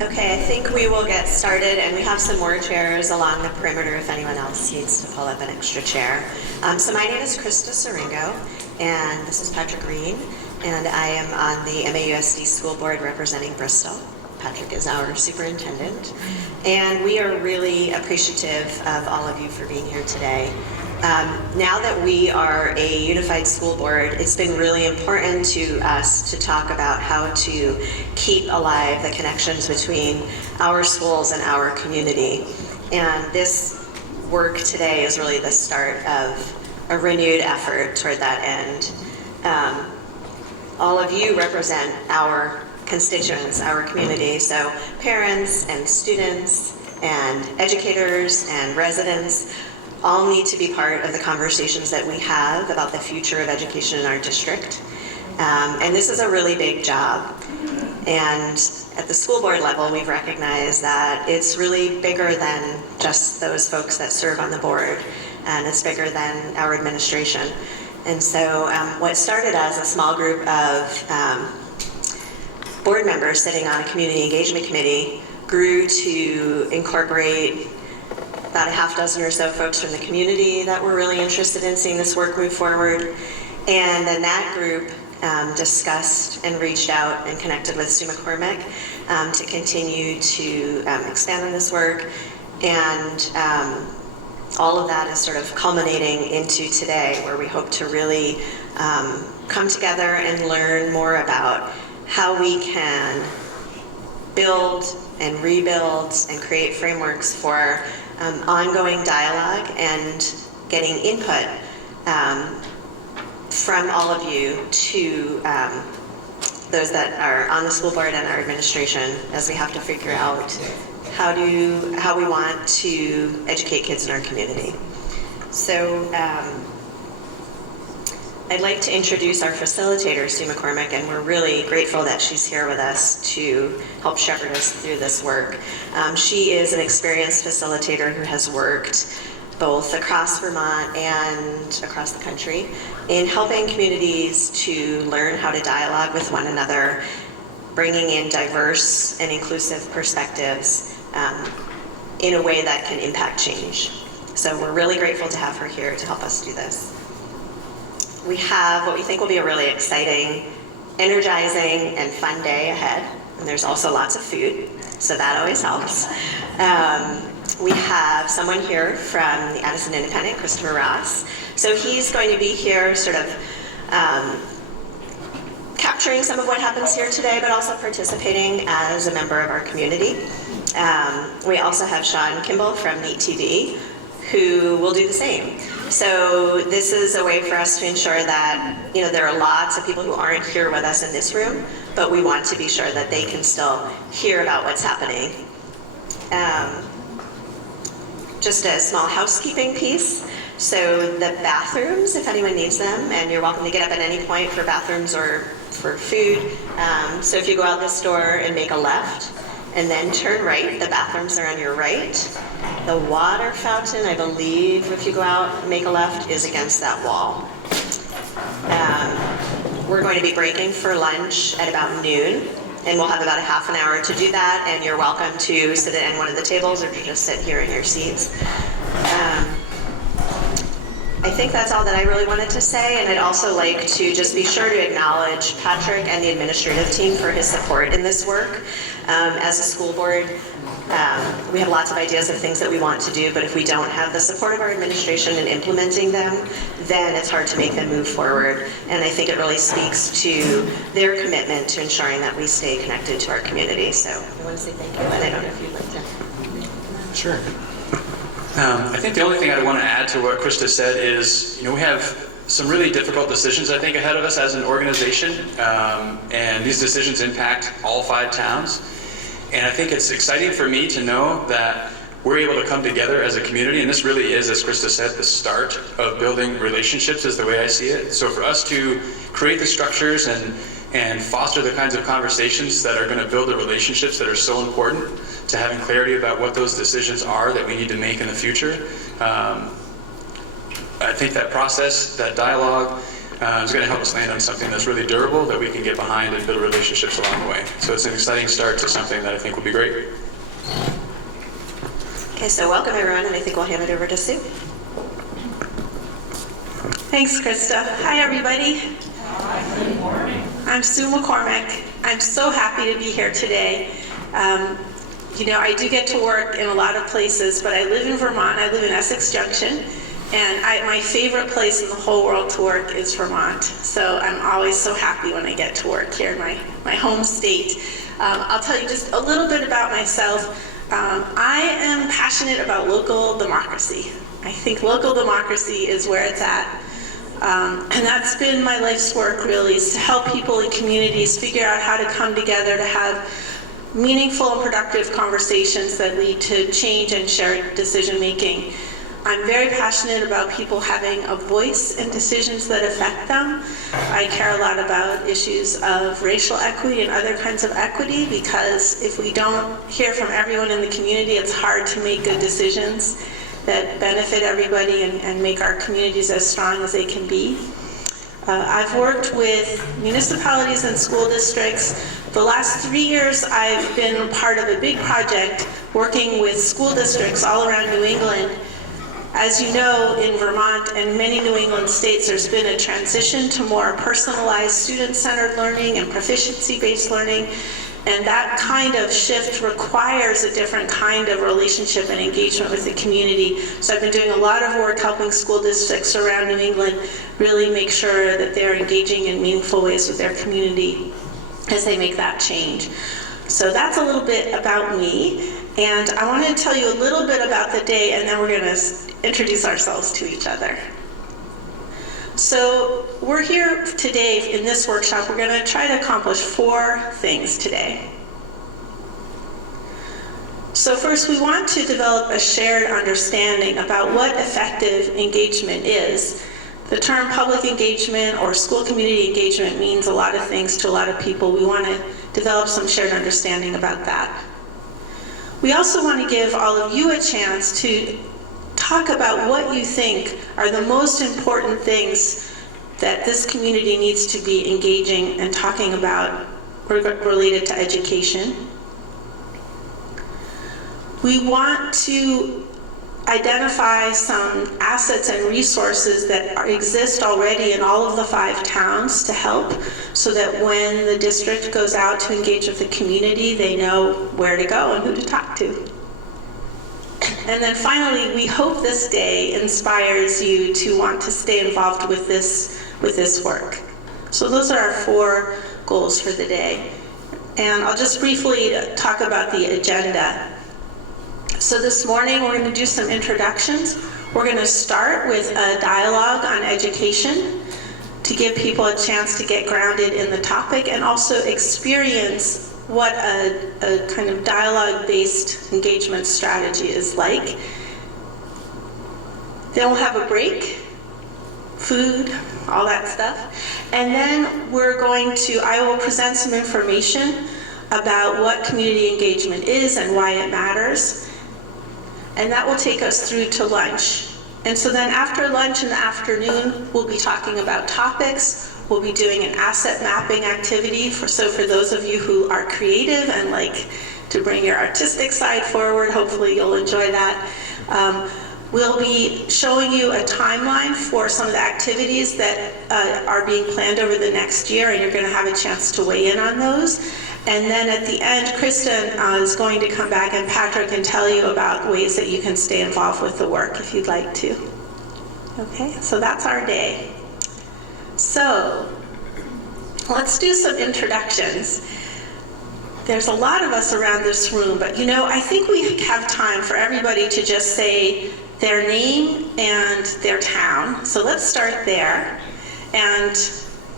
Okay, I think we will get started, and we have some more chairs along the perimeter if anyone else needs to pull up an extra chair. So my name is Krista Siringo, and this is Patrick Green, and I am on the MAUSD School Board representing Bristol. Patrick is our superintendent, and we are really appreciative of all of you for being here today. Now that we are a unified school board, it's been really important to us to talk about how to keep alive the connections between our schools and our community. And this work today is really the start of a renewed effort toward that end. All of you represent our constituents, our community, so parents and students and educators and residents all need to be part of the conversations that we have about the future of education in our district. And this is a really big job. And at the school board level, we've recognized that it's really bigger than just those folks that serve on the board, and it's bigger than our administration. And so what started as a small group of board members sitting on a community engagement committee grew to incorporate about a half dozen or so folks from the community that were really interested in seeing this work move forward. And then that group discussed and reached out and connected with Sue Mccormack to continue to expand on this work. And all of that is sort of culminating into today, where we hope to really come together and learn more about how we can build and rebuild and create frameworks for ongoing dialogue and getting input from all of you to those that are on the school board and our administration, as we have to figure out how we want to educate kids in our community. So I'd like to introduce our facilitator, Sue Mccormack, and we're really grateful that she's here with us to help shepherd us through this work. She is an experienced facilitator who has worked both across Vermont and across the country in helping communities to learn how to dialogue with one another, bringing in diverse and inclusive perspectives in a way that can impact change. So we're really grateful to have her here to help us do this. We have what we think will be a really exciting, energizing, and fun day ahead. And there's also lots of food, so that always helps. We have someone here from the Addison Independent, Christopher Ross. So he's going to be here sort of capturing some of what happens here today, but also participating as a member of our community. We also have Sean Kimball from NEAT TV, who will do the same. So this is a way for us to ensure that, there are lots of people who aren't here with us in this room, but we want to be sure that they can still hear about what's happening. Just a small housekeeping piece. So the bathrooms, if anyone needs them, and you're welcome to get up at any point for bathrooms or for food. So if you go out this door and make a left, and then turn right, the bathrooms are on your right. The water fountain, I believe, if you go out and make a left, is against that wall. We're going to be breaking for lunch at about noon, and we'll have about a half an hour to do that, and you're welcome to sit at one of the tables or to just sit here in your seats. I think that's all that I really wanted to say, and I'd also like to just be sure to acknowledge Patrick and the administrative team for his support in this work. As a school board, we have lots of ideas of things that we want to do, but if we don't have the support of our administration in implementing them, then it's hard to make them move forward. And I think it really speaks to their commitment to ensuring that we stay connected to our community. So I want to say thank you, and I don't know if you'd like to. Sure. I think the only thing I want to add to what Krista said is, we have some really difficult decisions, I think, ahead of us as an organization, and these decisions impact all 5 towns. And I think it's exciting for me to know that we're able to come together as a community, and this really is, as Krista said, the start of building relationships is the way I see it. So for us to create the structures and foster the kinds of conversations that are going to build the relationships that are so important to having clarity about what those decisions are that we need to make in the future. I think that process, that dialogue, is going to help us land on something that's really durable that we can get behind and build relationships along the way. So it's an exciting start to something that I think will be great. Okay, so welcome everyone, and I think we'll hand it over to Sue. Thanks, Krista. Hi, everybody. Hi, good morning. I'm Sue McCormack. I'm so happy to be here today. You know, I do get to work in a lot of places, but I live in Vermont. I live in Essex Junction, and my favorite place in the whole world to work is Vermont. So I'm always so happy when I get to work here in my home state. I'll tell you just a little bit about myself. I am passionate about local democracy. I think local democracy is where it's at. And that's been my life's work, really, is to help people in communities figure out how to come together to have meaningful and productive conversations that lead to change and shared decision making. I'm very passionate about people having a voice in decisions that affect them. I care a lot about issues of racial equity and other kinds of equity, because if we don't hear from everyone in the community, it's hard to make good decisions that benefit everybody and make our communities as strong as they can be. I've worked with municipalities and school districts. The last 3 years, I've been part of a big project working with school districts all around New England. As you know, in Vermont and many New England states, there's been a transition to more personalized student-centered learning and proficiency-based learning. And that kind of shift requires a different kind of relationship and engagement with the community. So I've been doing a lot of work helping school districts around New England really make sure that they're engaging in meaningful ways with their community as they make that change. So that's a little bit about me. And I wanted to tell you a little bit about the day, and then we're going to introduce ourselves to each other. So we're here today in this workshop. We're going to try to accomplish 4 things today. So first, we want to develop a shared understanding about what effective engagement is. The term public engagement or school community engagement means a lot of things to a lot of people. We want to develop some shared understanding about that. We also want to give all of you a chance to talk about what you think are the most important things that this community needs to be engaging and talking about related to education. We want to identify some assets and resources that exist already in all of the 5 towns to help, so that when the district goes out to engage with the community, they know where to go and who to talk to. And then finally, we hope this day inspires you to want to stay involved with this work. So those are our 4 goals for the day. And I'll just briefly talk about the agenda. So this morning, we're going to do some introductions. We're going to start with a dialogue on education to give people a chance to get grounded in the topic and also experience what a kind of dialogue-based engagement strategy is like. Then we'll have a break, food, all that stuff. And then I will present some information about what community engagement is and why it matters. And that will take us through to lunch. And so then after lunch in the afternoon, we'll be talking about topics. We'll be doing an asset mapping activity. So for those of you who are creative and like to bring your artistic side forward, hopefully you'll enjoy that. We'll be showing you a timeline for some of the activities that are being planned over the next year, and you're going to have a chance to weigh in on those. And then at the end, Kristen is going to come back, and Patrick can tell you about ways that you can stay involved with the work if you'd like to. Okay, so that's our day. So let's do some introductions. There's a lot of us around this room, but I think we have time for everybody to just say their name and their town. So let's start there. And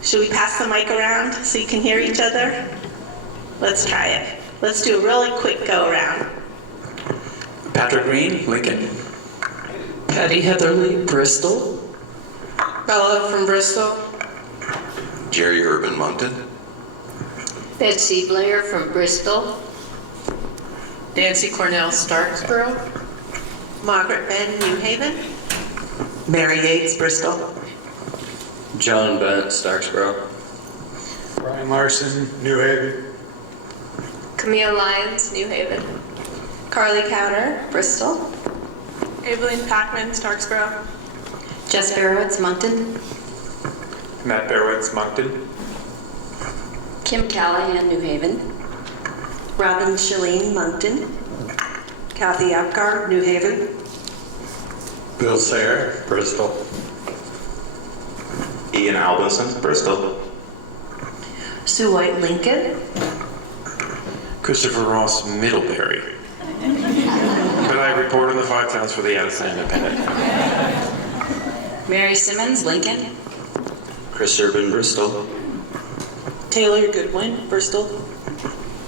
should we pass the mic around so you can hear each other? Let's try it. Let's do a really quick go around. Patrick Green, Lincoln. Patty Heatherly, Bristol. Bella from Bristol. Jerry Urban, Moncton. Betsy Blair from Bristol. Nancy Cornell, Starksboro. Margaret Ben, New Haven. Mary Yates, Bristol. John Bent, Starksboro. Brian Larson, New Haven. Camille Lyons, New Haven. Carly Cowder, Bristol. Evelyn Packman, Starksboro. Jess Barowitz, Moncton. Matt Bearwitz, Moncton. Kim Callahan, New Haven. Robin Shalene, Moncton. Kathy Apgar, New Haven. Bill Sayre, Bristol. Ian Albinson, Bristol. Sue White, Lincoln. Christopher Ross, Middlebury. But I report on the 5 towns for the Addison Independent. Mary Simmons, Lincoln. Chris Urban, Bristol. Taylor Goodwin, Bristol.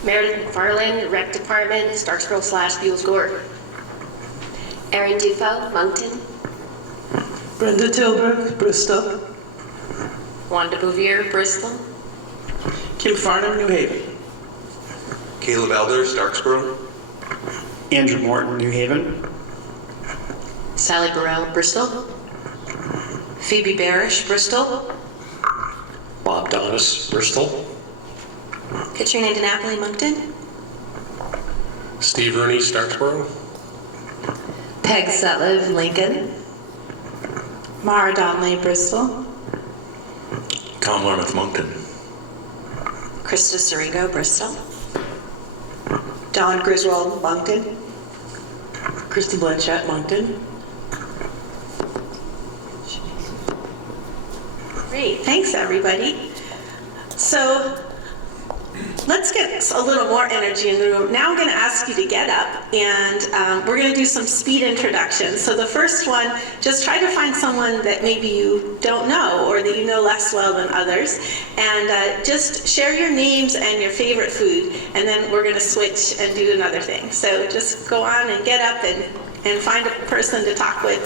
Meredith McFarland, Rec Department, Starksboro/Buell's Gore. Erin Dufo, Moncton. Brenda Tilbrook, Bristol. Wanda Bouvier, Bristol. Kim Farnham, New Haven. Caleb Elder, Starksboro. Andrew Morton, New Haven. Sally Burrell, Bristol. Phoebe Barish, Bristol. Bob Donis, Bristol. Katrina DiNapoli, Moncton. Steve Rooney, Starksboro. Peg Sutliff, Lincoln. Mara Donnelly, Bristol. Tom Larmouth, Moncton. Krista Sirigo, Bristol. Dawn Griswold, Moncton. Christy Blanchett, Moncton. Great, thanks everybody. So let's get a little more energy in the room. Now I'm going to ask you to get up and we're going to do some speed introductions. So the first one, just try to find someone that maybe you don't know or that you know less well than others, and just share your names and your favorite food, and then we're going to switch and do another thing. So just go on and get up and find a person to talk with.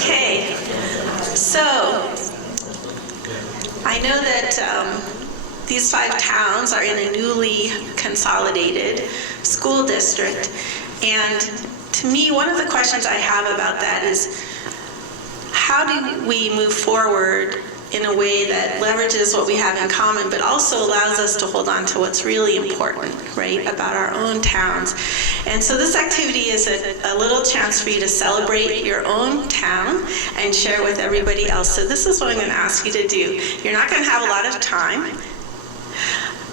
Okay, so I know that these 5 towns are in a newly consolidated school district, and to me, one of the questions I have about that is, how do we move forward in a way that leverages what we have in common, but also allows us to hold on to what's really important, right, about our own towns. And so this activity is a little chance for you to celebrate your own town and share with everybody else. So this is what I'm going to ask you to do. You're not going to have a lot of time,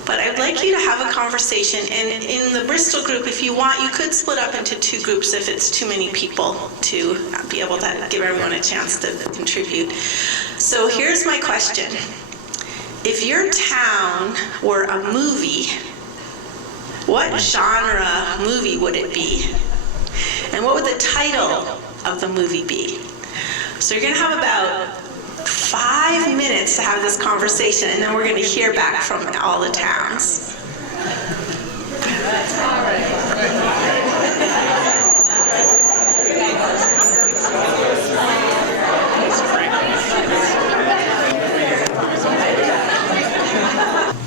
but I'd like you to have a conversation. And in the Bristol group, if you want, you could split up into 2 groups if it's too many people to be able to give everyone a chance to contribute. So here's my question. If your town were a movie, what genre movie would it be? And what would the title of the movie be? So you're going to have about 5 minutes to have this conversation, and then we're going to hear back from all the towns.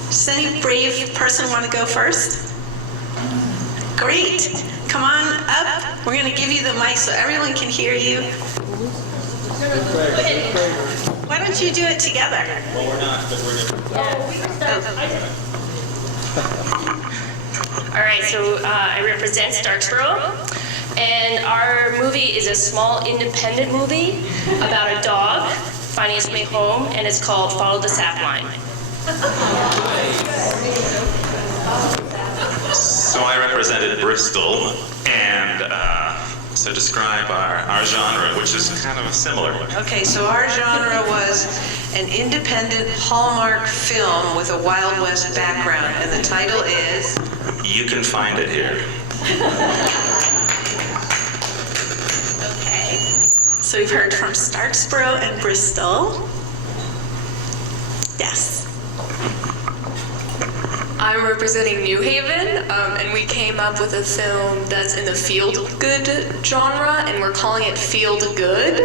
Does any brave person want to go first? Great. Come on up. We're going to give you the mic so everyone can hear you. Why don't you do it together? Well, we're not, but we're All right, so I represent Starksboro, and our movie is a small independent movie about a dog finding its way home, and it's called Follow the Sap Line. So I represented Bristol, and so describe our genre, which is kind of similar. Okay, so our genre was an independent Hallmark film with a Wild West background, and the title is? You Can Find It Here. Okay. So we've heard from Starksboro and Bristol. Yes. I I'm representing New Haven, and we came up with a film that's in the feel-good genre, and we're calling it Feel Good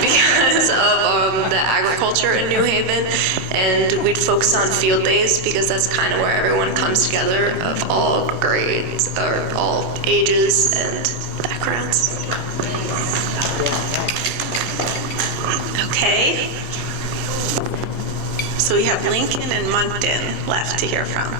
because of the agriculture in New Haven, and we'd focus on field days because that's kind of where everyone comes together of all grades, or all ages and backgrounds. Okay. So we have Lincoln and Moncton left to hear from.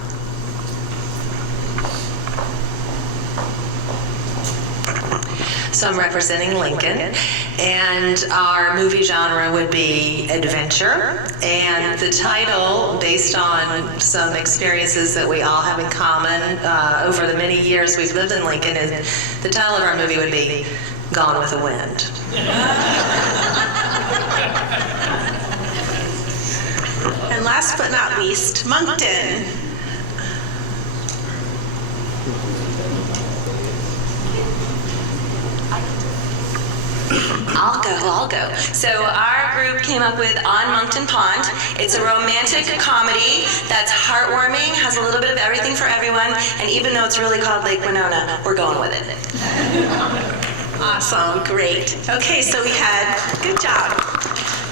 So I'm representing Lincoln, and our movie genre would be adventure, and the title, based on some experiences that we all have in common over the many years we've lived in Lincoln, is the title of our movie would be Gone with the Wind. And last but not least, Moncton. I'll go. So our group came up with On Moncton Pond. It's a romantic comedy that's heartwarming, has a little bit of everything for everyone, and even though it's really called Lake Winona, we're going with it. Awesome, great. Okay, so we had, good job.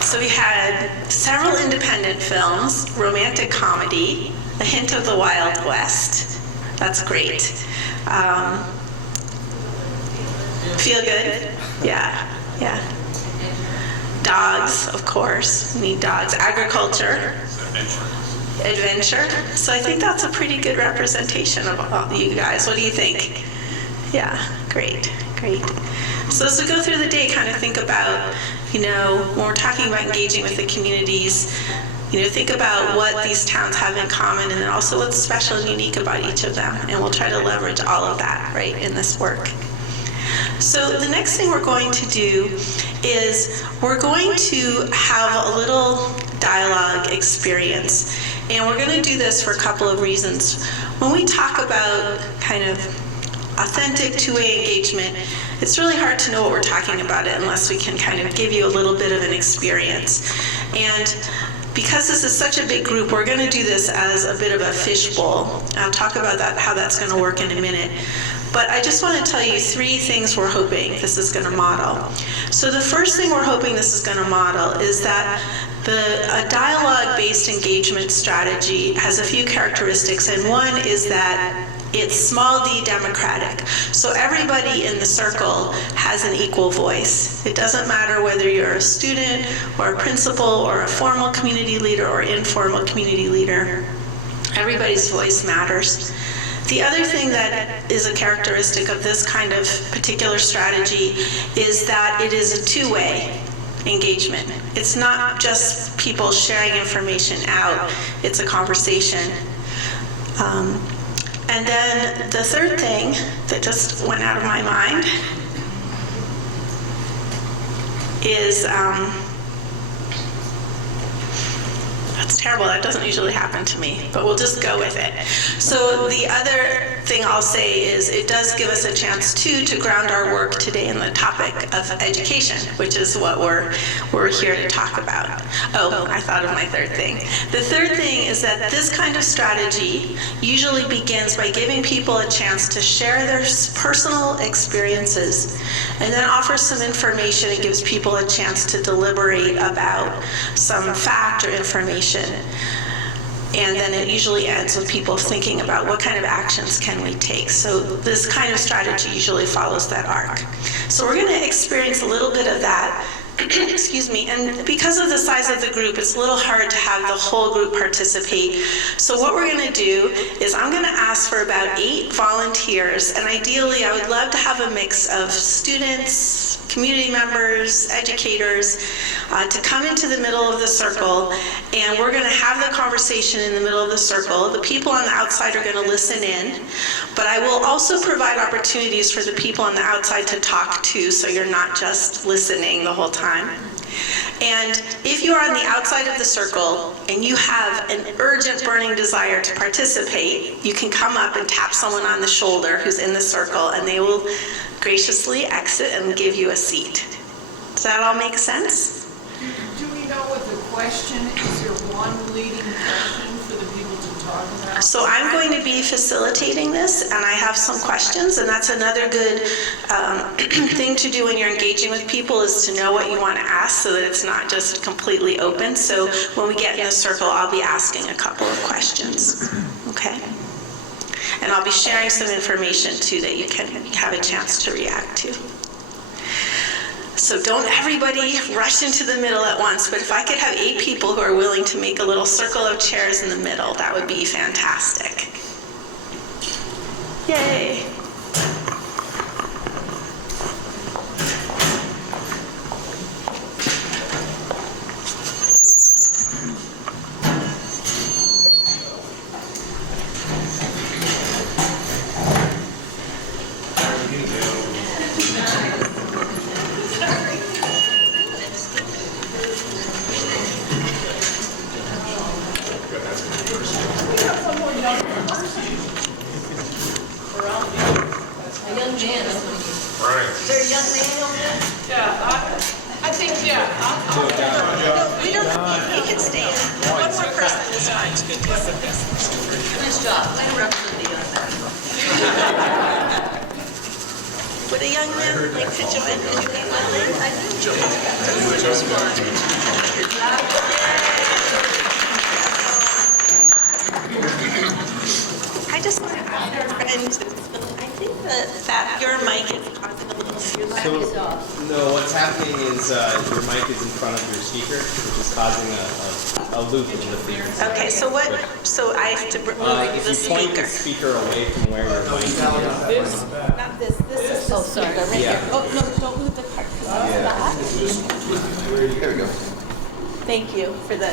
So we had several independent films, romantic comedy, a hint of the Wild West. That's great. Feel good? Yeah. Dogs, of course. We need dogs. Agriculture. Adventure. So I think that's a pretty good representation of all you guys. What do you think? Yeah, great. So as we go through the day, kind of think about, when we're talking about engaging with the communities, think about what these towns have in common, and then also what's special and unique about each of them. And we'll try to leverage all of that, right, in this work. So the next thing we're going to do is we're going to have a little dialogue experience. And we're going to do this for a couple of reasons. When we talk about kind of authentic two-way engagement, it's really hard to know what we're talking about unless we can kind of give you a little bit of an experience. And because this is such a big group, we're going to do this as a bit of a fishbowl. I'll talk about that, how that's going to work in a minute. But I just want to tell you 3 things we're hoping this is going to model. So the first thing we're hoping this is going to model is that a dialogue-based engagement strategy has a few characteristics, and one is that it's small d democratic. So everybody in the circle has an equal voice. It doesn't matter whether you're a student or a principal or a formal community leader or informal community leader. Everybody's voice matters. The other thing that is a characteristic of this kind of particular strategy is that it is a two-way engagement. It's not just people sharing information out, it's a conversation. And then the third thing that just went out of my mind is, that's terrible, that doesn't usually happen to me, but we'll just go with it. So the other thing I'll say is it does give us a chance too to ground our work today in the topic of education, which is what we're here to talk about. Oh, I thought of my third thing. The third thing is that this kind of strategy usually begins by giving people a chance to share their personal experiences and then offers some information. It gives people a chance to deliberate about some fact or information. And then it usually ends with people thinking about what kind of actions can we take. So this kind of strategy usually follows that arc. So we're going to experience a little bit of that. Excuse me, and because of the size of the group, it's a little hard to have the whole group participate. So what we're going to do is I'm going to ask for about 8 volunteers, and ideally I would love to have a mix of students, community members, educators, to come into the middle of the circle, and we're going to have the conversation in the middle of the circle. The people on the outside are going to listen in, but I will also provide opportunities for the people on the outside to talk too, so you're not just listening the whole time. And if you are on the outside of the circle and you have an urgent burning desire to participate, you can come up and tap someone on the shoulder who's in the circle, and they will graciously exit and give you a seat. Does that all make sense? Do we know what the question is? There one leading question for the people to talk about? So I'm going to be facilitating this, and I have some questions, and that's another good thing to do when you're engaging with people, is to know what you want to ask so that it's not just completely open. So when we get in the circle, I'll be asking a couple of questions, okay? And I'll be sharing some information too that you can have a chance to react to. So don't everybody rush into the middle at once, but if I could have 8 people who are willing to make a little circle of chairs in the middle, that would be fantastic. Yay. Would a young man like to join? I just want to ask your friends, I think that your mic is causing a little feedback. No, what's happening is your mic is in front of your speaker, which is causing a loop in the frequency. Okay, so I have to remove the if you point the speaker away from where your mic is. Not this is, oh, sorry, right here. Oh, no, don't move the card. There we go. Thank you for the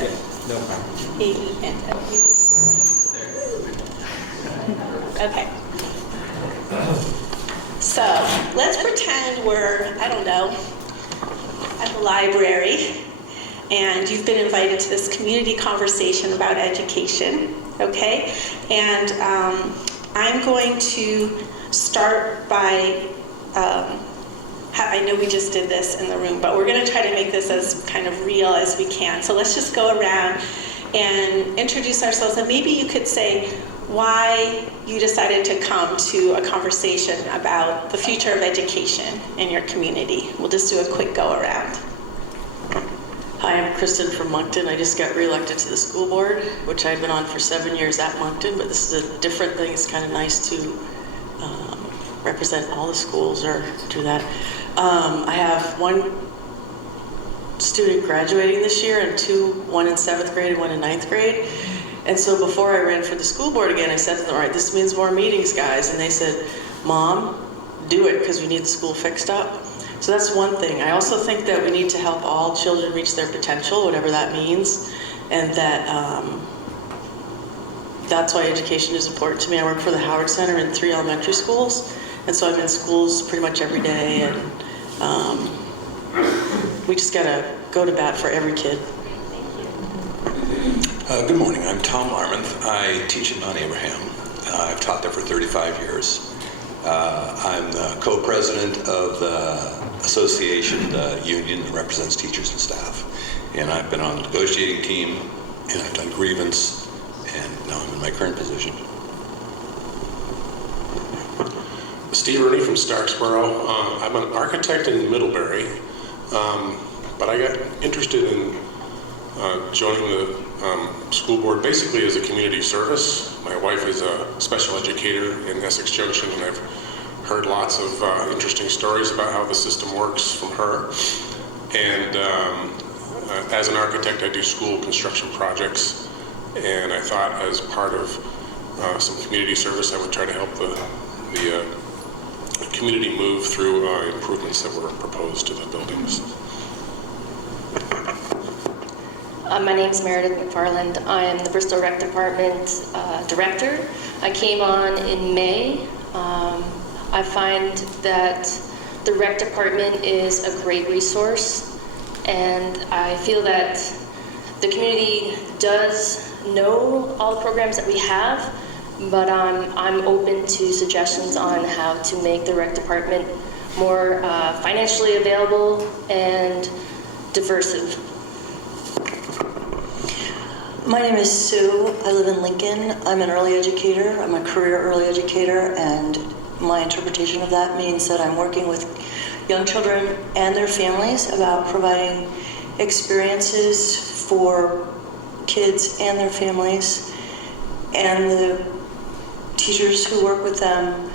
No problem. AE hint. Okay. So let's pretend we're, I don't know, at the library, and you've been invited to this community conversation about education, okay? And I'm going to start by, I know we just did this in the room, but we're going to try to make this as kind of real as we can. So let's just go around and introduce ourselves, and maybe you could say why you decided to come to a conversation about the future of education in your community. We'll just do a quick go around. Hi, I'm Kristen from Moncton. I just got reelected to the school board, which I've been on for 7 years at Moncton, but this is a different thing. It's kind of nice to represent all the schools or do that. I have one student graduating this year and one in 7th grade and one in 9th grade. And so before I ran for the school board again, I said to them, all right, this means more meetings, guys. And they said, Mom, do it because we need the school fixed up. So that's one thing. I also think that we need to help all children reach their potential, whatever that means. And that that's why education is important to me. I work for the Howard Center in 3 elementary schools. And so I'm in schools pretty much every day. And we just got to go to bat for every kid. Good morning. I'm Tom Larmonth. I teach at Mount Abraham. I've taught there for 35 years. I'm the co-president of the association, the union that represents teachers and staff. And I've been on the negotiating team, and I've done grievance, and now I'm in my current position. Steve Rooney from Starksboro. I'm an architect in Middlebury, but I got interested in joining the school board basically as a community service. My wife is a special educator in Essex Junction, and I've heard lots of interesting stories about how the system works from her. And as an architect, I do school construction projects, and I thought as part of some community service, I would try to help the community move through improvements that were proposed to the buildings. My name is Meredith McFarland. I am the Bristol Rec Department Director. I came on in May. I find that the Rec Department is a great resource, and I feel that the community does know all the programs that we have, but I'm open to suggestions on how to make the Rec Department more financially available and diverse. My name is Sue. I live in Lincoln. I'm an early educator. I'm a career early educator, and my interpretation of that means that I'm working with young children and their families about providing experiences for kids and their families and the teachers who work with them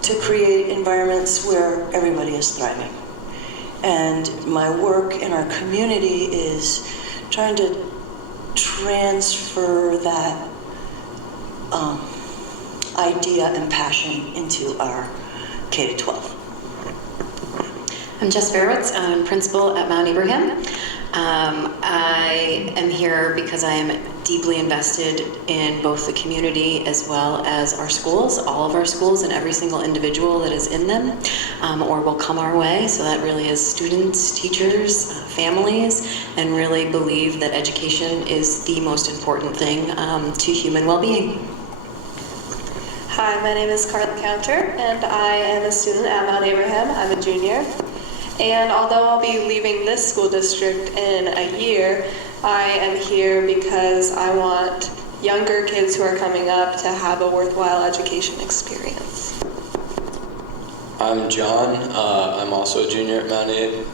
to create environments where everybody is thriving. And my work in our community is trying to transfer that idea and passion into our K-12. I'm Jess Verwitz. I'm principal at Mount Abraham. I am here because I am deeply invested in both the community as well as our schools, all of our schools, and every single individual that is in them or will come our way. So that really is students, teachers, families, and really believe that education is the most important thing to human well-being. Hi, my name is Carla Counter, and I am a student at Mount Abraham. I'm a junior. And although I'll be leaving this school district in a year, I am here because I want younger kids who are coming up to have a worthwhile education experience. I'm John. I'm also a junior at Mount Abe.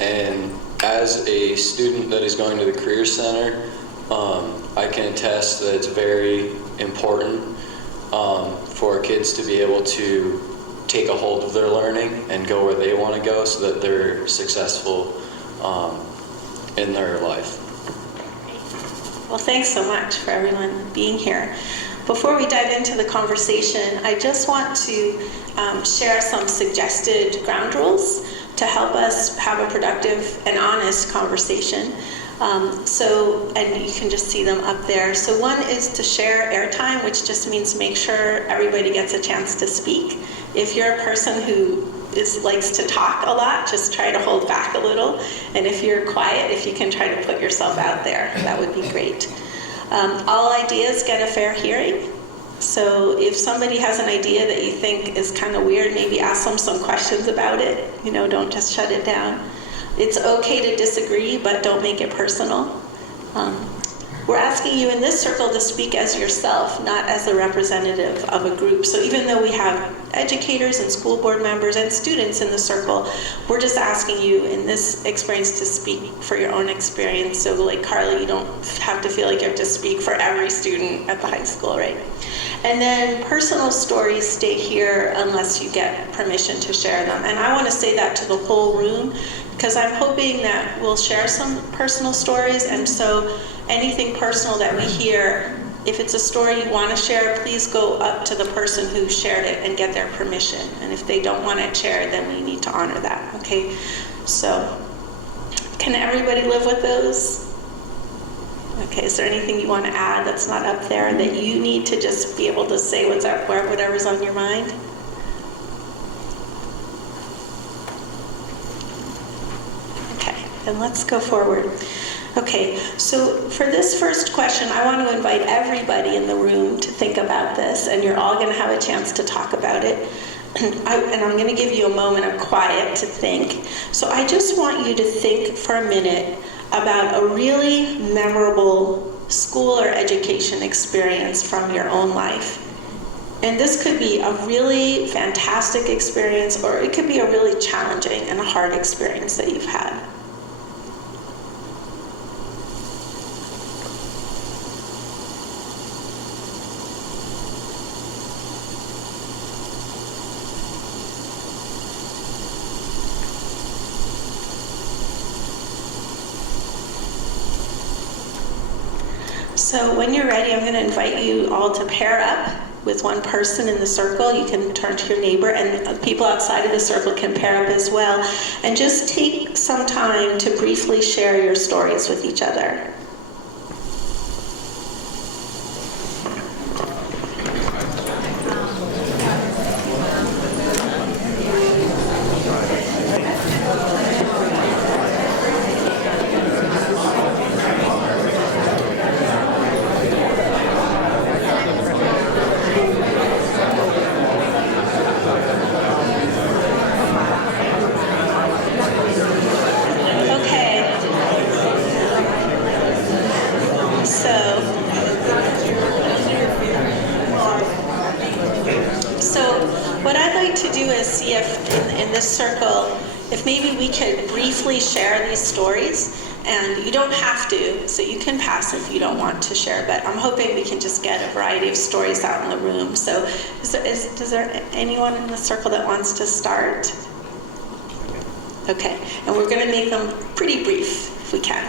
And as a student that is going to the Career Center, I can attest that it's very important for kids to be able to take a hold of their learning and go where they want to go so that they're successful in their life. Well, thanks so much for everyone being here. Before we dive into the conversation, I just want to share some suggested ground rules to help us have a productive and honest conversation. And you can just see them up there. So one is to share airtime, which just means make sure everybody gets a chance to speak. If you're a person who likes to talk a lot, just try to hold back a little. And if you're quiet, if you can try to put yourself out there, that would be great. All ideas get a fair hearing. So if somebody has an idea that you think is kind of weird, maybe ask them some questions about it. Don't just shut it down. It's okay to disagree, but don't make it personal. We're asking you in this circle to speak as yourself, not as a representative of a group. So even though we have educators and school board members and students in the circle, we're just asking you in this experience to speak for your own experience. So like Carly, you don't have to feel like you have to speak for every student at the high school, right? And then personal stories stay here unless you get permission to share them. And I want to say that to the whole room because I'm hoping that we'll share some personal stories. And so anything personal that we hear, if it's a story you want to share, please go up to the person who shared it and get their permission. And if they don't want it shared, then we need to honor that, okay? So, can everybody live with those? Okay, is there anything you want to add that's not up there that you need to just be able to say what's up, whatever's on your mind? Okay, then let's go forward. Okay, so for this first question, I want to invite everybody in the room to think about this, and you're all going to have a chance to talk about it. And I'm going to give you a moment of quiet to think. So I just want you to think for a minute about a really memorable school or education experience from your own life. And this could be a really fantastic experience, or it could be a really challenging and hard experience that you've had. So when you're ready, I'm going to invite you all to pair up with one person in the circle. You can turn to your neighbor, and people outside of the circle can pair up as well. And just take some time to briefly share your stories with each other. What I'd like to do is see if in this circle, if maybe we could briefly share these stories. And you don't have to, so you can pass if you don't want to share, but I'm hoping we can just get a variety of stories out in the room. So is there anyone in the circle that wants to start? Okay, and we're going to make them pretty brief if we can.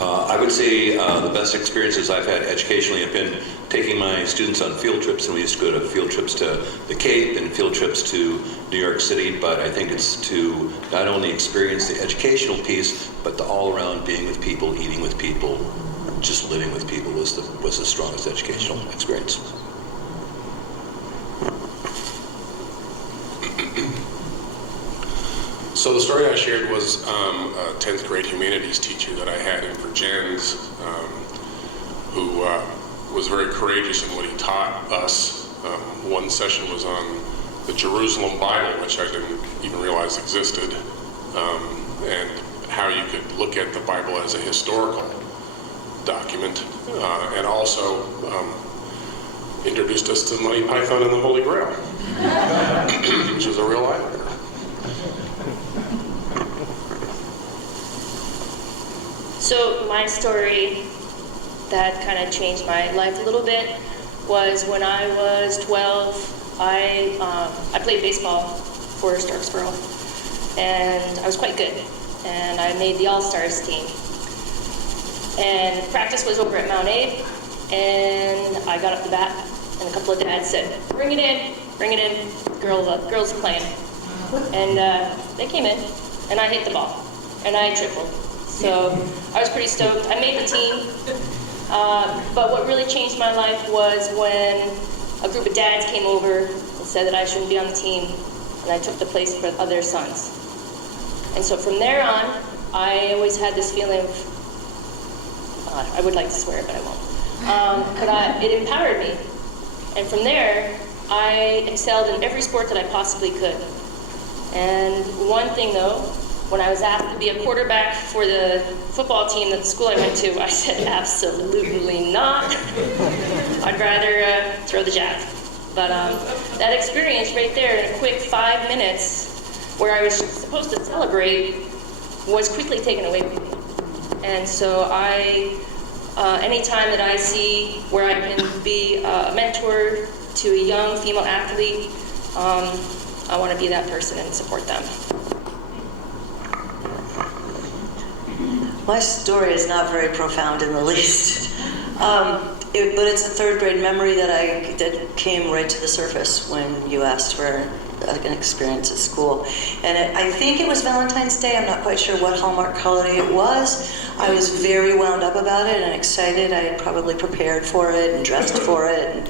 I would say the best experiences I've had educationally have been taking my students on field trips, and we used to go to field trips to the Cape and field trips to New York City, but I think it's to not only experience the educational piece, but the all-around being with people, eating with people, just living with people was the strongest educational experience. So the story I shared was a 10th grade humanities teacher that I had in Virgins, who was very courageous in what he taught us. One session was on the Jerusalem Bible, which I didn't even realize existed, and how you could look at the Bible as a historical document, and also introduced us to Monty Python and the Holy Grail, which is a real eye-opener. So my story that kind of changed my life a little bit was when I was 12, I played baseball for Starksboro, and I was quite good, and I made the All-Stars team. And practice was over at Mount Abe, and I got up the bat, and a couple of dads said, bring it in, girls are playing. And they came in, and I hit the ball, and I tripled. So I was pretty stoked. I made the team, but what really changed my life was when a group of dads came over and said that I shouldn't be on the team, and I took the place for other sons. And so from there on, I always had this feeling of, I would like to swear, but I won't. But it empowered me. And from there, I excelled in every sport that I possibly could. And one thing though, when I was asked to be a quarterback for the football team at the school I went to, I said absolutely not. I'd rather throw the jab. But that experience right there in a quick 5 minutes where I was supposed to celebrate was quickly taken away from me. And so anytime that I see where I can be a mentor to a young female athlete, I want to be that person and support them. My story is not very profound in the least, but it's a third grade memory that came right to the surface when you asked for an experience at school. And I think it was Valentine's Day. I'm not quite sure what Hallmark holiday it was. I was very wound up about it and excited. I had probably prepared for it and dressed for it and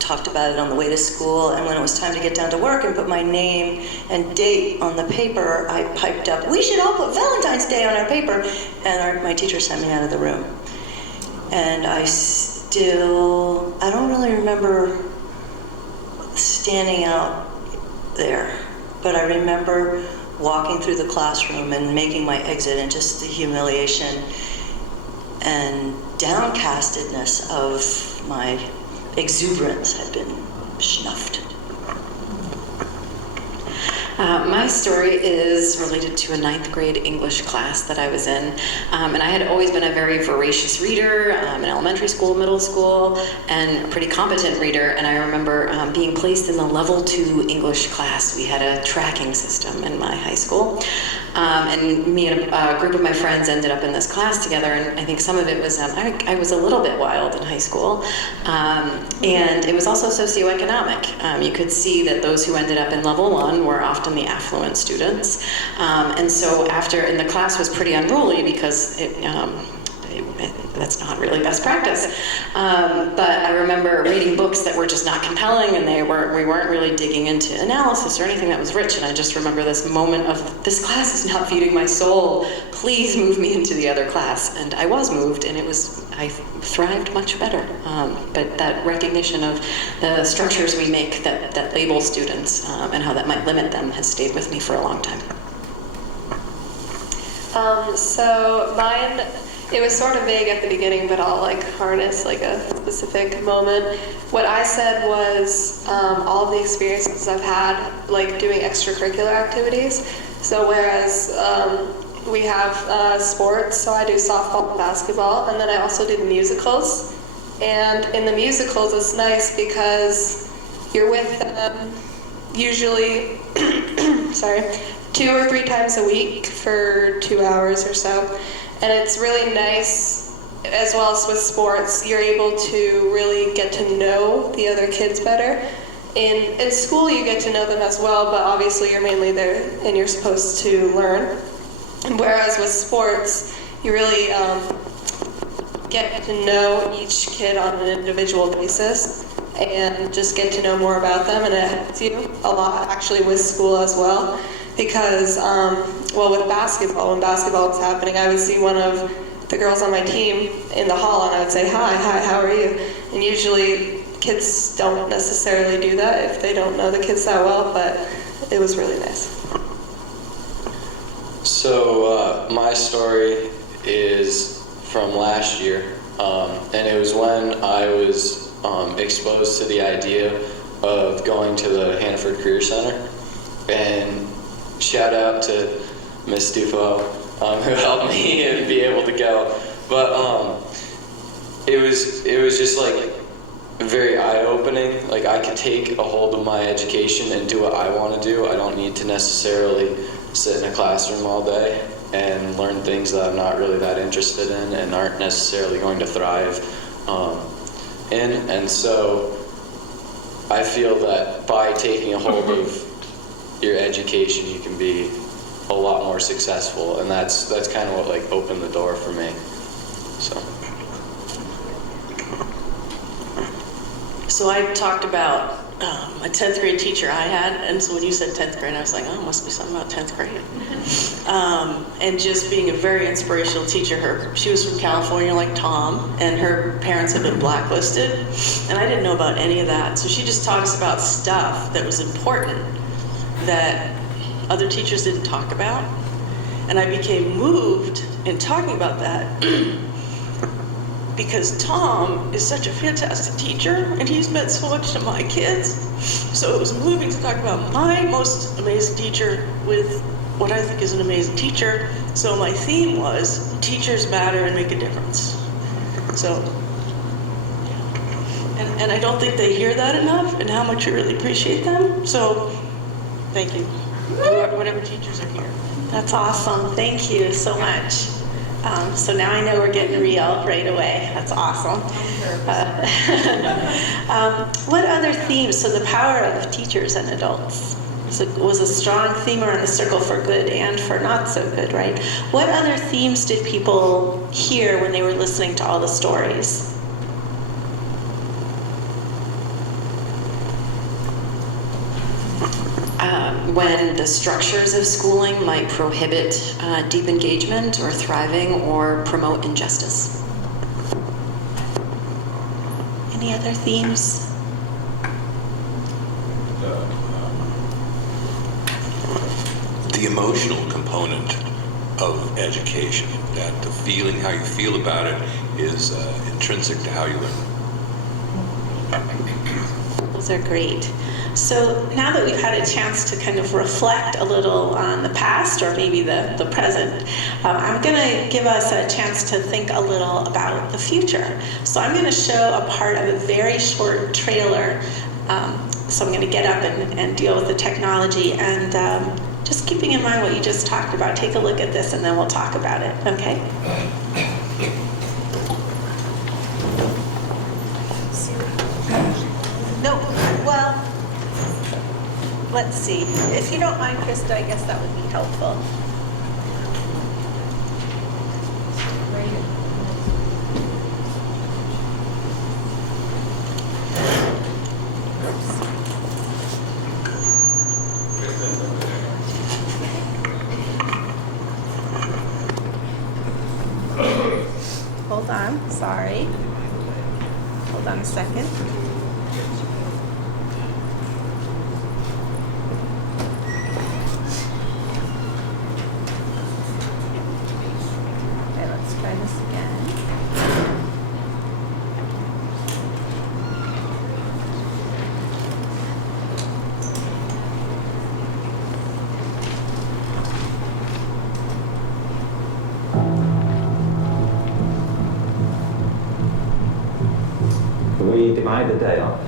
talked about it on the way to school. And when it was time to get down to work and put my name and date on the paper, I piped up, "We should all put Valentine's Day on our paper." And my teacher sent me out of the room. And I don't really remember standing out there, but I remember walking through the classroom and making my exit, and just the humiliation and downcastedness of my exuberance had been snuffed. My story is related to a 9th grade English class that I was in. And I had always been a very voracious reader in elementary school, middle school, and a pretty competent reader. And I remember being placed in the level 2 English class. We had a tracking system in my high school. And me and a group of my friends ended up in this class together. And I think some of it was, I was a little bit wild in high school. And it was also socioeconomic. You could see that those who ended up in level 1 were often the affluent students. And so and the class was pretty unruly because that's not really best practice. But I remember reading books that were just not compelling, and we weren't really digging into analysis or anything that was rich. And I just remember this moment of, this class is not feeding my soul. Please move me into the other class. And I was moved, and I thrived much better. But that recognition of the structures we make that label students and how that might limit them has stayed with me for a long time. So mine, it was sort of vague at the beginning, but I'll harness a specific moment. What I said was all of the experiences I've had, like doing extracurricular activities. So whereas we have sports, so I do softball and basketball, and then I also do the musicals. And in the musicals, it's nice because you're with them usually, sorry, 2 or 3 times a week for 2 hours or so. And it's really nice, as well as with sports, you're able to really get to know the other kids better. In school, you get to know them as well, but obviously you're mainly there and you're supposed to learn. And whereas with sports, you really get to know each kid on an individual basis and just get to know more about them, and it helps you a lot actually with school as well. Because, well, with basketball, when basketball was happening, I would see one of the girls on my team in the hall and I would say, hi, how are you? And usually kids don't necessarily do that if they don't know the kids that well, but it was really nice. So my story is from last year, and it was when I was exposed to the idea of going to the Hannaford Career Center. And shout out to Miss Dufo, who helped me be able to go. But it was just like very eye-opening. Like I could take a hold of my education and do what I want to do. I don't need to necessarily sit in a classroom all day and learn things that I'm not really that interested in and aren't necessarily going to thrive in. And so I feel that by taking a hold of your education, you can be a lot more successful, and that's kind of what like opened the door for me. So I talked about a 10th grade teacher I had, and so when you said 10th grade, I was like, oh, it must be something about 10th grade. And just being a very inspirational teacher. She was from California like Tom, and her parents had been blacklisted, and I didn't know about any of that. So she just talks about stuff that was important that other teachers didn't talk about. And I became moved in talking about that because Tom is such a fantastic teacher and he's meant so much to my kids. So it was moving to talk about my most amazing teacher with what I think is an amazing teacher. So my theme was teachers matter and make a difference. So, and I don't think they hear that enough and how much I really appreciate them. So thank you, whatever teachers are here. That's awesome. Thank you so much. So now I know we're getting real right away. That's awesome. What other themes? So the power of teachers and adults was a strong theme around the circle for good and for not so good, right? What other themes did people hear when they were listening to all the stories? When the structures of schooling might prohibit deep engagement or thriving or promote injustice. Any other themes? The emotional component of education, that the feeling, how you feel about it, is intrinsic to how you learn. Those are great. So now that we've had a chance to kind of reflect a little on the past or maybe the present, I'm going to give us a chance to think a little about the future. So I'm going to show a part of a very short trailer. So I'm going to get up and deal with the technology, and just keeping in mind what you just talked about, take a look at this and then we'll talk about it, okay? No, well, let's see. If you don't mind, Krista, I guess that would be helpful. Hold on, sorry. Hold on a second. Okay, let's try this again. divide the day up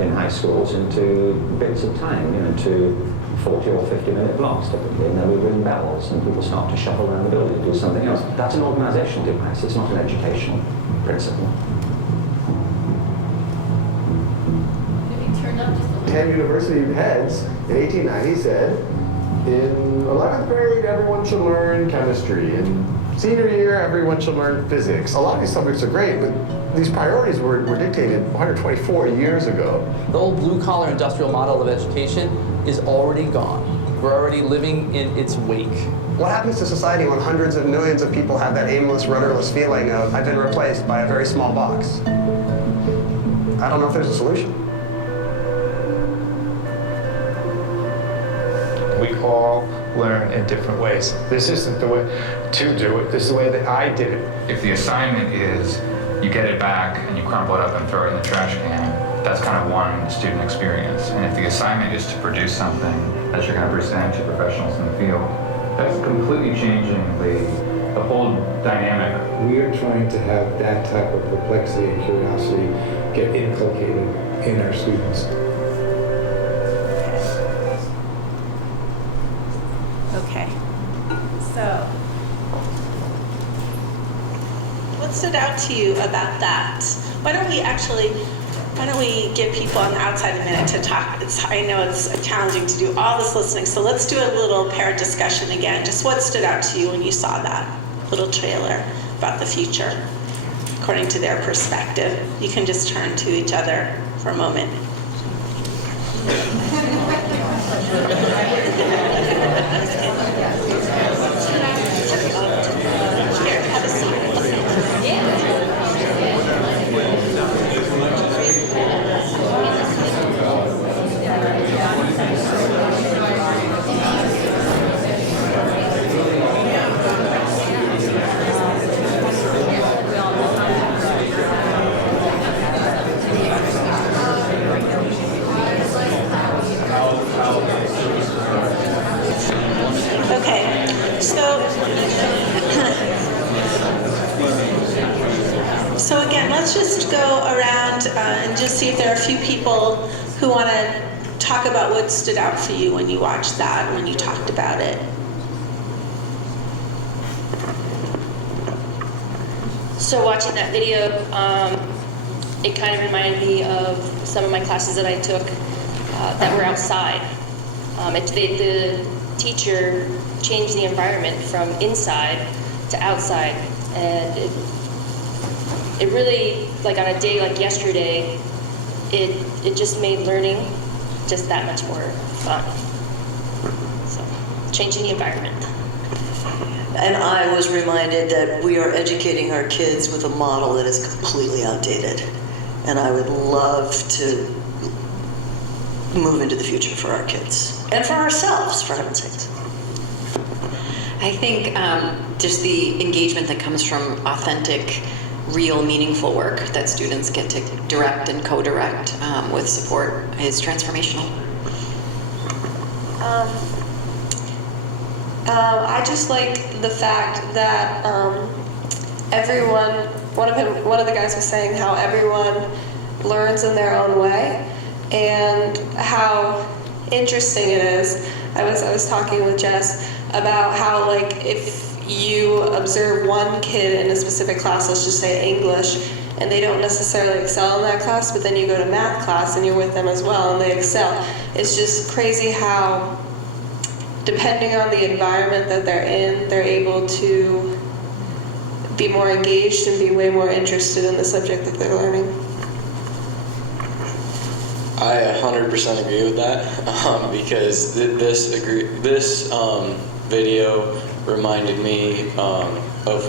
in high schools into bits of time, into 40 or 50-minute blocks typically, and then we ring bells and people start to shuffle around the building and do something else. That's an organizational device, it's not an educational principle. 10 university heads in 1890 said, in 11th grade, everyone should learn chemistry. In senior year, everyone should learn physics. A lot of these subjects are great, but these priorities were dictated 124 years ago. The old blue-collar industrial model of education is already gone. We're already living in its wake. What happens to society when hundreds of millions of people have that aimless, rudderless feeling of, I've been replaced by a very small box? I don't know if there's a solution. We all learn in different ways. This isn't the way to do it. This is the way that I did it. If the assignment is you get it back and you crumple it up and throw it in the trash can, that's kind of one student experience. And if the assignment is to produce something that you're going to present to professionals in the field, that's completely changing the whole dynamic. We are trying to have that type of perplexity and curiosity get inculcated in our students. Okay. So, what stood out to you about that? Why don't we give people on the outside a minute to talk? I know it's challenging to do all this listening, so let's do a little pair discussion again. Just what stood out to you when you saw that little trailer about the future, according to their perspective? You can just turn to each other for a moment. Here, have a seat. Okay, so again, let's just go around and just see if there are a few people who want to talk about what stood out for you when you watched that, when you talked about it. So watching that video, it kind of reminded me of some of my classes that I took that were outside. The teacher changed the environment from inside to outside, and it really, like on a day like yesterday, it just made learning just that much more fun. So, changing the environment. And I was reminded that we are educating our kids with a model that is completely outdated. And I would love to move into the future for our kids. And for ourselves, for heaven's sakes. I think just the engagement that comes from authentic, real, meaningful work that students get to direct and co-direct with support is transformational. I just like the fact that everyone, one of the guys was saying how everyone learns in their own way, and how interesting it is. I was talking with Jess about how, like, if you observe one kid in a specific class, let's just say English, and they don't necessarily excel in that class, but then you go to math class and you're with them as well and they excel. It's just crazy how, depending on the environment that they're in, they're able to be more engaged and be way more interested in the subject that they're learning. I 100% agree with that because this video reminded me of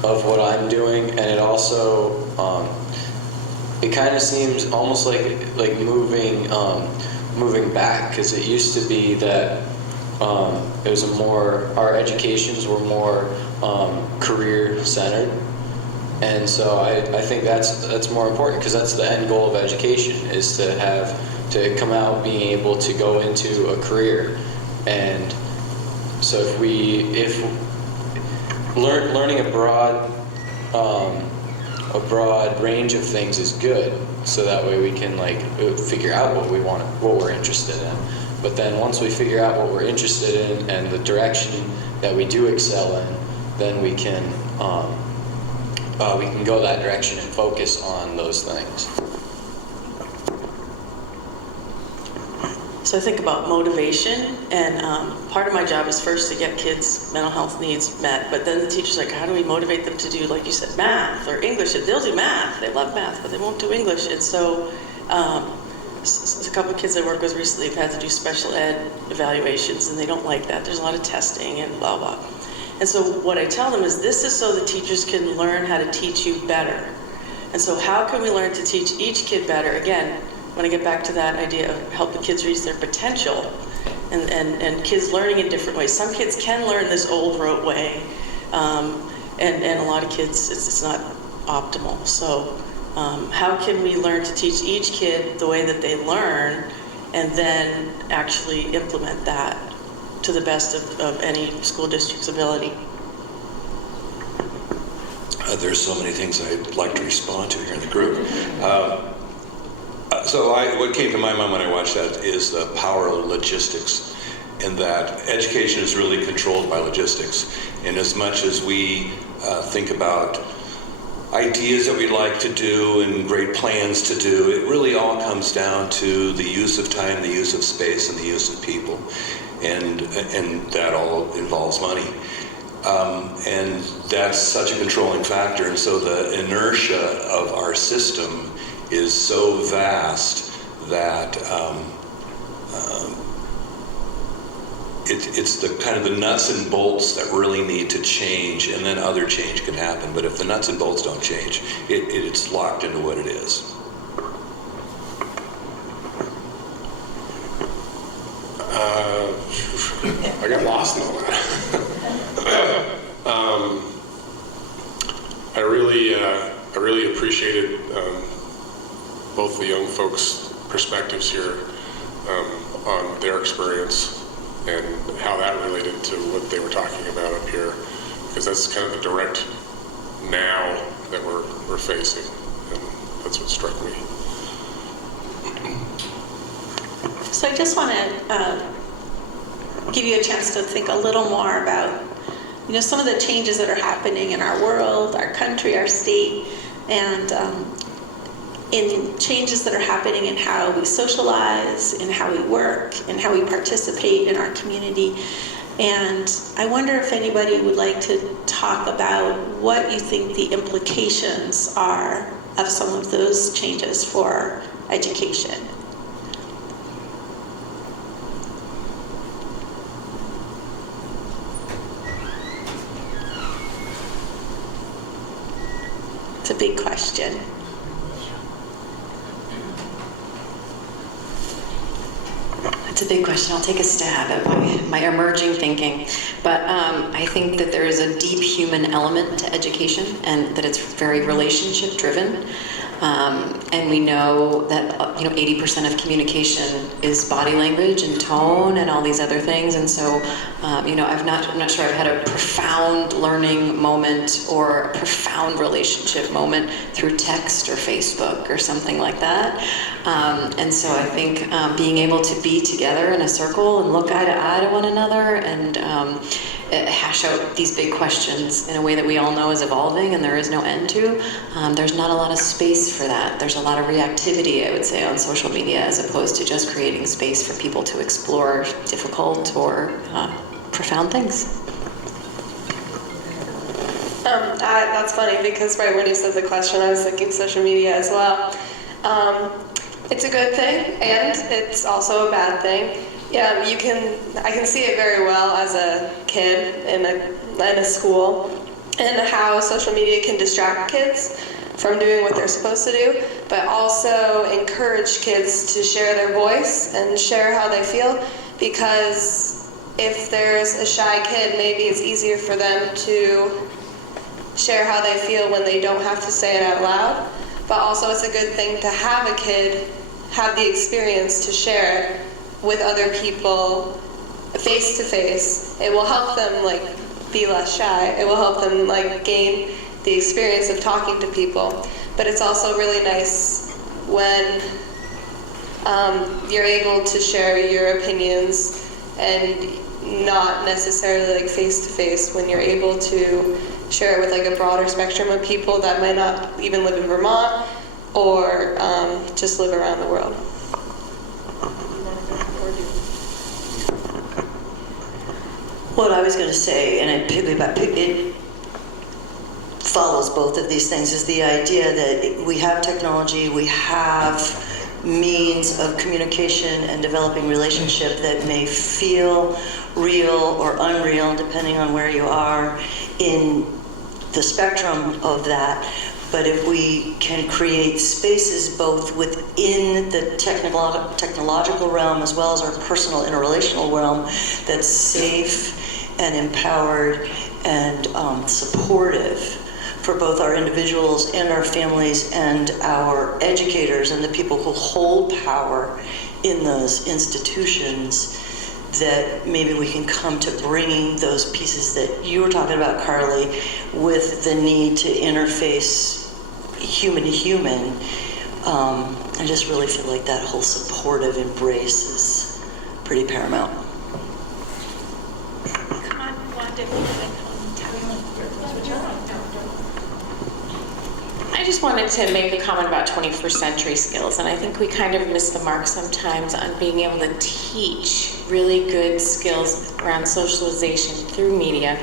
what I'm doing, and it also it kind of seems almost like moving back, because it used to be that it was our educations were more career centered. And so I think that's more important, because that's the end goal of education, is to come out being able to go into a career. And so if learning a broad a broad range of things is good, so that way we can like figure out what we want, what we're interested in. But then once we figure out what we're interested in and the direction that we do excel in, then we can go that direction and focus on those things. So I think about motivation, and part of my job is first to get kids' mental health needs met, but then the teacher's like, how do we motivate them to do, like you said, math or English? They'll do math, they love math, but they won't do English. And so a couple of kids I work with recently have had to do special ed evaluations, and they don't like that. There's a lot of testing and blah, blah. And so what I tell them is this is so the teachers can learn how to teach you better. And so how can we learn to teach each kid better? Again, when I get back to that idea of helping kids reach their potential and kids learning in different ways. Some kids can learn this old rote way, and a lot of kids, it's not optimal. So how can we learn to teach each kid the way that they learn and then actually implement that to the best of any school district's ability? There's so many things I'd like to respond to here in the group. What came to my mind when I watched that is the power of logistics, and that education is really controlled by logistics. And as much as we think about ideas that we'd like to do and great plans to do, it really all comes down to the use of time, the use of space, and the use of people. And that all involves money. And that's such a controlling factor. And so the inertia of our system is so vast that it's the kind of the nuts and bolts that really need to change, and then other change can happen. But if the nuts and bolts don't change, it's locked into what it is. I got lost in all that. I really appreciated both the young folks' perspectives here on their experience and how that related to what they were talking about up here, because that's kind of the direct now that we're facing, and that's what struck me. So I just want to give you a chance to think a little more about, some of the changes that are happening in our world, our country, our state, and in changes that are happening in how we socialize, in how we work, and how we participate in our community. And I wonder if anybody would like to talk about what you think the implications are of some of those changes for education. It's a big question. It's a big question. I'll take a stab at my emerging thinking. But I think that there is a deep human element to education, and that it's very relationship driven. And we know that 80% of communication is body language and tone and all these other things. And so, I'm not sure I've had a profound learning moment or a profound relationship moment through text or Facebook or something like that. And so I think being able to be together in a circle and look eye to one another and hash out these big questions in a way that we all know is evolving and there is no end to. There's not a lot of space for that. There's a lot of reactivity, I would say, on social media, as opposed to just creating space for people to explore difficult or profound things. That's funny, because right when you said the question, I was thinking social media as well. It's a good thing, and it's also a bad thing. Yeah, I can see it very well as a kid in a school, and how social media can distract kids from doing what they're supposed to do, but also encourage kids to share their voice and share how they feel, because if there's a shy kid, maybe it's easier for them to share how they feel when they don't have to say it out loud. But also it's a good thing to have a kid have the experience to share it with other people face to face. It will help them be less shy. It will help them gain the experience of talking to people. But it's also really nice when you're able to share your opinions and not necessarily like face to face, when you're able to share it with like a broader spectrum of people that might not even live in Vermont or just live around the world. What I was going to say, and it follows both of these things, is the idea that we have technology, we have means of communication and developing relationship that may feel real or unreal, depending on where you are in the spectrum of that. But if we can create spaces both within the technological realm as well as our personal interrelational realm that's safe and empowered and supportive for both our individuals and our families and our educators and the people who hold power in those institutions, that maybe we can come to bringing those pieces that you were talking about, Carly, with the need to interface human to human. I just really feel like that whole supportive embrace is pretty paramount. Come on, Wanda. I just wanted to make a comment about 21st century skills, and I think we kind of miss the mark sometimes on being able to teach really good skills around socialization through media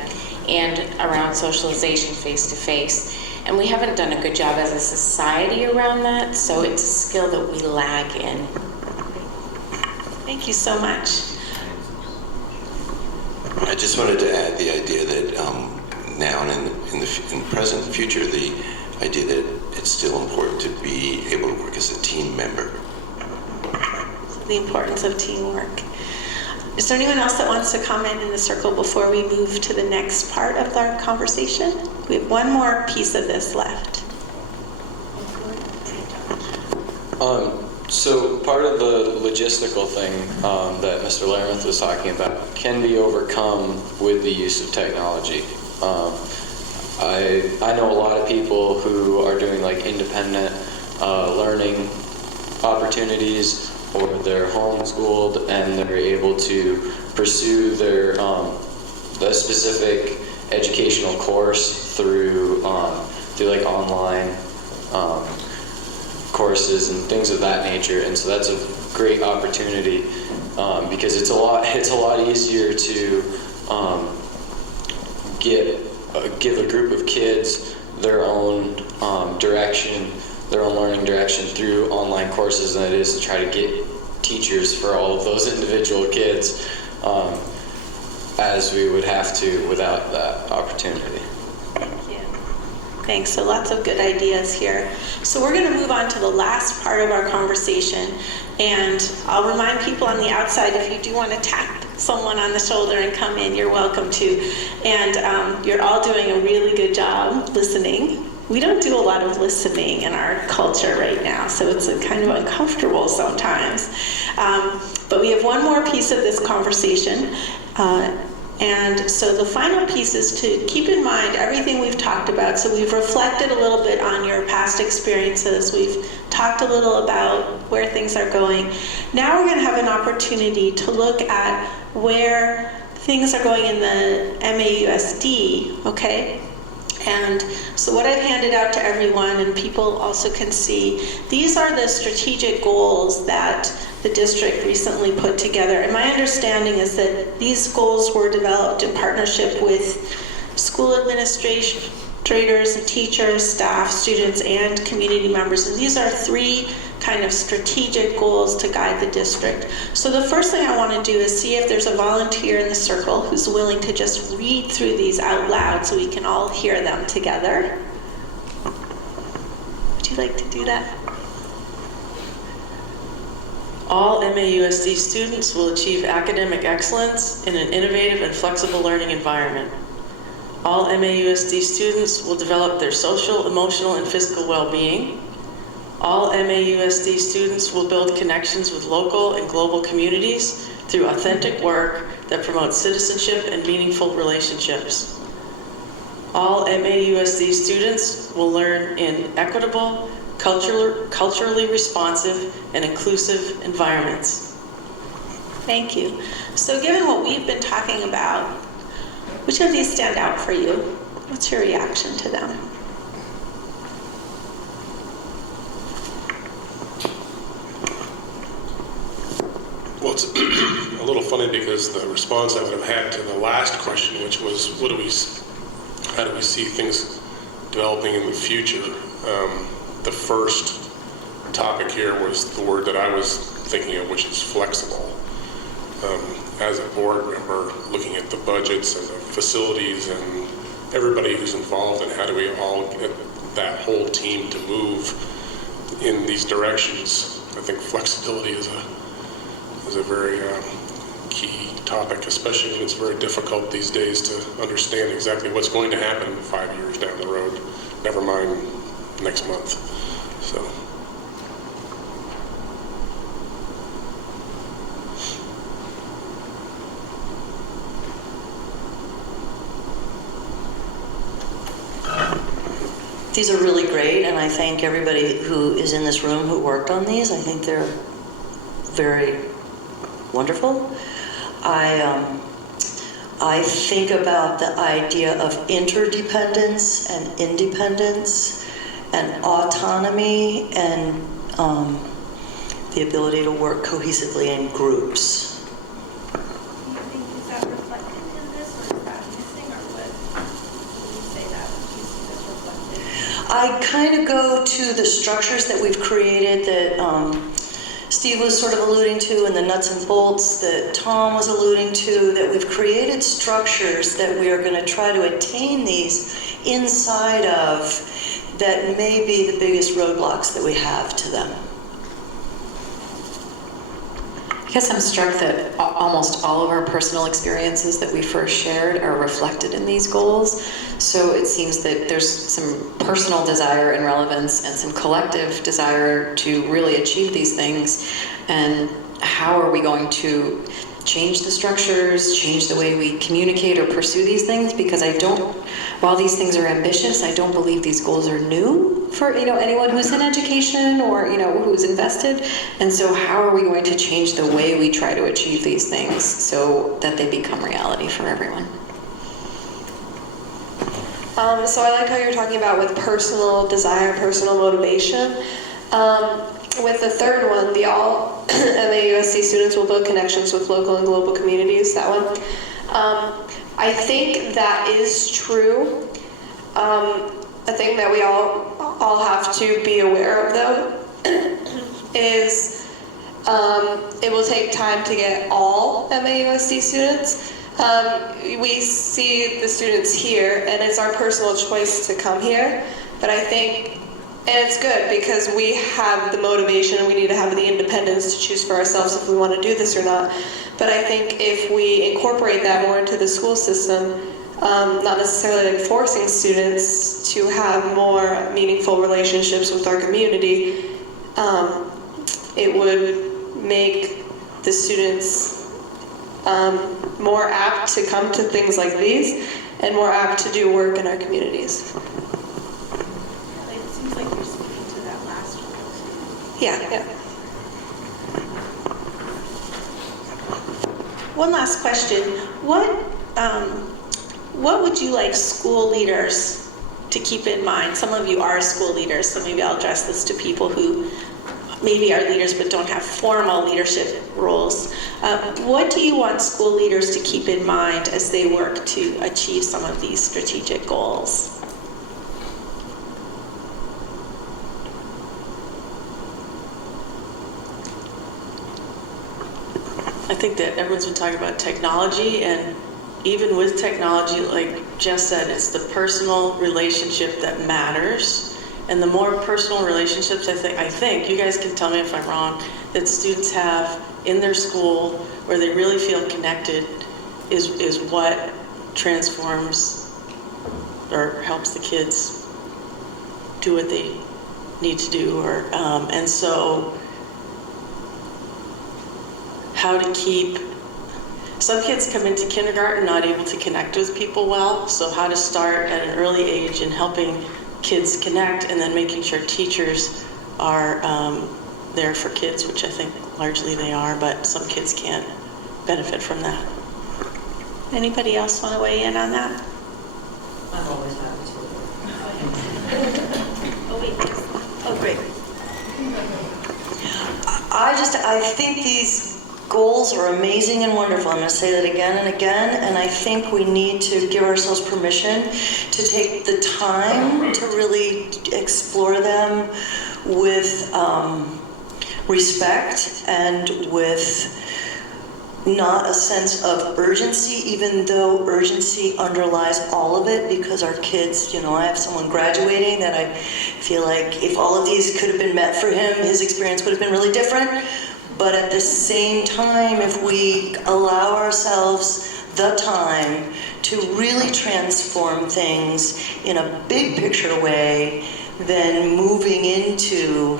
and around socialization face-to-face. And we haven't done a good job as a society around that, so it's a skill that we lag in. Thank you so much. I just wanted to add the idea that now and in the present and future, the idea that it's still important to be able to work as a team member. The importance of teamwork. Is there anyone else that wants to comment in the circle before we move to the next part of our conversation? We have one more piece of this left. So part of the logistical thing that Mr. Laramith was talking about can be overcome with the use of technology. I know a lot of people who are doing like independent learning opportunities, or they're homeschooled and they're able to pursue their a specific educational course through like online courses and things of that nature, and so that's a great opportunity because it's a lot easier to give a group of kids their own direction, their own learning direction through online courses than it is to try to get teachers for all of those individual kids as we would have to without that opportunity. Thank you. Thanks. So lots of good ideas here. So we're going to move on to the last part of our conversation, and I'll remind people on the outside, if you do want to tap someone on the shoulder and come in, you're welcome to. And you're all doing a really good job listening. We don't do a lot of listening in our culture right now, so it's kind of uncomfortable sometimes. But we have one more piece of this conversation. And so the final piece is to keep in mind everything we've talked about. So we've reflected a little bit on your past experiences. We've talked a little about where things are going. Now we're going to have an opportunity to look at where things are going in the MAUSD, okay? And so what I've handed out to everyone, and people also can see, these are the strategic goals that the district recently put together. And my understanding is that these goals were developed in partnership with school administrators, teachers, staff, students, and community members. And these are three kind of strategic goals to guide the district. So the first thing I want to do is see if there's a volunteer in the circle who's willing to just read through these out loud so we can all hear them together. Would you like to do that? All MAUSD students will achieve academic excellence in an innovative and flexible learning environment. All MAUSD students will develop their social, emotional, and physical well-being. All MAUSD students will build connections with local and global communities through authentic work that promotes citizenship and meaningful relationships. All MAUSD students will learn in equitable, culturally responsive, and inclusive environments. Thank you. So given what we've been talking about, which of these stand out for you? What's your reaction to them? Well, it's a little funny because the response I would have had to the last question, which was, how do we see things developing in the future? The first topic here was the word that I was thinking of, which is flexible. As a board member, looking at the budgets and the facilities and everybody who's involved, and how do we all get that whole team to move in these directions? I think flexibility is a very key topic, especially when it's very difficult these days to understand exactly what's going to happen 5 years down the road, never mind next month. So. These are really great, and I thank everybody who is in this room who worked on these. I think they're very wonderful. I think about the idea of interdependence and independence and autonomy and the ability to work cohesively in groups. I kind of go to the structures that we've created that Steve was sort of alluding to, and the nuts and bolts that Tom was alluding to, that we've created structures that we are going to try to attain these inside of, that may be the biggest roadblocks that we have to them. I guess I'm struck that almost all of our personal experiences that we first shared are reflected in these goals. So it seems that there's some personal desire and relevance and some collective desire to really achieve these things. And how are we going to change the structures, change the way we communicate or pursue these things? Because while these things are ambitious, I don't believe these goals are new for anyone who's in education or who's invested. And so how are we going to change the way we try to achieve these things so that they become reality for everyone? So I like how you're talking about with personal desire, personal motivation. With the third one, the all MAUSD students will build connections with local and global communities, that one. I think that is true. A thing that we all have to be aware of, though, is it will take time to get all MAUSD students. We see the students here, and it's our personal choice to come here, but I think, and it's good because we have the motivation and we need to have the independence to choose for ourselves if we want to do this or not. But I think if we incorporate that more into the school system, not necessarily like forcing students to have more meaningful relationships with our community, it would make the students more apt to come to things like these and more apt to do work in our communities. It seems like you're speaking to that last one. Yeah. One last question. What would you like school leaders to keep in mind? Some of you are school leaders, so maybe I'll address this to people who maybe are leaders but don't have formal leadership roles. What do you want school leaders to keep in mind as they work to achieve some of these strategic goals? I think that everyone's been talking about technology, and even with technology, like Jess said, it's the personal relationship that matters. And the more personal relationships, I think, you guys can tell me if I'm wrong, that students have in their school where they really feel connected is what transforms or helps the kids do what they need to do. And so how to keep, some kids come into kindergarten not able to connect with people well, so how to start at an early age in helping kids connect, and then making sure teachers are there for kids, which I think largely they are, but some kids can't benefit from that. Anybody else want to weigh in on that? I'm always happy to. Oh, wait. Oh, great. I think these goals are amazing and wonderful. I'm going to say that again and again, and I think we need to give ourselves permission to take the time to really explore them with respect and with not a sense of urgency, even though urgency underlies all of it, because our kids, I have someone graduating that I feel like if all of these could have been met for him, his experience would have been really different. But at the same time, if we allow ourselves the time to really transform things in a big picture way, then moving into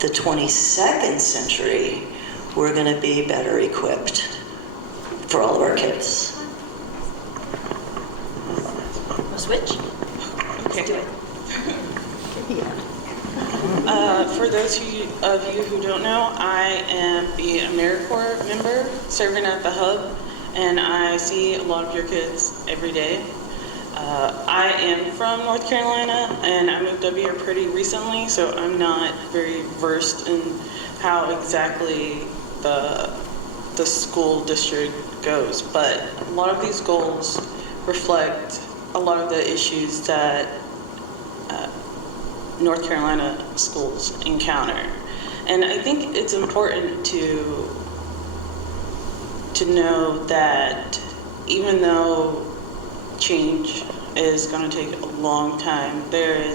the 22nd century, we're going to be better equipped for all of our kids. Switch? Okay. Let's do it. For those of you who don't know, I am the AmeriCorps member serving at the hub, and I see a lot of your kids every day. I am from North Carolina, and I moved up here pretty recently, so I'm not very versed in how exactly the school district goes. But a lot of these goals reflect a lot of the issues that North Carolina schools encounter. And I think it's important to know that even though change is going to take a long time, there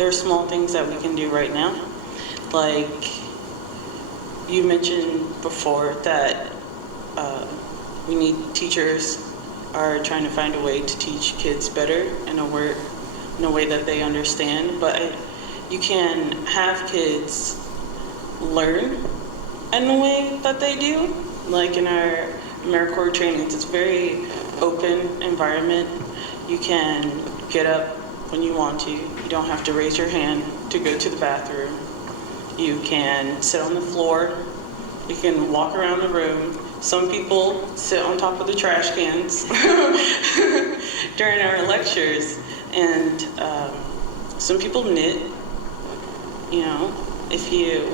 are small things that we can do right now. Like you mentioned before that we need teachers are trying to find a way to teach kids better in a way that they understand, but you can have kids learn in the way that they do. Like in our AmeriCorps trainings, it's a very open environment. You can get up when you want to. You don't have to raise your hand to go to the bathroom. You can sit on the floor. You can walk around the room. Some people sit on top of the trash cans during our lectures. And some people knit.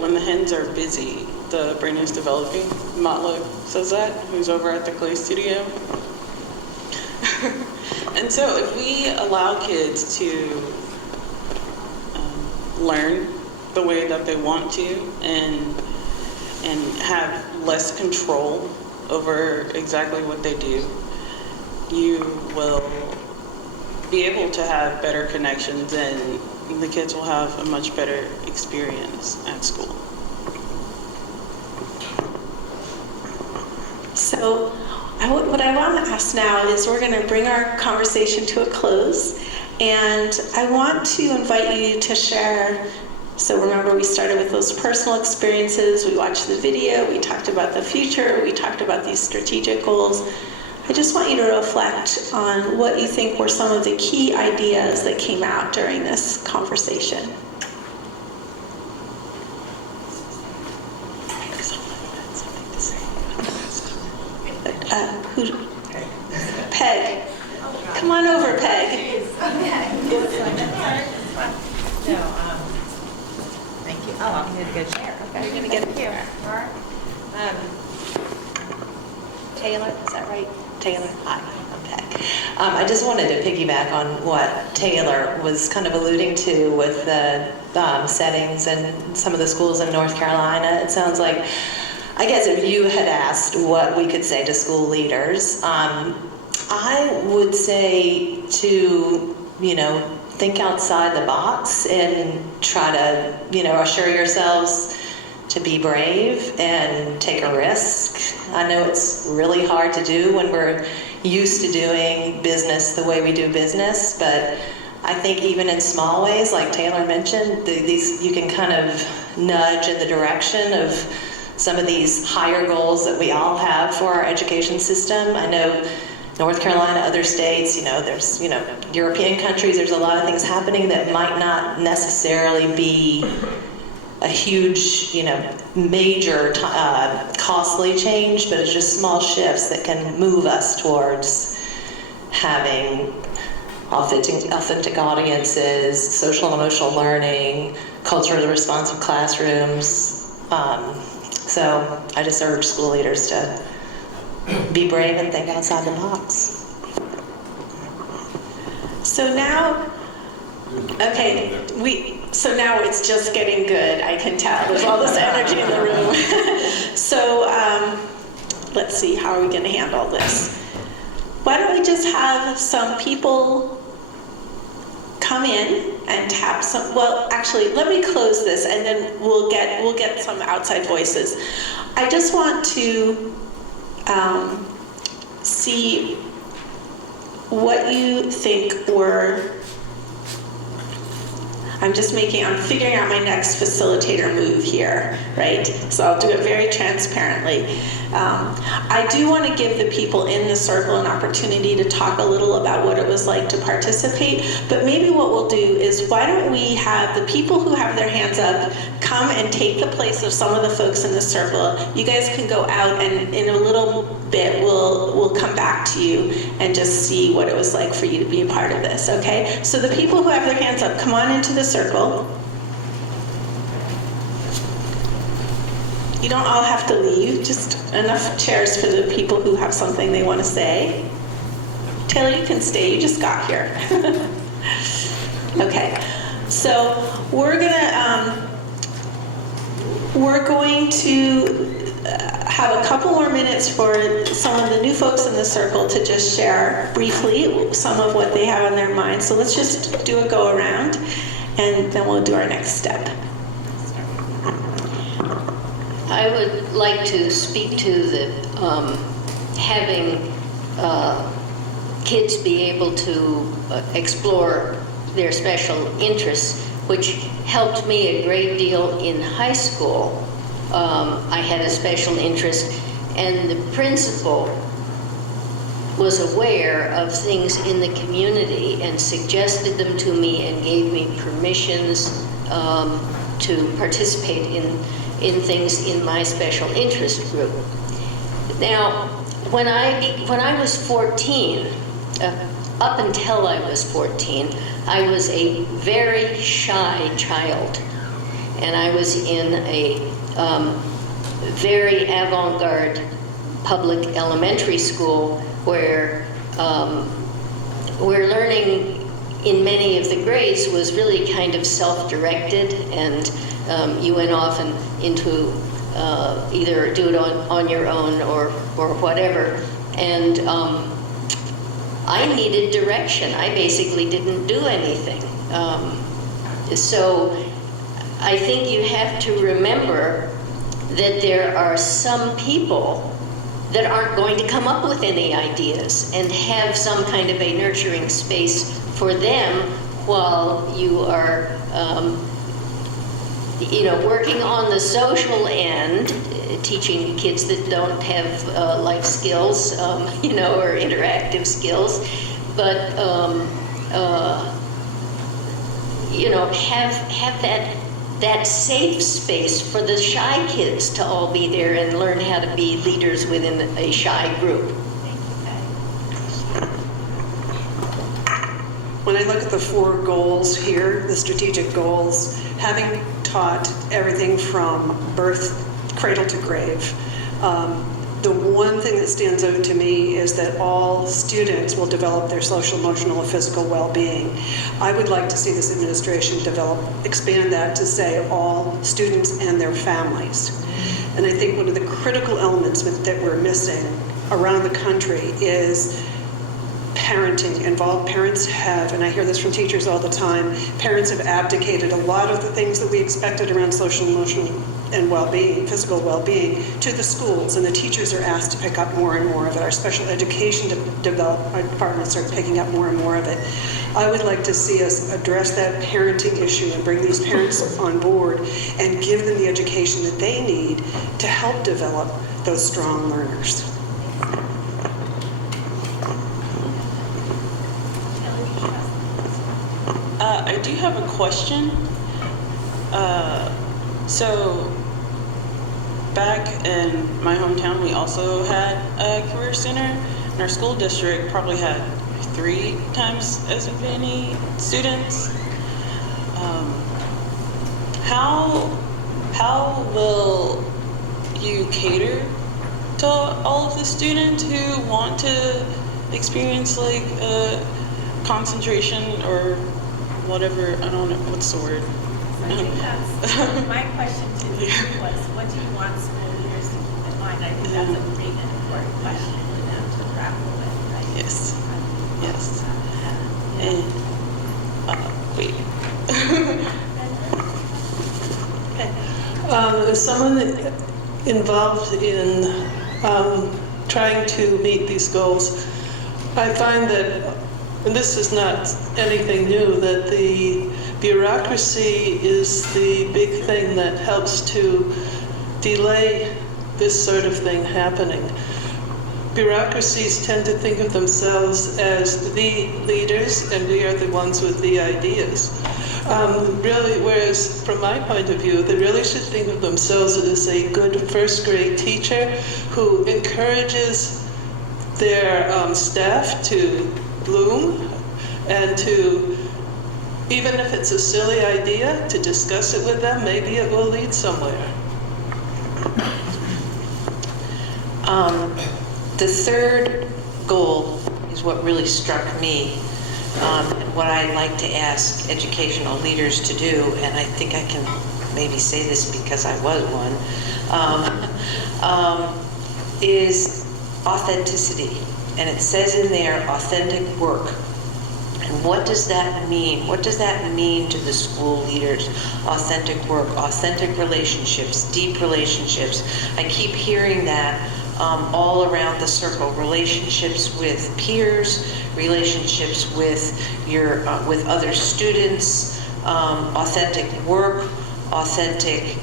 When the hens are busy, the brain is developing. Matla says that, who's over at the Clay Studio. And so if we allow kids to learn the way that they want to and have less control over exactly what they do, you will be able to have better connections, and the kids will have a much better experience at school. So what I want to ask now is we're going to bring our conversation to a close, and I want to invite you to share. So remember, we started with those personal experiences, we watched the video, we talked about the future, we talked about these strategic goals. I just want you to reflect on what you think were some of the key ideas that came out during this conversation. Peg. Come on over, Peg. Thank you. Oh, I'm going to go share. Okay. You're going to get it here. All right. Taylor, is that right? Taylor, hi, I'm Peg. I just wanted to piggyback on what Taylor was kind of alluding to with the settings and some of the schools in North Carolina. It sounds like, I guess if you had asked what we could say to school leaders, I would say to, think outside the box and try to, assure yourselves to be brave and take a risk. I know it's really hard to do when we're used to doing business the way we do business, but I think even in small ways, like Taylor mentioned, these you can kind of nudge in the direction of some of these higher goals that we all have for our education system. I know North Carolina, other states, there's, European countries, there's a lot of things happening that might not necessarily be a huge, major costly change, but it's just small shifts that can move us towards having authentic audiences, social and emotional learning, culturally responsive classrooms. So I just urge school leaders to be brave and think outside the box. So now, so now it's just getting good, I can tell. There's all this energy in the room. So let's see, how are we going to handle this? Why don't we just have some people come in and tap some, well, actually, let me close this and then we'll get some outside voices. I just want to see what you think I'm figuring out my next facilitator move here, right? So I'll do it very transparently. I do want to give the people in the circle an opportunity to talk a little about what it was like to participate, but maybe what we'll do is, why don't we have the people who have their hands up come and take the place of some of the folks in the circle. You guys can go out, and in a little bit we'll come back to you and just see what it was like for you to be a part of this, okay? So the people who have their hands up, come on into the circle. You don't all have to leave, just enough chairs for the people who have something they want to say. Taylor, you can stay, you just got here. Okay, so we're going to have a couple more minutes for some of the new folks in the circle to just share briefly some of what they have on their mind. So let's just do a go around, and then we'll do our next step. I would like to speak to the having kids be able to explore their special interests, which helped me a great deal in high school. I had a special interest, and the principal was aware of things in the community and suggested them to me and gave me permissions to participate in things in my special interest group. Now, when I was 14, up until I was 14, I was a very shy child, and I was in a very avant-garde public elementary school where learning in many of the grades was really kind of self-directed, and you went off and into either do it on your own or whatever. And I needed direction. I basically didn't do anything. So I think you have to remember that there are some people that aren't going to come up with any ideas, and have some kind of a nurturing space for them while you are working on the social end, teaching kids that don't have life skills, or interactive skills, but have that safe space for the shy kids to all be there and learn how to be leaders within a shy group. When I look at the 4 goals here, the strategic goals, having taught everything from birth, cradle to grave, the one thing that stands out to me is that all students will develop their social, emotional, and physical well-being. I would like to see this administration expand that to say all students and their families. And I think one of the critical elements that we're missing around the country is parenting. Involved parents have, and I hear this from teachers all the time, parents have abdicated a lot of the things that we expected around social, emotional, and well-being, physical well-being, to the schools, and the teachers are asked to pick up more and more of it. Our special education departments are picking up more and more of it. I would like to see us address that parenting issue and bring these parents on board and give them the education that they need to help develop those strong learners. I do have a question. So back in my hometown, we also had a career center, and our school district probably had 3 times as many students. How will you cater to all of the students who want to experience like concentration or whatever? I don't know what's the word. I think that's my question to you was, what do you want school leaders to keep in mind? I think that's a big and important question for them to grapple with, right? Yes. Yes. And wait. As someone involved in trying to meet these goals, I find that, and this is not anything new, that the bureaucracy is the big thing that helps to delay this sort of thing happening. Bureaucracies tend to think of themselves as the leaders, and we are the ones with the ideas. Really, whereas from my point of view, they really should think of themselves as a good first grade teacher who encourages their staff to bloom and to, even if it's a silly idea, to discuss it with them. Maybe it will lead somewhere. The third goal is what really struck me, and what I'd like to ask educational leaders to do, and I think I can maybe say this because I was one, is authenticity. And it says in there, authentic work. And what does that mean? What does that mean to the school leaders? Authentic work, authentic relationships, deep relationships. I keep hearing that all around the circle. Relationships with peers, relationships with your with other students, authentic work, authentic.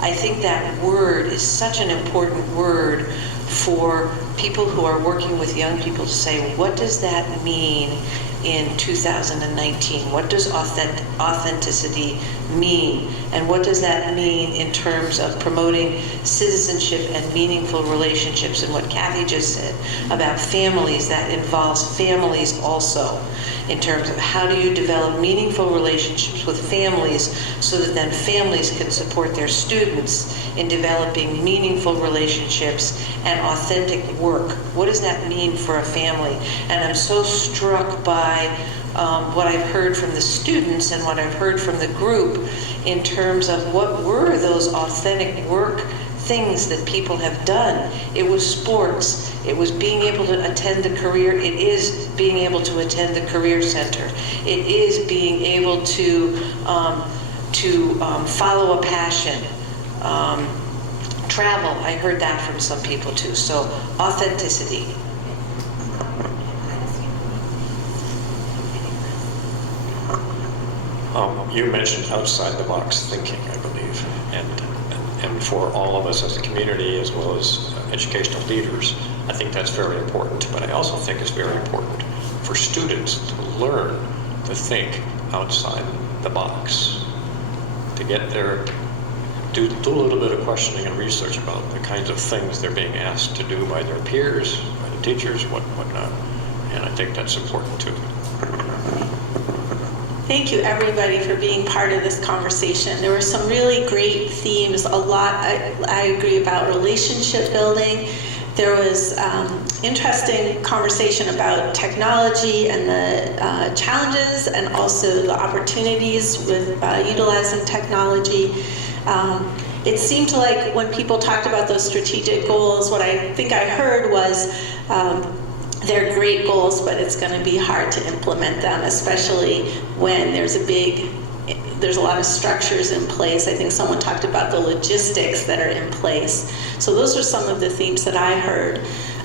I think that word is such an important word for people who are working with young people to say, what does that mean in 2019? What does authenticity mean? And what does that mean in terms of promoting citizenship and meaningful relationships? And what Kathy just said about families, that involves families also, in terms of how do you develop meaningful relationships with families so that then families can support their students in developing meaningful relationships and authentic work. What does that mean for a family? And I'm so struck by what I've heard from the students and what I've heard from the group in terms of what were those authentic work things that people have done. It was sports. It was being able to attend the career. It is being able to attend the career center. It is being able to follow a passion. Travel, I heard that from some people too. So authenticity. You mentioned outside the box thinking, I believe, and for all of us as a community as well as educational leaders, I think that's very important. But I also think it's very important for students to learn to think outside the box, to get there, do a little bit of questioning and research about the kinds of things they're being asked to do by their peers, by the teachers, whatnot. And I think that's important too. Thank you, everybody, for being part of this conversation. There were some really great themes, a lot I agree about relationship building. There was interesting conversation about technology and the challenges and also the opportunities with utilizing technology. It seemed like when people talked about those strategic goals, what I think I heard was they're great goals, but it's going to be hard to implement them, especially when there's a lot of structures in place. I think someone talked about the logistics that are in place. So those are some of the themes that I heard.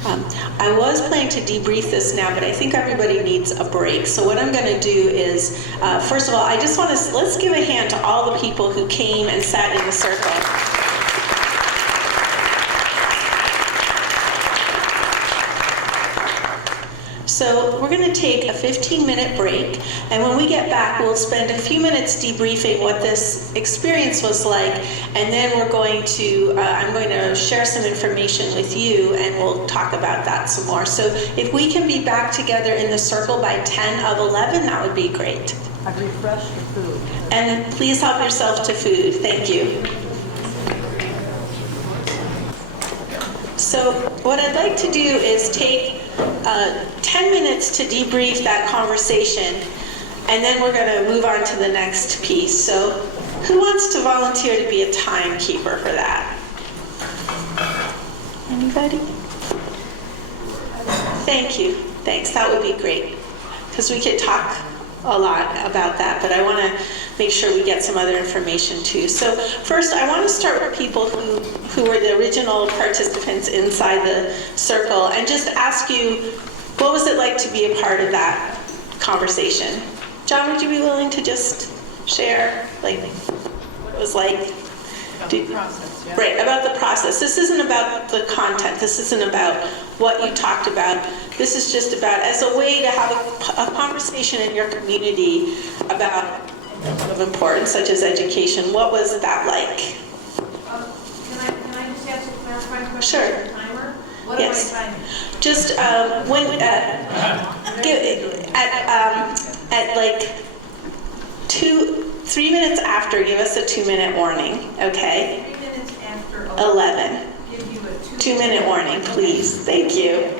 I was planning to debrief this now, but I think everybody needs a break. So what I'm going to do is, first of all, I just want to, let's give a hand to all the people who came and sat in the circle. So we're going to take a 15-minute break, and when we get back, we'll spend a few minutes debriefing what this experience was like, and then we're going to, I'm going to share some information with you, and we'll talk about that some more. So if we can be back together in the circle by 10 of 11, that would be great. I've refreshed the food. And please help yourself to food. Thank you. So what I'd like to do is take 10 minutes to debrief that conversation, and then we're going to move on to the next piece. So who wants to volunteer to be a timekeeper for that? Anybody? Thank you. Thanks. That would be great, because we could talk a lot about that, but I want to make sure we get some other information too. So first, I want to start with people who were the original participants inside the circle, and just ask you, what was it like to be a part of that conversation? John, would you be willing to just share, like, what it was like? About the process, yeah. Right, about the process. This isn't about the content. This isn't about what you talked about. This is just about, as a way to have a conversation in your community about of importance, such as education. What was that like? Can I just ask a clarifying question? Sure. Timer? What yes. Am I timing? Just at like 3 minutes after, give us a 2-minute warning, okay? 3 minutes after 11. Give you a 2-minute warning, please. Thank you.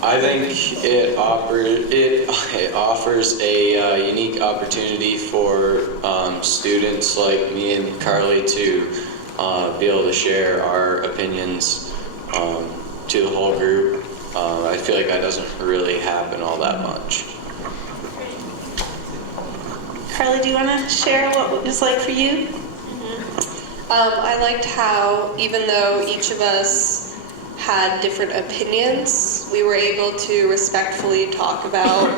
I think it offers a unique opportunity for students like me and Carly to be able to share our opinions to the whole group. I feel like that doesn't really happen all that much. Carly, do you want to share what it was like for you? I liked how, even though each of us had different opinions, we were able to respectfully talk about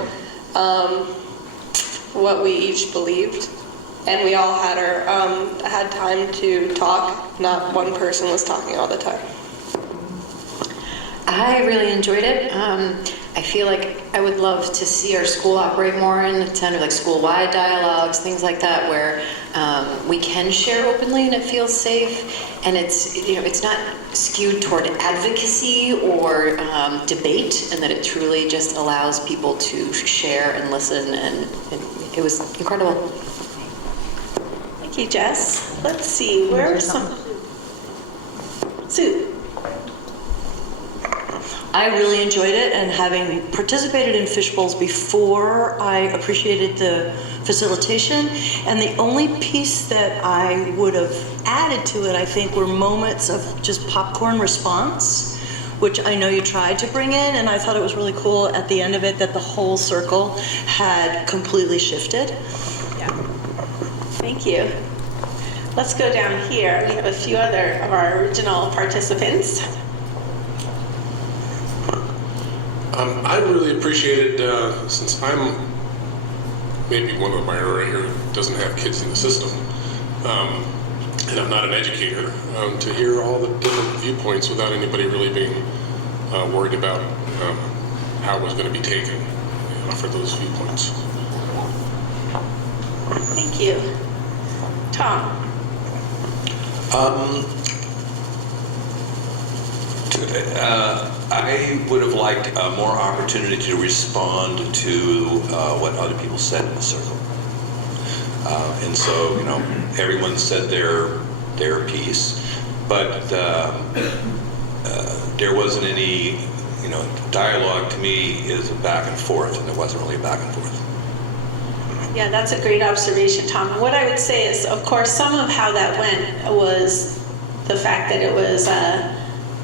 what we each believed, and we all had had time to talk. Not one person was talking all the time. I really enjoyed it. I feel like I would love to see our school operate more in kind of like school-wide dialogues, things like that, where we can share openly and it feels safe, and it's it's not skewed toward advocacy or debate, and that it truly just allows people to share and listen, and it was incredible. Thank you, Jess. Let's see, where are some... Sue. I really enjoyed it, and having participated in fishbowls before, I appreciated the facilitation. And the only piece that I would have added to it, I think, were moments of just popcorn response, which I know you tried to bring in, and I thought it was really cool at the end of it that the whole circle had completely shifted. Yeah. Thank you. Let's go down here. We have a few other of our original participants. I really appreciated, since I'm maybe one of the minority here who doesn't have kids in the system, and I'm not an educator, to hear all the different viewpoints without anybody really being worried about how it was going to be taken, for those viewpoints. Thank you. Tom. I would have liked more opportunity to respond to what other people said in the circle. And so, everyone said their piece, but there wasn't any, dialogue to me is a back and forth, and there wasn't really a back and forth. Yeah, that's a great observation, Tom. And what I would say is, of course, some of how that went was the fact that it was a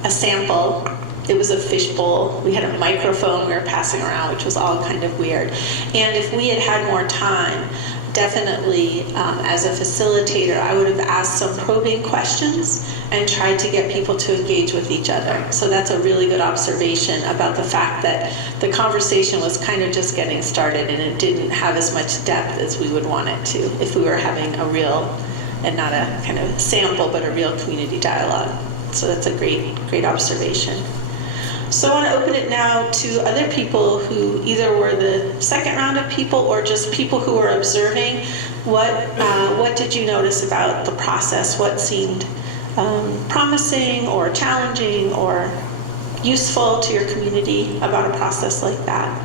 sample. It was a fishbowl. We had a microphone we were passing around, which was all kind of weird. And if we had had more time, definitely, as a facilitator, I would have asked some probing questions and tried to get people to engage with each other. So that's a really good observation about the fact that the conversation was kind of just getting started and it didn't have as much depth as we would want it to if we were having a real, and not a kind of sample, but a real community dialogue. So that's a great observation. So I want to open it now to other people who either were the second round of people or just people who were observing. What did you notice about the process? What seemed promising or challenging or useful to your community about a process like that?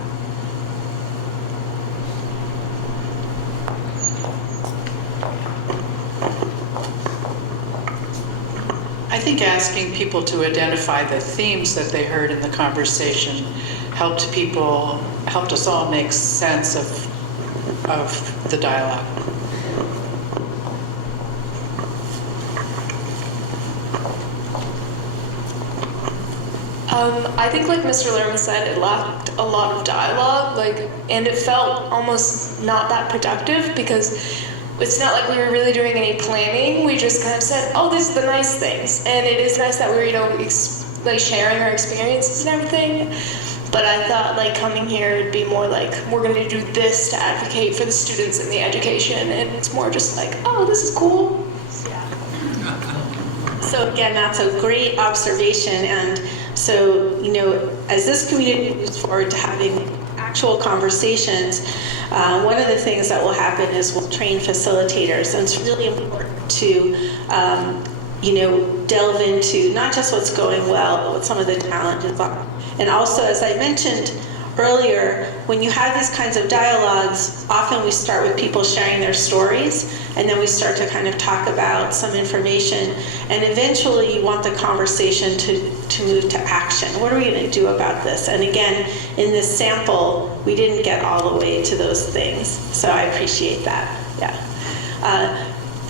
I think asking people to identify the themes that they heard in the conversation helped us all make sense of the dialogue. I think, like Mr. Lerma said, it lacked a lot of dialogue, and it felt almost not that productive because it's not like we were really doing any planning. We just kind of said, oh, these are the nice things. And it is nice that we're, sharing our experiences and everything. But I thought, coming here, it'd be more like, we're going to do this to advocate for the students in the education. And it's more just like, oh, this is cool. So again, that's a great observation. And so, as this community moves forward to having actual conversations, one of the things that will happen is we'll train facilitators, and it's really important to, delve into not just what's going well, but what some of the challenges are. And also, as I mentioned earlier, when you have these kinds of dialogues, often we start with people sharing their stories, and then we start to kind of talk about some information, and eventually you want the conversation to move to action. What are we going to do about this? And again, in this sample, we didn't get all the way to those things, so I appreciate that. Yeah.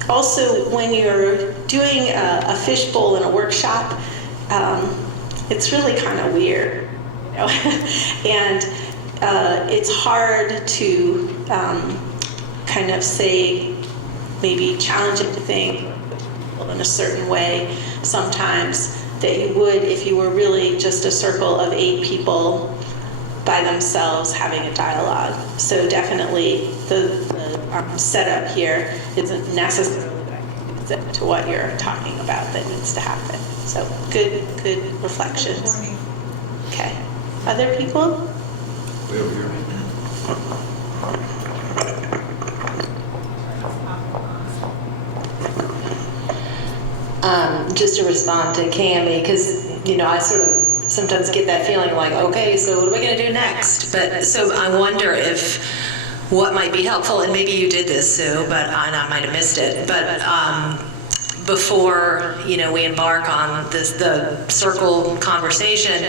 Also, when you're doing a fishbowl in a workshop, it's really kind of weird, and it's hard to kind of say maybe challenging things in a certain way sometimes that you would if you were really just a circle of 8 people by themselves having a dialogue. So definitely the setup here isn't necessarily to what you're talking about that needs to happen. So good reflections. Okay. Other people? Way over here. Just to respond to Cammie, because I sort of sometimes get that feeling like, okay, so what are we going to do next? But so I wonder if what might be helpful, and maybe you did this, Sue, but I might have missed it. But before we embark on the circle conversation,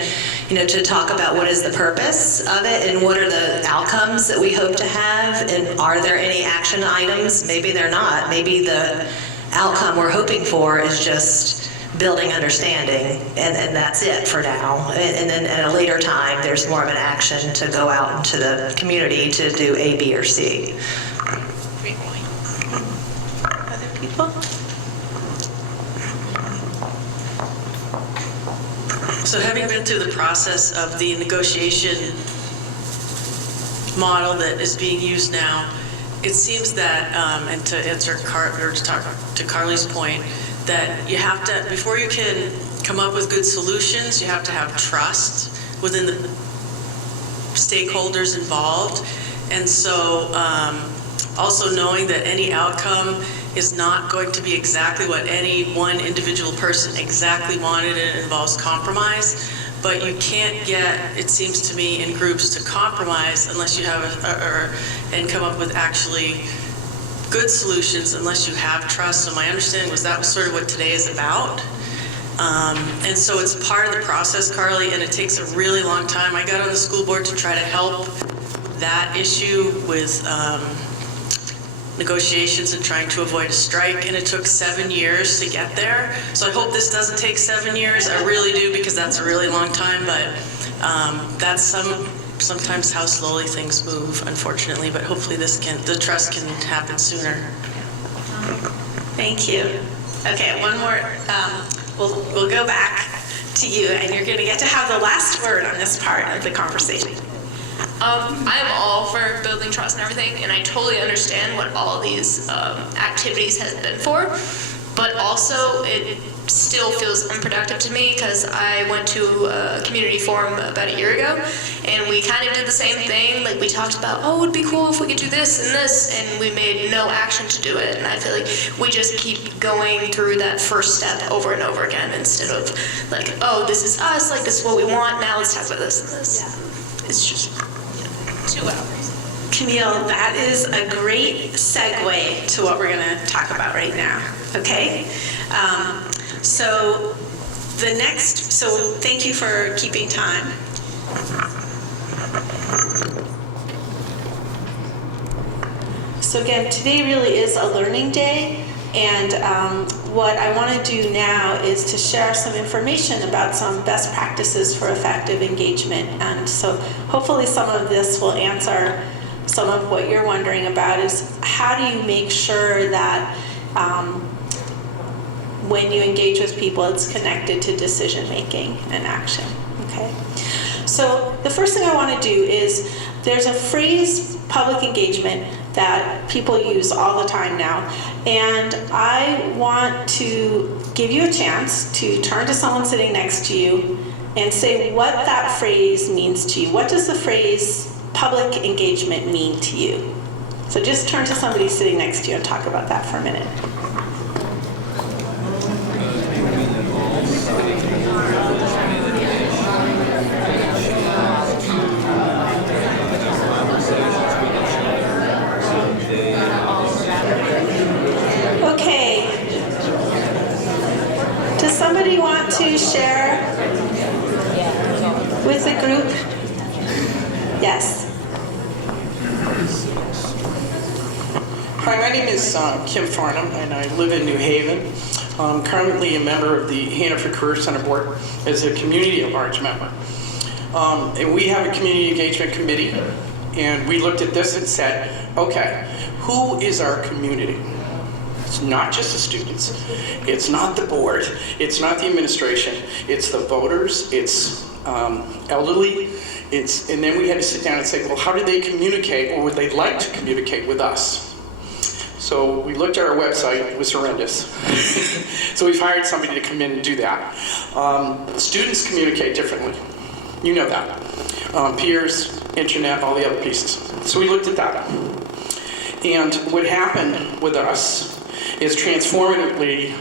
to talk about what is the purpose of it and what are the outcomes that we hope to have, and are there any action items? Maybe they're not. Maybe the outcome we're hoping for is just building understanding, and that's it for now. And then at a later time, there's more of an action to go out into the community to do A, B, or C. Great point. Other people? So having been through the process of the negotiation model that is being used now, it seems that, and to answer to Carly's point, that you have to, before you can come up with good solutions, you have to have trust within the stakeholders involved. And so also knowing that any outcome is not going to be exactly what any one individual person exactly wanted, and it involves compromise. But you can't get, it seems to me, in groups to compromise unless you have, and come up with actually good solutions unless you have trust. So my understanding was that was sort of what today is about. And so it's part of the process, Carly, and it takes a really long time. I got on the school board to try to help that issue with negotiations and trying to avoid a strike, and it took 7 years to get there. So I hope this doesn't take 7 years. I really do, because that's a really long time, but that's some sometimes how slowly things move, unfortunately, but hopefully the trust can happen sooner. Thank you. Okay, one more. We'll go back to you, and you're going to get to have the last word on this part of the conversation. I'm all for building trust and everything, and I totally understand what all these activities has been for, but also it still feels unproductive to me because I went to a community forum about a year ago, and we kind of did the same thing. Like, we talked about, oh, it'd be cool if we could do this and this, and we made no action to do it. And I feel like we just keep going through that first step over and over again instead of like, oh, this is us, like this is what we want, now let's talk about this and this. Yeah. It's just 2 hours. Camille, that is a great segue to what we're going to talk about right now, okay? So thank you for keeping time. So again, today really is a learning day, and what I want to do now is to share some information about some best practices for effective engagement. And so hopefully some of this will answer some of what you're wondering about, is how do you make sure that when you engage with people, it's connected to decision making and action, okay? So the first thing I want to do is, there's a phrase, public engagement, that people use all the time now, and I want to give you a chance to turn to someone sitting next to you and say what that phrase means to you. What does the phrase public engagement mean to you? So just turn to somebody sitting next to you and talk about that for a minute. Okay. Does somebody want to share with the group? Yes. Hi, my name is Kim Farnham, and I live in New Haven. I'm currently a member of the Hannaford Career Center Board as a community at large member. And we have a community engagement committee, and we looked at this and said, okay, who is our community? It's not just the students, it's not the board, it's not the administration, it's the voters, it's elderly, and then we had to sit down and say, well, how do they communicate, or would they like to communicate with us? So we looked at our website, it was horrendous. So we've hired somebody to come in and do that. Students communicate differently, you know that. Peers, internet, all the other pieces. So we looked at that. And what happened with us is transformatively,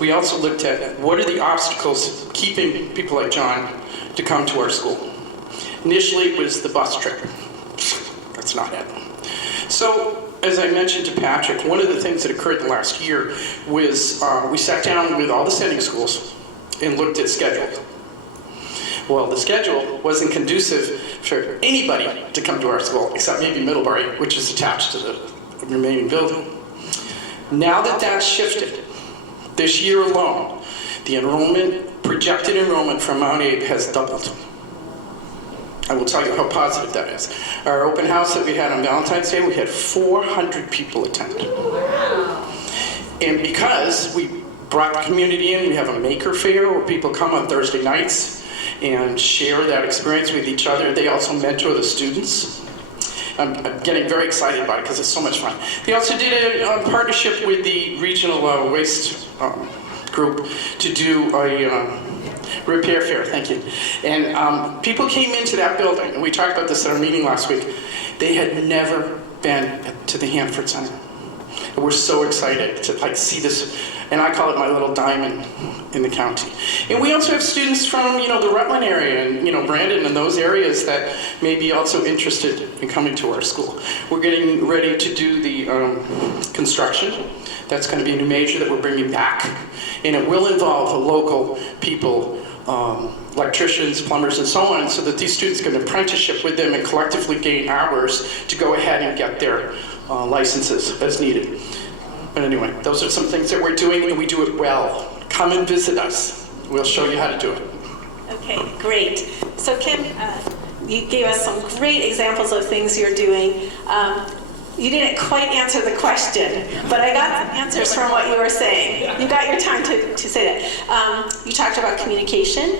we also looked at what are the obstacles keeping people like John to come to our school. Initially it was the bus trip. That's not it. So, as I mentioned to Patrick, one of the things that occurred in the last year was we sat down with all the sending schools and looked at schedules. Well, the schedule wasn't conducive for anybody to come to our school, except maybe Middlebury, which is attached to the remaining building. Now that that's shifted, this year alone, the projected enrollment from Mount Abe has doubled. I will tell you how positive that is. Our open house that we had on Valentine's Day, we had 400 people attend. And because we brought the community in, we have a maker fair where people come on Thursday nights and share that experience with each other. They also mentor the students. I'm getting very excited about it because it's so much fun. They also did a partnership with the regional waste group to do a repair fair, thank you. And people came into that building, and we talked about this at our meeting last week. They had never been to the Hanford Center. And we're so excited to see this, and I call it my little diamond in the county. And we also have students from the Rutland area and Brandon and those areas that may be also interested in coming to our school. We're getting ready to do the construction. That's going to be a new major that we're bringing back, and it will involve the local people, electricians, plumbers, and so on, so that these students can apprenticeship with them and collectively gain hours to go ahead and get their licenses as needed. But anyway, those are some things that we're doing, and we do it well. Come and visit us. We'll show you how to do it. Okay, great. So Kim, You gave us some great examples of things you're doing. You didn't quite answer the question, but I got some answers from what you were saying. You got your time to say that. You talked about communication.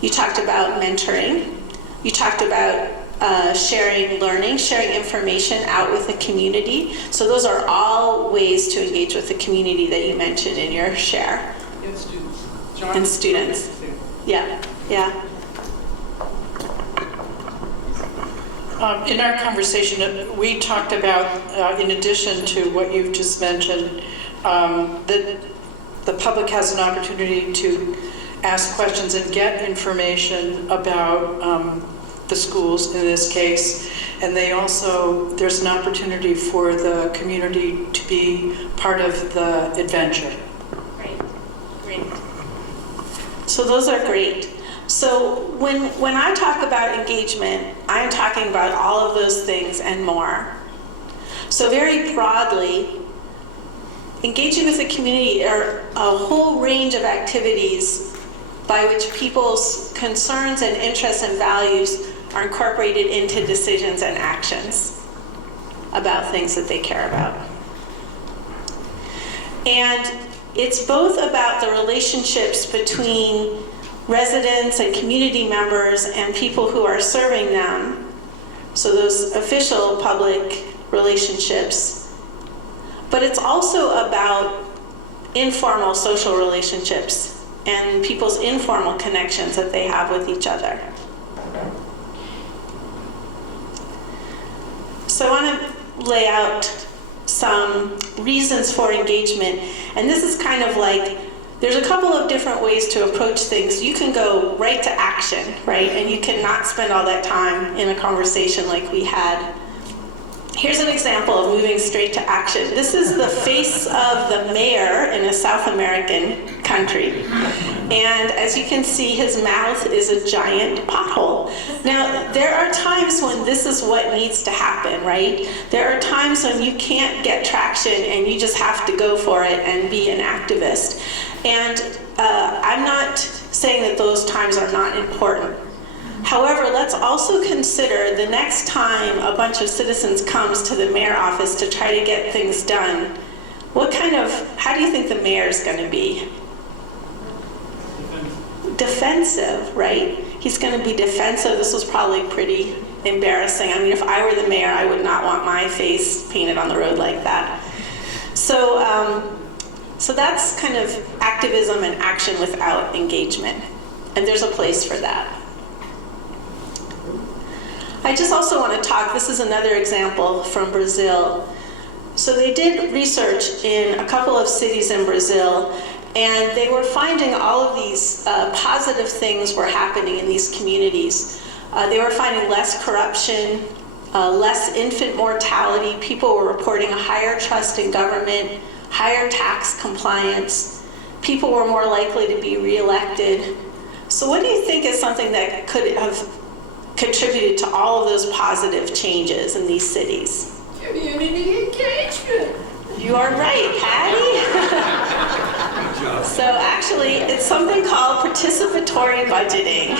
You talked about mentoring. You talked about sharing learning, sharing information out with the community. So those are all ways to engage with the community that you mentioned in your share. And students. And students. Yeah, yeah. In our conversation, we talked about, in addition to what you've just mentioned, that the public has an opportunity to ask questions and get information about the schools in this case. And there's an opportunity for the community to be part of the adventure. Great. So those are great. So when I talk about engagement, I'm talking about all of those things and more. So very broadly, engaging with the community are a whole range of activities by which people's concerns and interests and values are incorporated into decisions and actions about things that they care about. And it's both about the relationships between residents and community members and people who are serving them, so those official public relationships, but it's also about informal social relationships and people's informal connections that they have with each other. So I want to lay out some reasons for engagement, and this is kind of like, there's a couple of different ways to approach things. You can go right to action, right? And you cannot spend all that time in a conversation like we had. Here's an example of moving straight to action. This is the face of the mayor in a South American country. And as you can see, his mouth is a giant pothole. Now, there are times when this is what needs to happen, right? There are times when you can't get traction and you just have to go for it and be an activist. And I'm not saying that those times are not important. However, let's also consider the next time a bunch of citizens comes to the mayor's office to try to get things done, how do you think the mayor is going to be? Defensive, right? He's going to be defensive. This was probably pretty embarrassing. I mean, if I were the mayor, I would not want my face painted on the road like that. So that's kind of activism and action without engagement. And there's a place for that. I just also want to talk, this is another example from Brazil. So they did research in a couple of cities in Brazil, and they were finding all of these positive things were happening in these communities. They were finding less corruption, less infant mortality. People were reporting a higher trust in government, higher tax compliance. People were more likely to be reelected. So what do you think is something that could have contributed to all of those positive changes in these cities? Community engagement. You are right, Patty. So actually, it's something called participatory budgeting.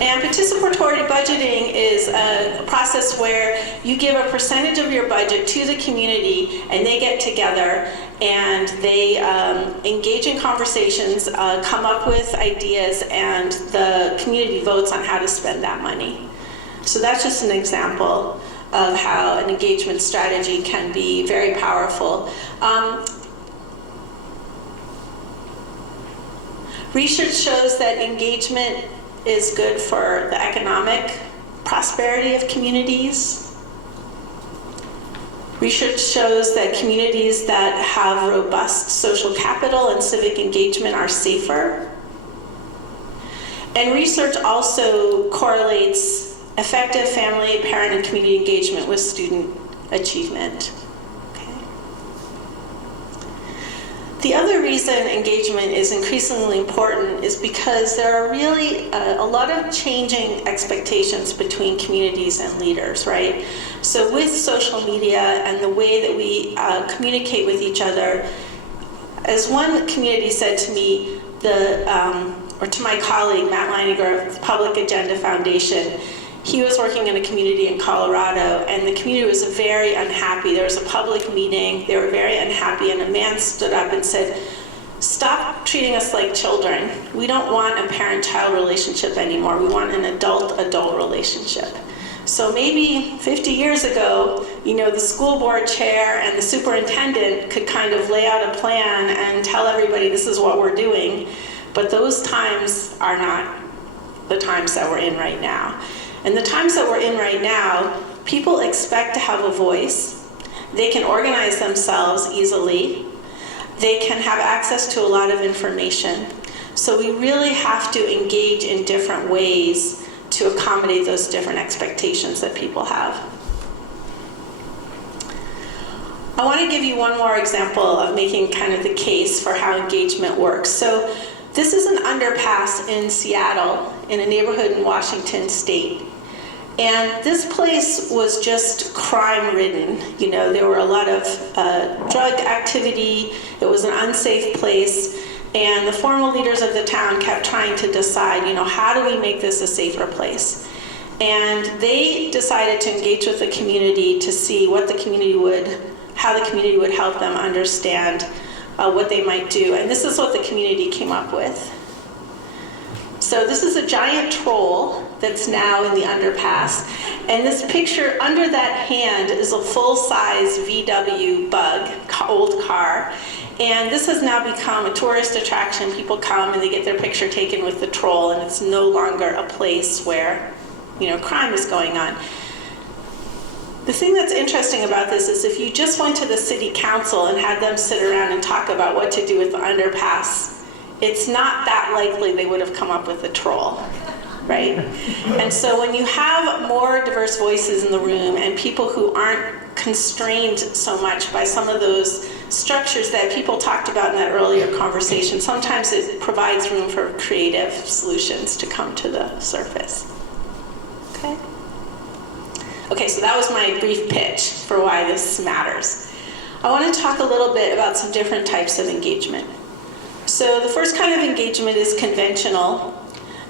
And participatory budgeting is a process where you give a percentage of your budget to the community, and they get together and they engage in conversations, come up with ideas, and the community votes on how to spend that money. So that's just an example of how an engagement strategy can be very powerful. Research shows that engagement is good for the economic prosperity of communities. Research shows that communities that have robust social capital and civic engagement are safer. And research also correlates effective family, parent, and community engagement with student achievement. The other reason engagement is increasingly important is because there are really a lot of changing expectations between communities and leaders, right? So with social media and the way that we communicate with each other, as one community said to me, or to my colleague, Matt Leininger of Public Agenda Foundation. He was working in a community in Colorado, and the community was very unhappy. There was a public meeting, they were very unhappy, and a man stood up and said, "Stop treating us like children. We don't want a parent-child relationship anymore. We want an adult-adult relationship." So maybe 50 years ago, the school board chair and the superintendent could kind of lay out a plan and tell everybody this is what we're doing. But those times are not the times that we're in right now. And the times that we're in right now, people expect to have a voice. They can organize themselves easily. They can have access to a lot of information. So we really have to engage in different ways to accommodate those different expectations that people have. I want to give you one more example of making kind of the case for how engagement works. So this is an underpass in Seattle, in a neighborhood in Washington State. And this place was just crime-ridden. There were a lot of drug activity. It was an unsafe place. And the formal leaders of the town kept trying to decide, how do we make this a safer place? And they decided to engage with the community to see how the community would help them understand what they might do. And this is what the community came up with. So this is a giant troll that's now in the underpass. And this picture under that hand is a full-size VW Bug, old car. And this has now become a tourist attraction. People come and they get their picture taken with the troll, and it's no longer a place where, crime is going on. The thing that's interesting about this is if you just went to the city council and had them sit around and talk about what to do with the underpass, it's not that likely they would have come up with a troll, right? And so when you have more diverse voices in the room and people who aren't constrained so much by some of those structures that people talked about in that earlier conversation, sometimes it provides room for creative solutions to come to the surface. Okay, so that was my brief pitch for why this matters. I want to talk a little bit about some different types of engagement. So the first kind of engagement is conventional.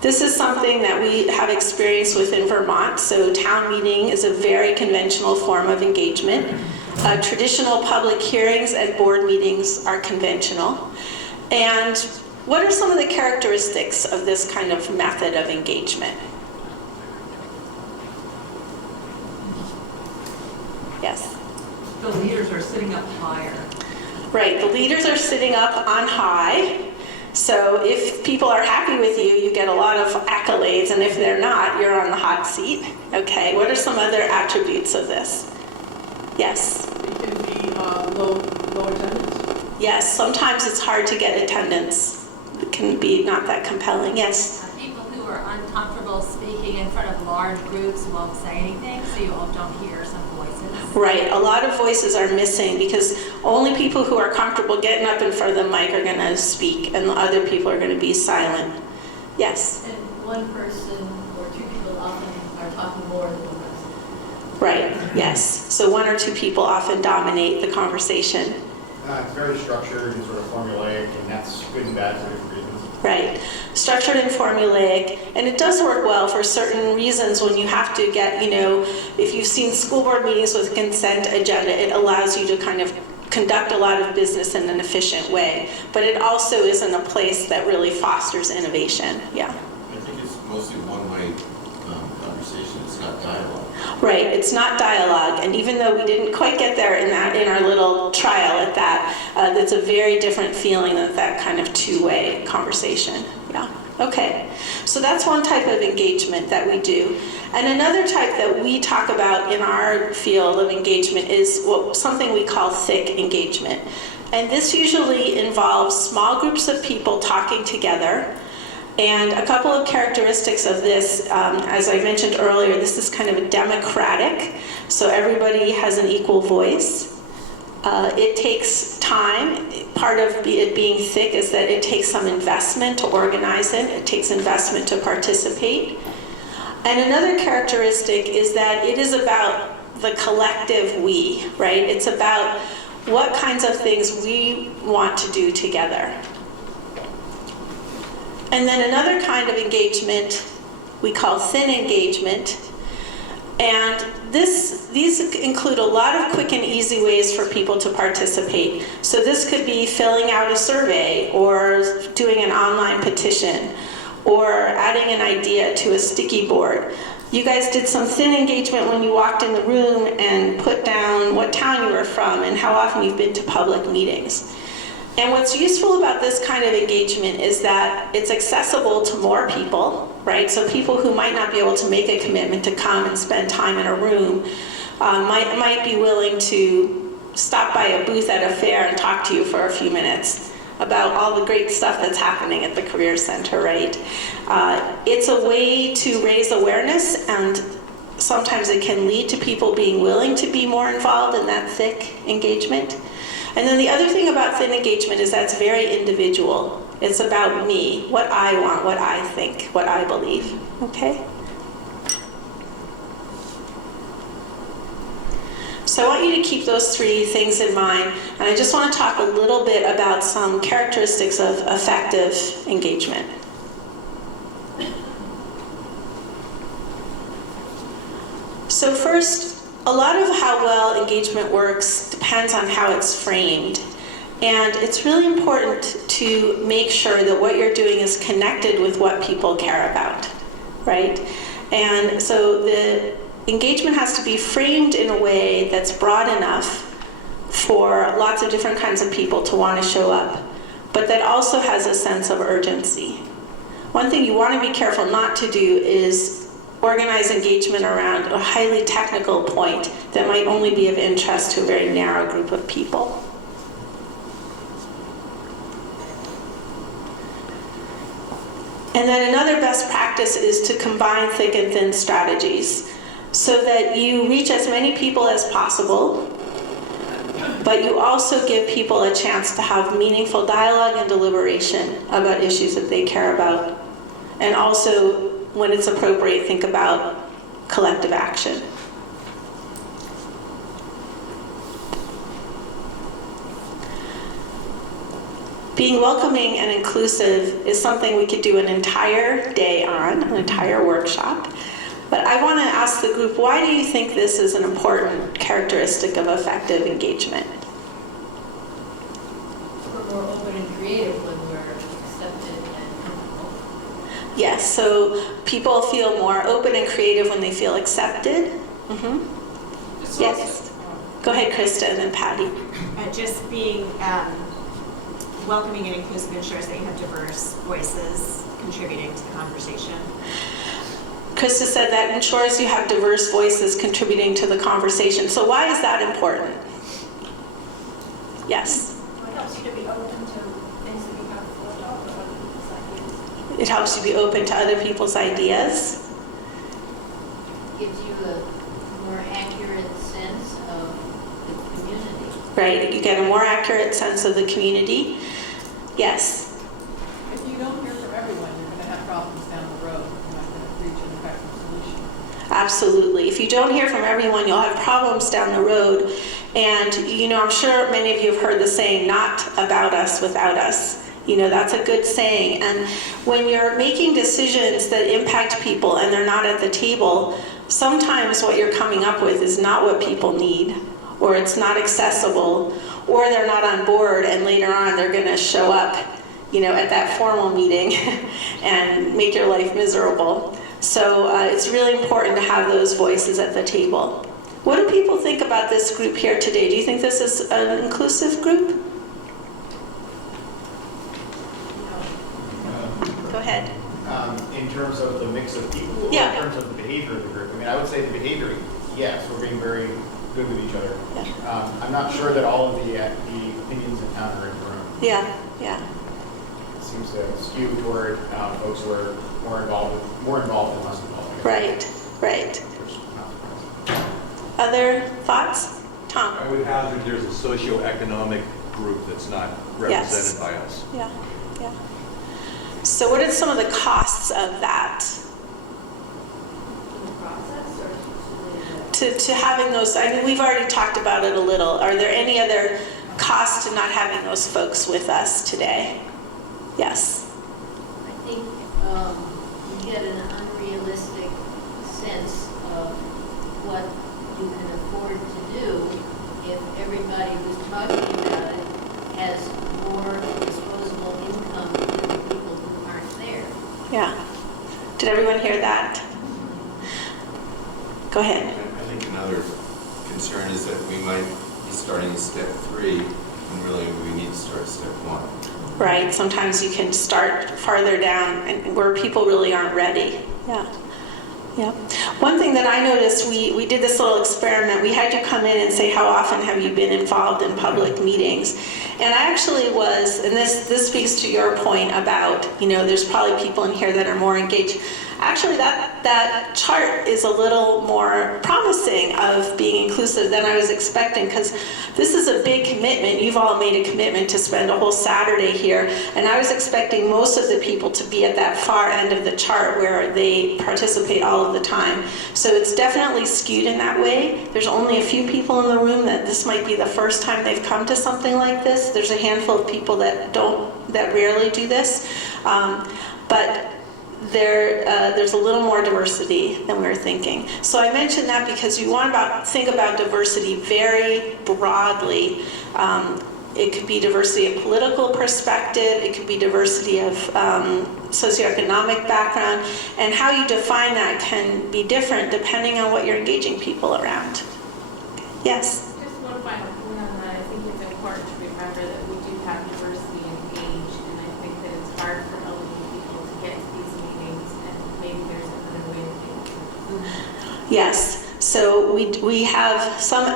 This is something that we have experience with in Vermont. So town meeting is a very conventional form of engagement. Traditional public hearings and board meetings are conventional. And what are some of the characteristics of this kind of method of engagement? Yes? The leaders are sitting up higher. Right, the leaders are sitting up on high. So if people are happy with you, you get a lot of accolades, and if they're not, you're on the hot seat. Okay, what are some other attributes of this? Yes? It can be low attendance. Yes, sometimes it's hard to get attendance. It can be not that compelling. Yes? People who are uncomfortable speaking in front of large groups won't say anything, so you don't hear some voices. Right, a lot of voices are missing because only people who are comfortable getting up in front of the mic are going to speak, and the other people are going to be silent. Yes? And one person or two people often are talking more than the rest. Right, yes. So one or two people often dominate the conversation. It's very structured and sort of formulaic, and that's good and bad for different reasons. Right. Structured and formulaic, and it does work well for certain reasons when you have to get, if you've seen school board meetings with consent agenda, it allows you to kind of conduct a lot of business in an efficient way. But it also isn't a place that really fosters innovation. Yeah. I think it's mostly one-way conversation. It's not dialogue. Right, it's not dialogue, and even though we didn't quite get there in our little trial at that, that's a very different feeling than that kind of two-way conversation. Yeah. Okay, so that's one type of engagement that we do. And another type that we talk about in our field of engagement is something we call thick engagement. And this usually involves small groups of people talking together. And a couple of characteristics of this, as I mentioned earlier, this is kind of democratic, so everybody has an equal voice. It takes time. Part of it being thick is that it takes some investment to organize it. It takes investment to participate. And another characteristic is that it is about the collective we, right? It's about what kinds of things we want to do together. And then another kind of engagement we call thin engagement. And these include a lot of quick and easy ways for people to participate. So this could be filling out a survey, or doing an online petition, or adding an idea to a sticky board. You guys did some thin engagement when you walked in the room and put down what town you were from and how often you've been to public meetings. And what's useful about this kind of engagement is that it's accessible to more people, right? So people who might not be able to make a commitment to come and spend time in a room might be willing to stop by a booth at a fair and talk to you for a few minutes about all the great stuff that's happening at the Career Center, right? It's a way to raise awareness, and sometimes it can lead to people being willing to be more involved in that thick engagement. And then the other thing about thin engagement is that it's very individual. It's about me, what I want, what I think, what I believe, okay? So I want you to keep those three things in mind, and I just want to talk a little bit about some characteristics of effective engagement. So first, a lot of how well engagement works depends on how it's framed. And it's really important to make sure that what you're doing is connected with what people care about, right? And so the engagement has to be framed in a way that's broad enough for lots of different kinds of people to want to show up, but that also has a sense of urgency. One thing you want to be careful not to do is organize engagement around a highly technical point that might only be of interest to a very narrow group of people. And then another best practice is to combine thick and thin strategies so that you reach as many people as possible, but you also give people a chance to have meaningful dialogue and deliberation about issues that they care about. And also, when it's appropriate, think about collective action. Being welcoming and inclusive is something we could do an entire day on, an entire workshop. But I want to ask the group, why do you think this is an important characteristic of effective engagement? We're more open and creative when we're accepted and comfortable. Yes, so people feel more open and creative when they feel accepted. Yes. Go ahead, Krista, and then Patty. Just being welcoming and inclusive ensures that you have diverse voices contributing to the conversation. Krista said that ensures you have diverse voices contributing to the conversation. So why is that important? Yes? It helps you to be open to things that you have thought of, or other people's ideas. It helps you be open to other people's ideas. Gives you a more accurate sense of the community. Right, you get a more accurate sense of the community. Yes? If you don't hear from everyone, you're going to have problems down the road. You're not going to reach an effective solution. Absolutely. If you don't hear from everyone, you'll have problems down the road. And, you know, I'm sure many of you have heard the saying, not about us, without us. You know, that's a good saying. And when you're making decisions that impact people and they're not at the table, sometimes what you're coming up with is not what people need, or it's not accessible, or they're not on board, and later on they're going to show up, you know, at that formal meeting and make your life miserable. So it's really important to have those voices at the table. What do people think about this group here today? Do you think this is an inclusive group? Go ahead. In terms of the mix of people, Yeah. or in terms of the behavior of the group? I mean, I would say the behavior, yes, we're being very good with each other. Yeah. I'm not sure that all of the opinions in town are in the room. Yeah, yeah. It seems to skew toward folks who are more involved than less involved. Right, right. Other thoughts? Tom? I would hazard there's a socioeconomic group that's not represented by us. Yeah, yeah. So what are some of the costs of that? To having those, I mean, we've already talked about it a little. Are there any other costs to not having those folks with us today? Yes. I think you get an unrealistic sense of what you can afford to do if everybody who's talking about it has more disposable income than the people who aren't there. Yeah. Did everyone hear that? Go ahead. I think another concern is that we might be starting at step 3 when really we need to start at step 1. Right. Sometimes you can start farther down and where people really aren't ready. Yeah. Yeah. One thing that I noticed, we did this little experiment. We had you come in and say, how often have you been involved in public meetings? And I actually was, and this speaks to your point about, there's probably people in here that are more engaged. Actually, that chart is a little more promising of being inclusive than I was expecting, because this is a big commitment. You've all made a commitment to spend a whole Saturday here, and I was expecting most of the people to be at that far end of the chart where they participate all of the time. So it's definitely skewed in that way. There's only a few people in the room that this might be the first time they've come to something like this. There's a handful of people that rarely do this, but there's a little more diversity than we were thinking. So I mentioned that because you want to think about diversity very broadly. It could be diversity of political perspective, it could be diversity of socioeconomic background, and how you define that can be different depending on what you're engaging people around. Yes? Just one final point on that. I think it's important to remember that we do have diversity in age, and I think that it's hard for elderly people to get to these meetings, and maybe there's another way to do it. Yes. So we have some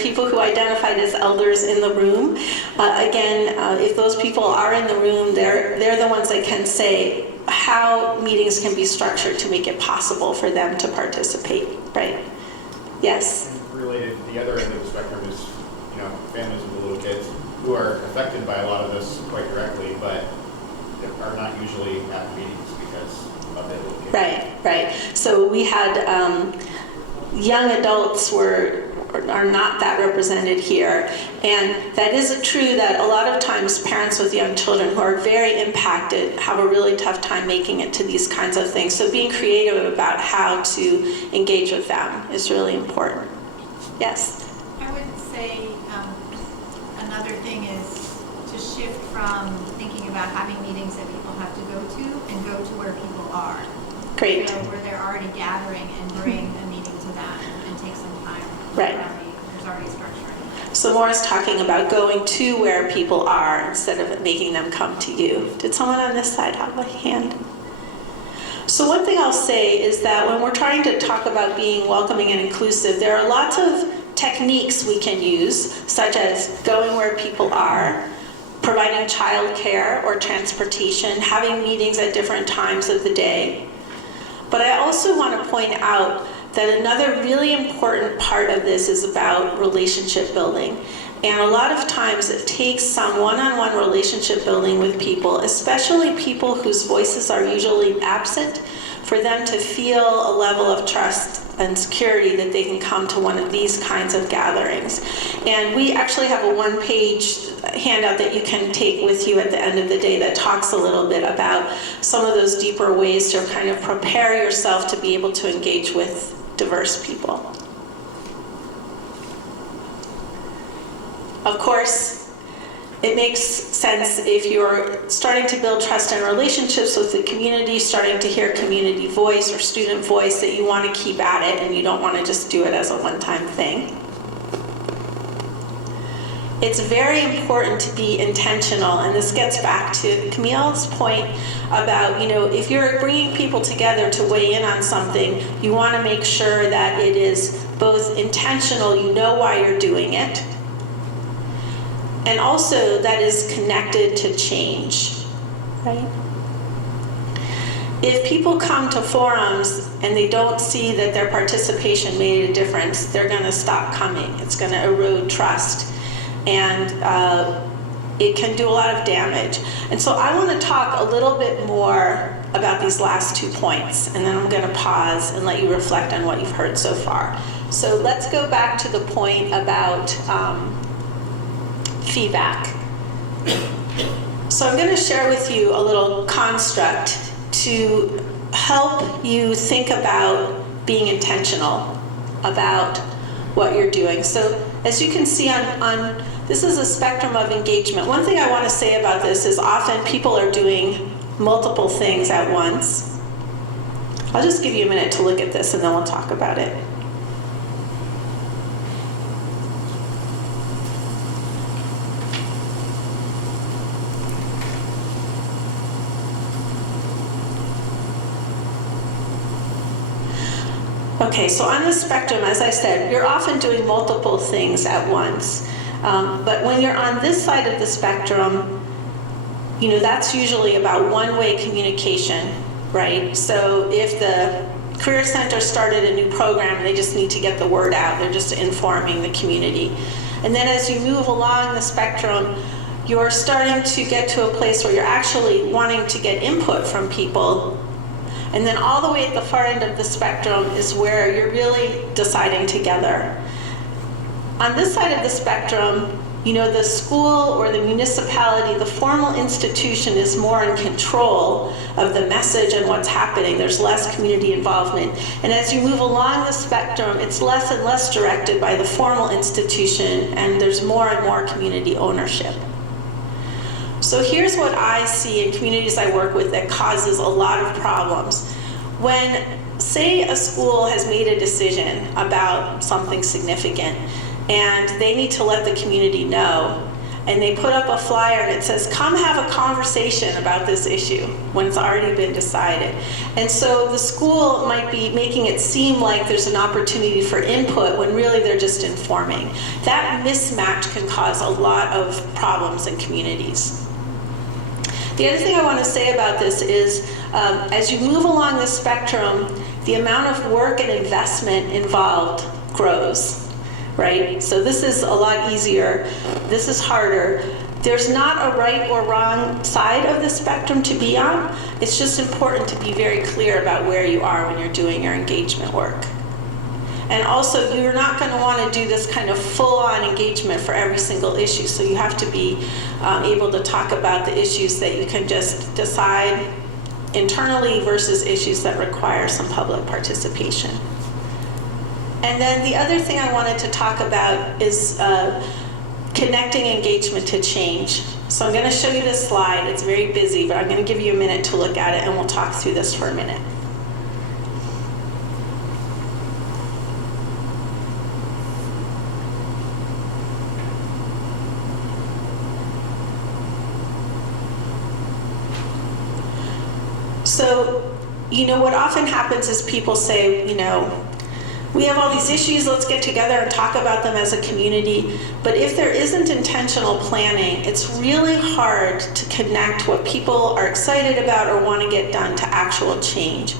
people who identified as elders in the room. If those people are in the room, they're the ones that can say how meetings can be structured to make it possible for them to participate, right? Yes? And related, the other end of the spectrum is, families with little kids who are affected by a lot of this quite directly, but are not usually at meetings because of their little kids. Right. So we had young adults are not that represented here, and that is true that a lot of times parents with young children who are very impacted have a really tough time making it to these kinds of things. So being creative about how to engage with them is really important. Yes? I would say another thing is to shift from thinking about having meetings that people have to go to and go to where people are. Great. So where they're already gathering and bring a meeting to that and take some time. Right. There's already structure. So Maura's talking about going to where people are instead of making them come to you. Did someone on this side have a hand? So one thing I'll say is that when we're trying to talk about being welcoming and inclusive, there are lots of techniques we can use, such as going where people are, providing childcare or transportation, having meetings at different times of the day. But I also want to point out that another really important part of this is about relationship building. And a lot of times it takes some one-on-one relationship building with people, especially people whose voices are usually absent, for them to feel a level of trust and security that they can come to one of these kinds of gatherings. And we actually have a one-page handout that you can take with you at the end of the day that talks a little bit about some of those deeper ways to kind of prepare yourself to be able to engage with diverse people. Of course, it makes sense if you're starting to build trust and relationships with the community, starting to hear community voice or student voice, that you want to keep at it and you don't want to just do it as a one-time thing. It's very important to be intentional, and this gets back to Camille's point about, if you're bringing people together to weigh in on something, you want to make sure that it is both intentional, you know why you're doing it, and also that is connected to change, right? If people come to forums and they don't see that their participation made a difference, they're going to stop coming. It's going to erode trust. And it can do a lot of damage. And so I want to talk a little bit more about these last 2 points, and then I'm going to pause and let you reflect on what you've heard so far. So let's go back to the point about feedback. So So I'm going to share with you a little construct to help you think about being intentional about what you're doing. So as you can see on this is a spectrum of engagement. One thing I want to say about this is often people are doing multiple things at once. I'll just give you a minute to look at this and then we'll talk about it. Okay, so on the spectrum, as I said, you're often doing multiple things at once. But when you're on this side of the spectrum, you know, that's usually about one-way communication, right? So if the Career Center started a new program and they just need to get the word out, they're just informing the community. And then as you move along the spectrum, you're starting to get to a place where you're actually wanting to get input from people. And then all the way at the far end of the spectrum is where you're really deciding together. On this side of the spectrum, you know, the school or the municipality, the formal institution is more in control of the message and what's happening. There's less community involvement. And as you move along the spectrum, it's less and less directed by the formal institution, and there's more and more community ownership. So here's what I see in communities I work with that causes a lot of problems. When, say, a school has made a decision about something significant and they need to let the community know, and they put up a flyer and it says, come have a conversation about this issue when it's already been decided. And so the school might be making it seem like there's an opportunity for input when really they're just informing. That mismatch can cause a lot of problems in communities. The other thing I want to say about this is, as you move along the spectrum, the amount of work and investment involved grows, right? So this is a lot easier, this is harder. There's not a right or wrong side of the spectrum to be on. It's just important to be very clear about where you are when you're doing your engagement work. And also, you're not going to want to do this kind of full-on engagement for every single issue. So you have to be able to talk about the issues that you can just decide internally versus issues that require some public participation. And then the other thing I wanted to talk about is connecting engagement to change. So I'm going to show you this slide. It's very busy, but I'm going to give you a minute to look at it, and we'll talk through this for a minute. So, you know, what often happens is people say, you know, we have all these issues, let's get together and talk about them as a community. But if there isn't intentional planning, it's really hard to connect what people are excited about or want to get done to actual change.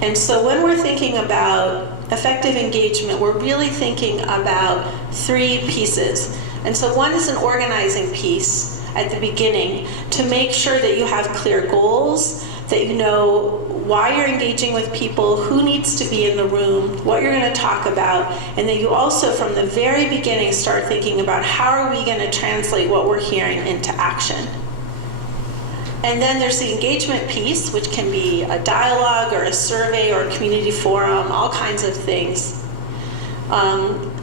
And so when we're thinking about effective engagement, we're really thinking about three pieces. And so one is an organizing piece at the beginning to make sure that you have clear goals, that you know why you're engaging with people, who needs to be in the room, what you're going to talk about, and that you also from the very beginning start thinking about how are we going to translate what we're hearing into action. And then there's the engagement piece, which can be a dialogue or a survey or a community forum, all kinds of things.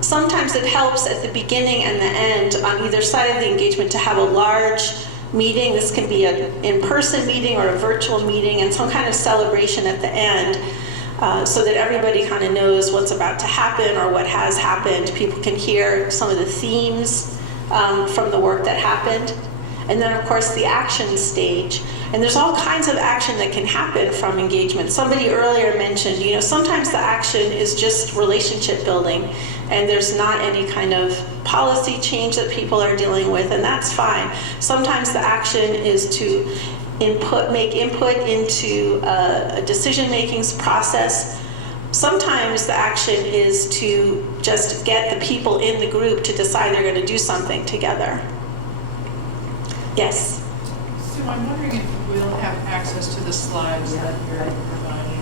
Sometimes it helps at the beginning and the end on either side of the engagement to have a large meeting. This can be an in-person meeting or a virtual meeting, and some kind of celebration at the end so that everybody kind of knows what's about to happen or what has happened. People can hear some of the themes from the work that happened. And then, of course, the action stage. And there's all kinds of action that can happen from engagement. Somebody earlier mentioned, you know, sometimes the action is just relationship building, and there's not any kind of policy change that people are dealing with, and that's fine. Sometimes the action is to make input into a decision-making process. Sometimes the action is to just get the people in the group to decide they're going to do something together. Yes? So I'm wondering if we'll have access to the slides that you're providing.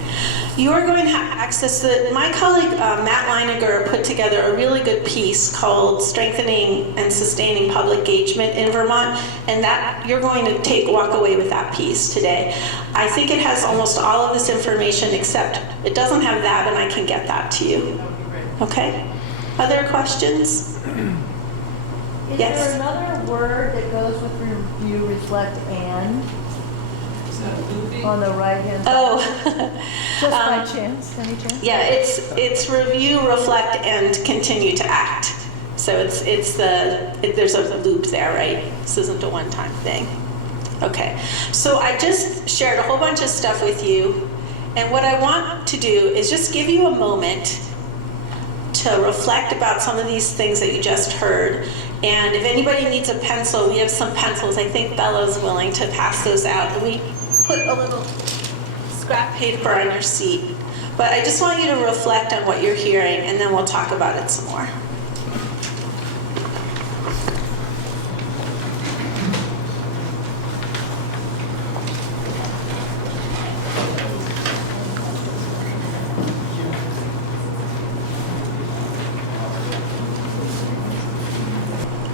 You are going to have access to, my colleague Matt Leiniger put together a really good piece called Strengthening and Sustaining Public Engagement in Vermont, and that you're going to walk away with that piece today. I think it has almost all of this information, except it doesn't have that, and I can get that to you. Okay? Other questions? Is Yes? there another word that goes with review, reflect, and? On the right-hand side? Oh. Just by chance, any chance? Yeah, it's review, reflect, and continue to act. So there's a loop there, right? This isn't a one-time thing. Okay, so I just shared a whole bunch of stuff with you, and what I want to do is just give you a moment to reflect about some of these things that you just heard. And if anybody needs a pencil, we have some pencils. I think Bella's willing to pass those out. And we put a little scrap paper on your seat. But I just want you to reflect on what you're hearing, and then we'll talk about it some more.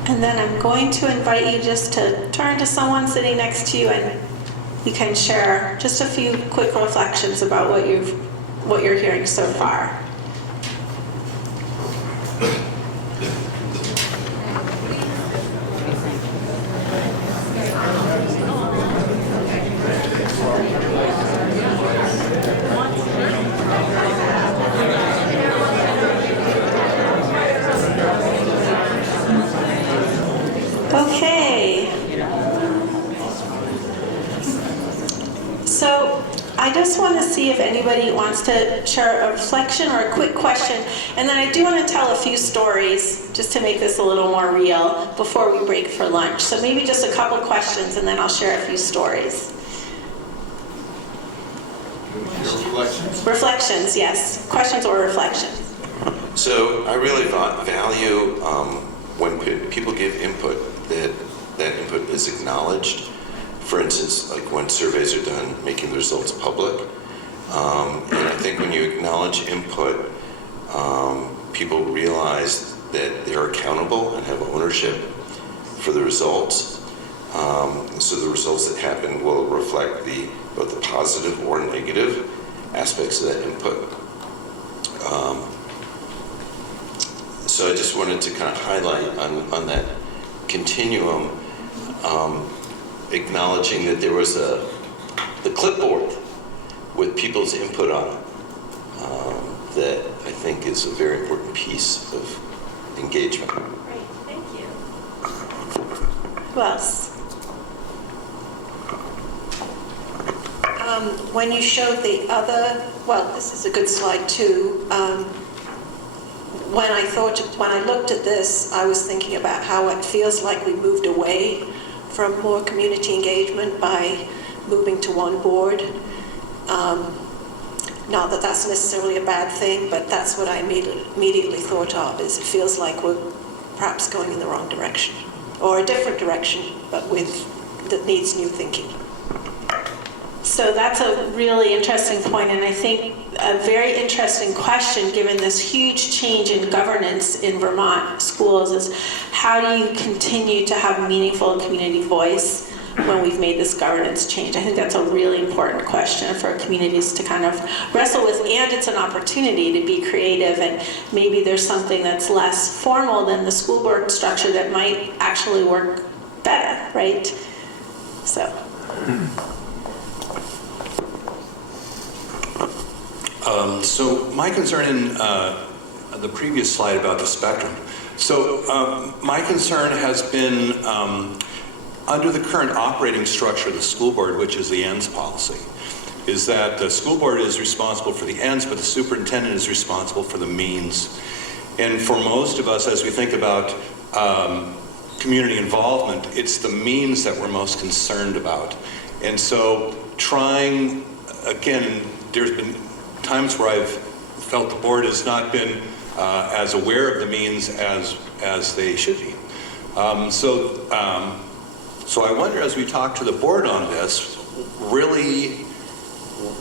And then I'm going to invite you just to turn to someone sitting next to you, and you can share just a few quick reflections about what you're hearing so far. Okay. So I just want to see if anybody wants to share a reflection or a quick question. And then I do want to tell a few stories just to make this a little more real before we break for lunch. So maybe just a couple questions, and then I'll share a few stories. Reflections? Reflections, yes. Questions or reflections. So I really value when people give input, that input is acknowledged. For instance, like when surveys are done, making the results public. And I think when you acknowledge input, people realize that they're accountable and have ownership for the results. So the results that happen will reflect both the positive or negative aspects of that input. So I just wanted to kind of highlight on that continuum, acknowledging that there was the clipboard with people's input on it, that I think is a very important piece of engagement. Great, thank you. Who else? When you showed the other, well, this is a good slide too. When I looked at this, I was thinking about how it feels like we moved away from more community engagement by moving to one board. Not that that's necessarily a bad thing, but that's what I immediately thought of, is it feels like we're perhaps going in the wrong direction, or a different direction, but that needs new thinking. So that's a really interesting point, and I think a very interesting question, given this huge change in governance in Vermont schools, is how do you continue to have meaningful community voice when we've made this governance change? I think that's a really important question for communities to kind of wrestle with, and it's an opportunity to be creative, and maybe there's something that's less formal than the school board structure that might actually work better, right? So. So my concern in the previous slide about the spectrum. So my concern has been under the current operating structure of the school board, which is the ends policy, is that the school board is responsible for the ends, but the superintendent is responsible for the means. And for most of us, as we think about community involvement, it's the means that we're most concerned about. And so trying, again, there's been times where I've felt the board has not been as aware of the means as they should be. So I wonder, as we talk to the board on this, really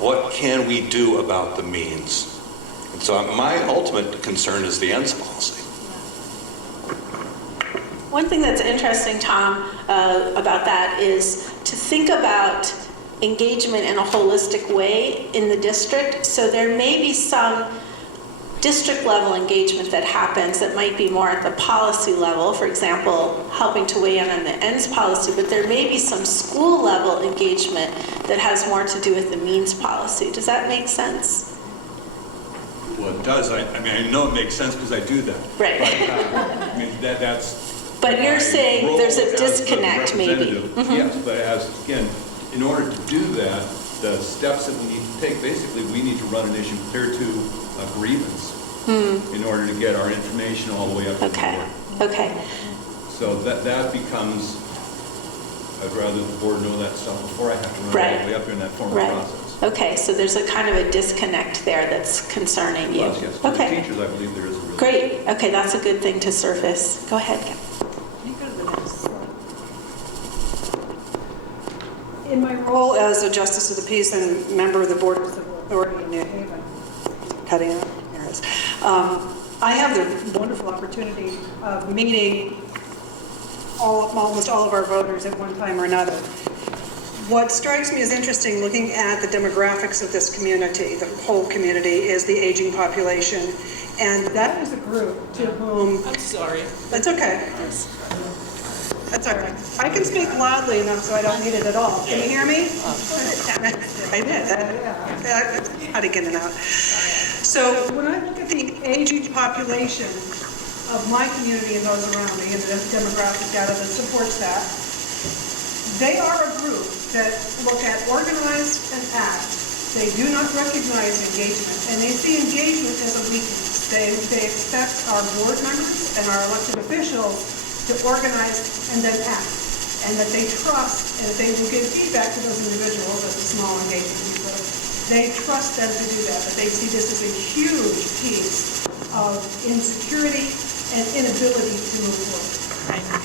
what can we do about the means? And so my ultimate concern is the ends policy. One thing that's interesting, Tom, about that is to think about engagement in a holistic way in the district. So there may be some district level engagement that happens that might be more at the policy level, for example, helping to weigh in on the ends policy, but there may be some school level engagement that has more to do with the means policy. Does that make sense? Well, it does. I mean, I know it makes sense because I do that. Right. But, I mean, that's. But you're saying there's a disconnect, maybe. Mm-hmm. Yes, but again, in order to do that, the steps that we need to take, basically, we need to run an issue clear to a grievance in order to get our information all the way up to the board. Okay. So that becomes, I'd rather the board know that stuff before I have to run all the way up there in that formal process. Okay, so there's a kind of a disconnect there that's concerning you. Yes, for the teachers, I believe there is a real. Great. Okay, that's a good thing to surface. Go ahead, Kim. In my role as a Justice of the Peace and member of the Board of Civil Authority in New Haven, cutting out errors, I have the wonderful opportunity of meeting almost all of our voters at one time or another. What strikes me as interesting looking at the demographics of this community, the whole community, is the aging population. And that is a group to whom... I'm sorry. That's okay. That's all right. I can speak loudly enough so I don't need it at all. Can you hear me? I did. How to get it out. So when I look at the aging population of my community and those around me, and the demographic data that supports that, they are a group that look at organize and act. They do not recognize engagement, and they see engagement as a weakness. They expect our board members and our elected officials to organize and then act, and that they trust, and that they will give feedback to those individuals as a small engagement people. They trust them to do that, but they see this as a huge piece of insecurity and inability to move forward. Right.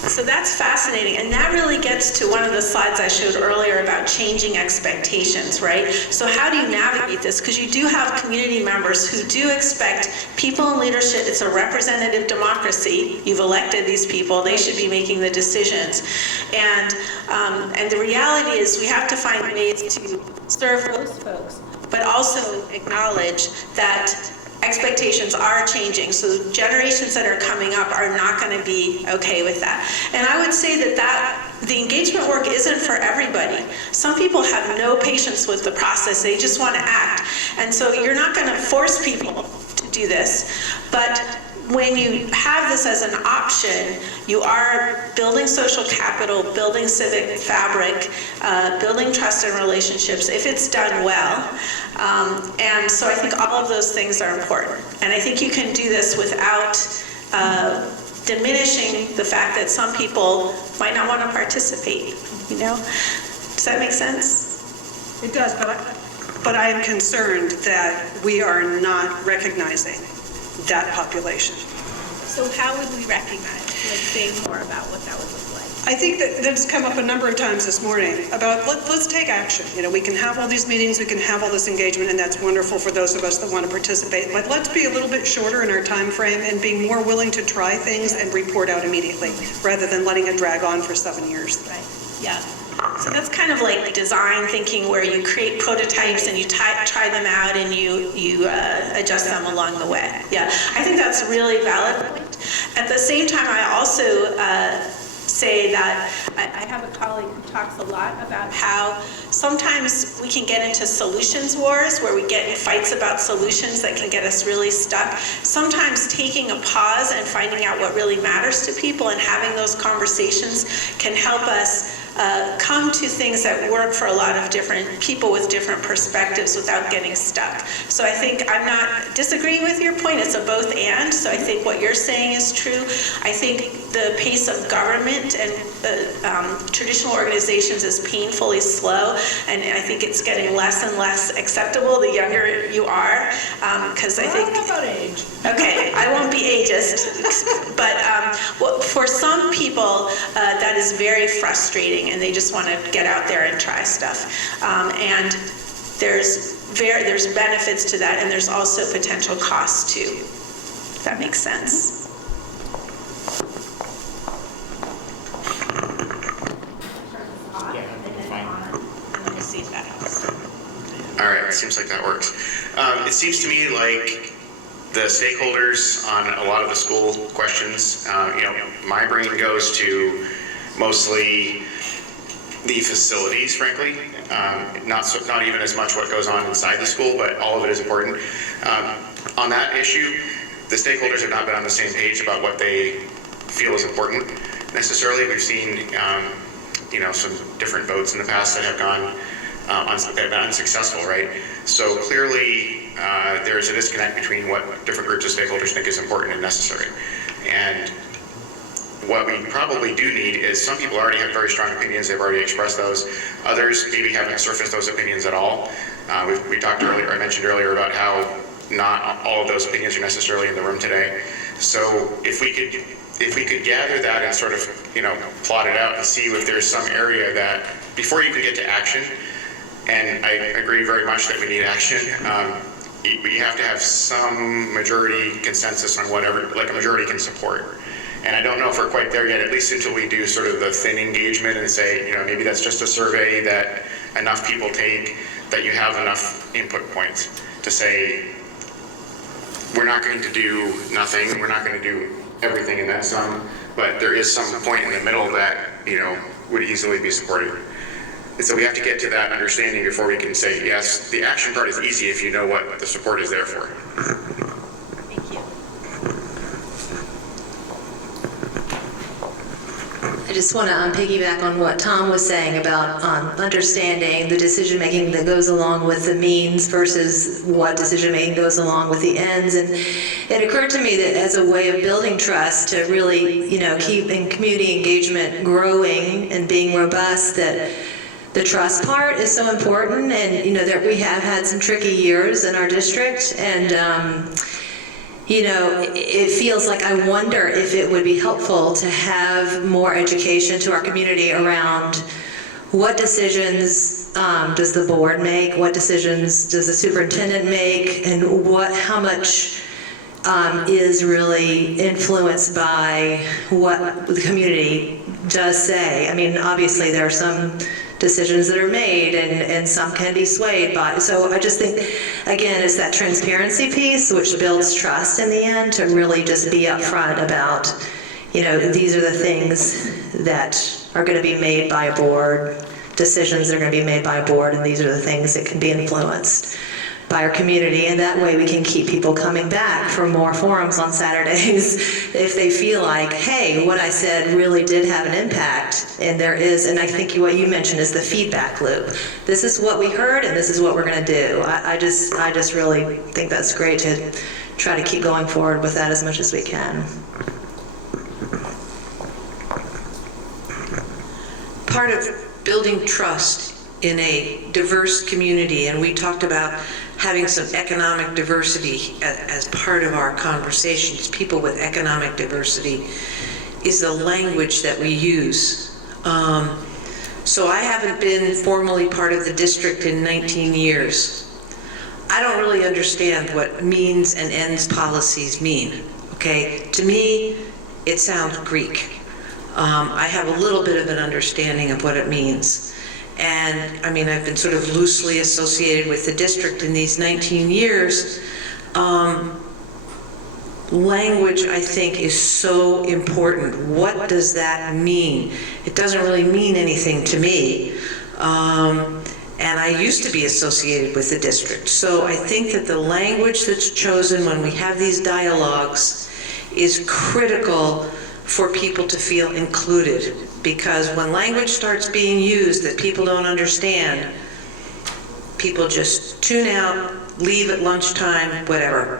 So that's fascinating, and that really gets to one of the slides I showed earlier about changing expectations, right? So how do you navigate this? Because you do have community members who do expect people in leadership. It's a representative democracy. You've elected these people. They should be making the decisions. And the reality is we have to find ways to serve those folks, but also acknowledge that expectations are changing, so generations that are coming up are not going to be okay with that. And I would say that the engagement work isn't for everybody. Some people have no patience with the process. They just want to act. And so you're not going to force people to do this. But when you have this as an option, you are building social capital, building civic fabric, building trust and relationships if it's done well. And so I think all of those things are important. And I think you can do this without diminishing the fact that some people might not want to participate, you know? Does that make sense? It does, but I am concerned that we are not recognizing that population. So how would we recognize? Like, say more about what that would look like. I think that that's come up a number of times this morning about let's take action. You know, we can have all these meetings, we can have all this engagement, and that's wonderful for those of us that want to participate. But let's be a little bit shorter in our time frame and be more willing to try things and report out immediately, rather than letting it drag on for 7 years. Right. Yeah. So that's kind of like design thinking, where you create prototypes and you try them out and you adjust them along the way. Yeah, I think that's a really valid point. At the same time, I also say that I have a colleague who talks a lot about how sometimes we can get into solutions wars, where we get in fights about solutions that can get us really stuck. Sometimes taking a pause and finding out what really matters to people and having those conversations can help us come to things that work for a lot of different people with different perspectives without getting stuck. So I think I'm not disagreeing with your point. It's a both and. So I think what you're saying is true. I think the pace of government and traditional organizations is painfully slow, and I think it's getting less and less acceptable the younger you are. Because I think. What about age? Okay, I won't be ageist, but for some people that is very frustrating, and they just want to get out there and try stuff. And there's benefits to that, and there's also potential costs too, if that makes sense. Let me see if that helps. All right, it seems like that works. It seems to me like the stakeholders on a lot of the school questions, my brain goes to mostly the facilities, frankly. Not even as much what goes on inside the school, but all of it is important. On that issue, the stakeholders have not been on the same page about what they feel is important necessarily. We've seen, some different votes in the past that have gone that have been unsuccessful, right? So clearly, there is a disconnect between what different groups of stakeholders think is important and necessary. And what we probably do need is some people already have very strong opinions, they've already expressed those. Others maybe haven't surfaced those opinions at all. We talked earlier, I mentioned earlier about how not all of those opinions are necessarily in the room today. So if we could gather that and sort of, plot it out and see if there's some area that, before you can get to action, and I agree very much that we need action, we have to have some majority consensus on whatever, like a majority can support. And I don't know if we're quite there yet, at least until we do sort of the thin engagement and say, maybe that's just a survey that enough people take, that you have enough input points to say, we're not going to do nothing, we're not going to do everything and then some, but there is some point in the middle that, would easily be supported. And so we have to get to that understanding before we can say, yes, the action part is easy if you know what the support is there for. Thank you. I just want to piggyback on what Tom was saying about understanding the decision-making that goes along with the means versus what decision-making goes along with the ends. And it occurred to me that as a way of building trust to really, keep community engagement growing and being robust, that the trust part is so important. And, that we have had some tricky years in our district, and it feels like I wonder if it would be helpful to have more education to our community around what decisions does the board make, what decisions does the superintendent make, and how much is really influenced by what the community does say. I mean, obviously there are some decisions that are made and some can be swayed by. So I just think, again, it's that transparency piece which builds trust in the end, to really just be upfront about, these are the things that are going to be made by a board, decisions that are going to be made by a board, and these are the things that can be influenced by our community. And that way we can keep people coming back for more forums on Saturdays if they feel like, hey, what I said really did have an impact. And there is, and I think what you mentioned is the feedback loop. This is what we heard and this is what we're going to do. I just really think that's great to try to keep going forward with that as much as we can. Part of building trust in a diverse community, and we talked about having some economic diversity as part of our conversations, people with economic diversity, is the language that we use. So I haven't been formally part of the district in 19 years. I don't really understand what means and ends policies mean, okay? To me, it sounds Greek. I have a little bit of an understanding of what it means. And I mean, I've been sort of loosely associated with the district in these 19 years. Language, I think, is so important. What does that mean? It doesn't really mean anything to me. And I used to be associated with the district. So I think that the language that's chosen when we have these dialogues is critical for people to feel included. Because when language starts being used that people don't understand, people just tune out, leave at lunchtime, whatever.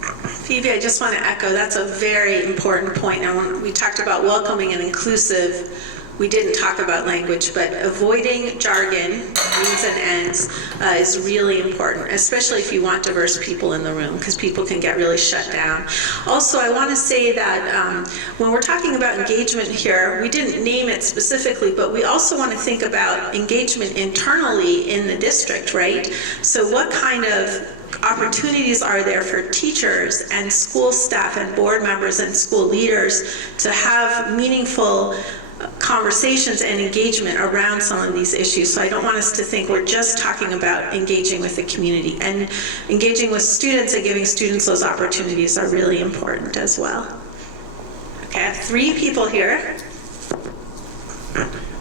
Phoebe, I just want to echo, that's a very important point. We talked about welcoming and inclusive. we didn't talk about language, but avoiding jargon, means and ends, is really important, especially if you want diverse people in the room, because people can get really shut down. Also, I want to say that when we're talking about engagement here, we didn't name it specifically, but we also want to think about engagement internally in the district, right? So what kind of opportunities are there for teachers and school staff and board members and school leaders to have meaningful conversations and engagement around some of these issues? So I don't want us to think we're just talking about engaging with the community, and engaging with students and giving students those opportunities are really important as well. Okay, I have 3 people here.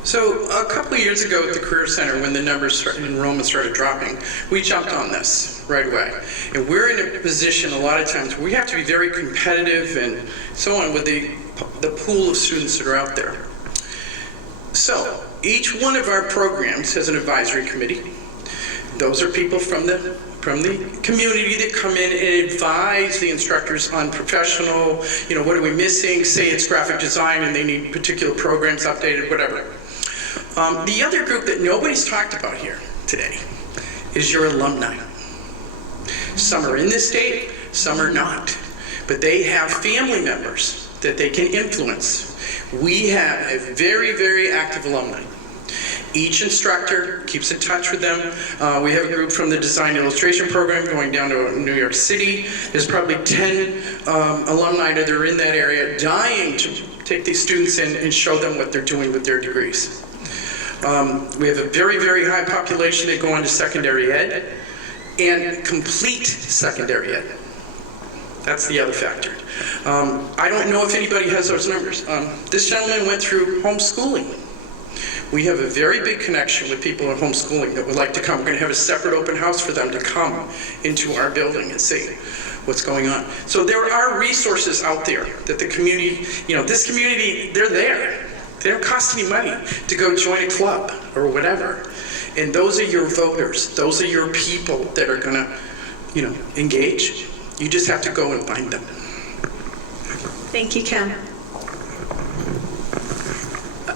So a couple of years ago at the Career Center, when the enrollment started dropping, we jumped on this right away. And we're in a position a lot of times where we have to be very competitive and so on with the pool of students that are out there. So each one of our programs has an advisory committee. Those are people from the community that come in and advise the instructors on professional, what are we missing? Say it's graphic design and they need particular programs updated, whatever. The other group that nobody's talked about here today is your alumni. Some are in the state, some are not. But they have family members that they can influence. We have a very, very active alumni. Each instructor keeps in touch with them. We have a group from the Design Illustration program going down to New York City. There's probably 10 alumni that are in that area dying to take these students in and show them what they're doing with their degrees. We have a very, very high population that go on to secondary ed and complete secondary ed. That's the other factor. I don't know if anybody has those numbers. This gentleman went through homeschooling. We have a very big connection with people in homeschooling that would like to come. We're going to have a separate open house for them to come into our building and see what's going on. So there are resources out there that the community, this community, they're there. They don't cost any money to go join a club or whatever. And those are your voters. Those are your people that are going to, engage. You just have to go and find them. Thank you, Kim.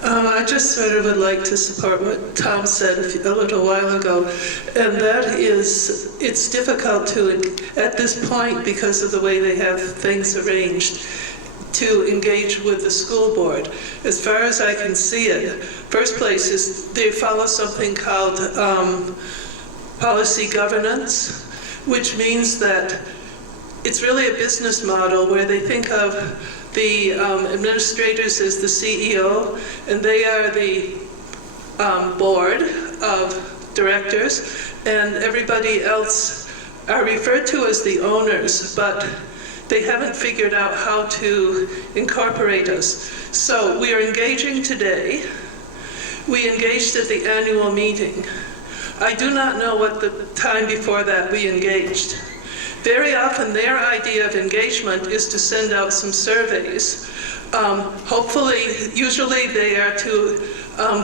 I just sort of would like to support what Tom said a little while ago, and that is, it's difficult to, at this point, because of the way they have things arranged, to engage with the school board. As far as I can see it, first place is they follow something called policy governance, which means that it's really a business model where they think of the administrators as the CEO, and they are the board of directors, and everybody else are referred to as the owners, but they haven't figured out how to incorporate us. So we are engaging today. We engaged at the annual meeting. I do not know what the time before that we engaged. Very often their idea of engagement is to send out some surveys. Hopefully, usually they are to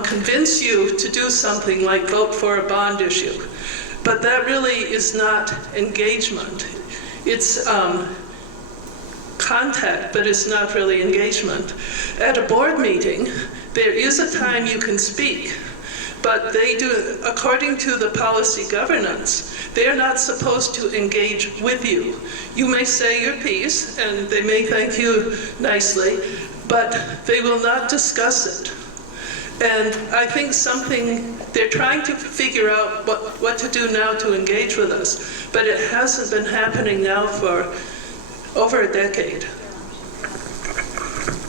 convince you to do something like vote for a bond issue. But that really is not engagement. It's contact, but it's not really engagement. At a board meeting, there is a time you can speak, but they do, according to the policy governance, they're not supposed to engage with you. You may say your piece, and they may thank you nicely, but they will not discuss it. And I think they're trying to figure out what to do now to engage with us, but it hasn't been happening now for over a decade.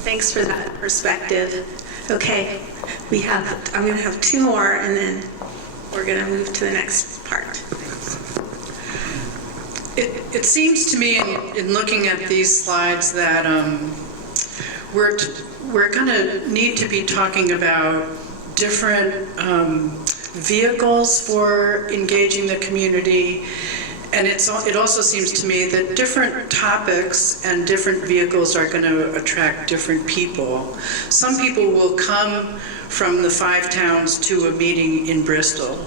Thanks for that perspective. Okay, I'm going to have 2 more, and then we're going to move to the next part. It seems to me, in looking at these slides, that we're going to need to be talking about different vehicles for engaging the community. And it also seems to me that different topics and different vehicles are going to attract different people. Some people will come from the 5 towns to a meeting in Bristol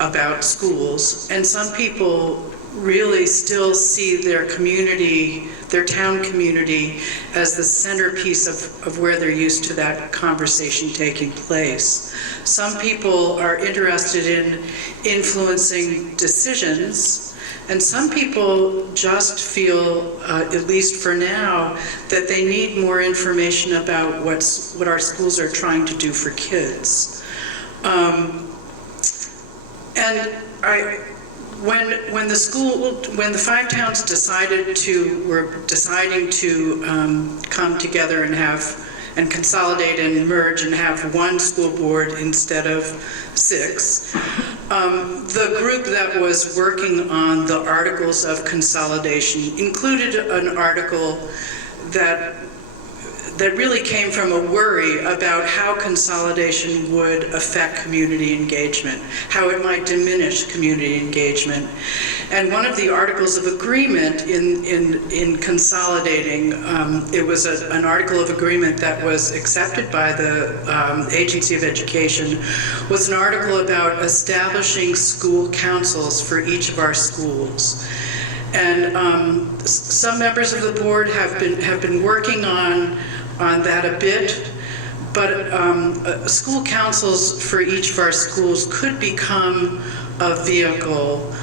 about schools, and some people really still see their community, their town community, as the centerpiece of where they're used to that conversation taking place. Some people are interested in influencing decisions, and some people just feel, at least for now, that they need more information about what our schools are trying to do for kids. When the 5 towns were deciding to come together and consolidate and merge and have one school board instead of 6, the group that was working on the articles of consolidation included an article that really came from a worry about how consolidation would affect community engagement, how it might diminish community engagement. And one of the articles of agreement in consolidating, it was an article of agreement that was accepted by the Agency of Education, was an article about establishing school councils for each of our schools. And some members of the board have been working on that a bit, but school councils for each of our schools could become a vehicle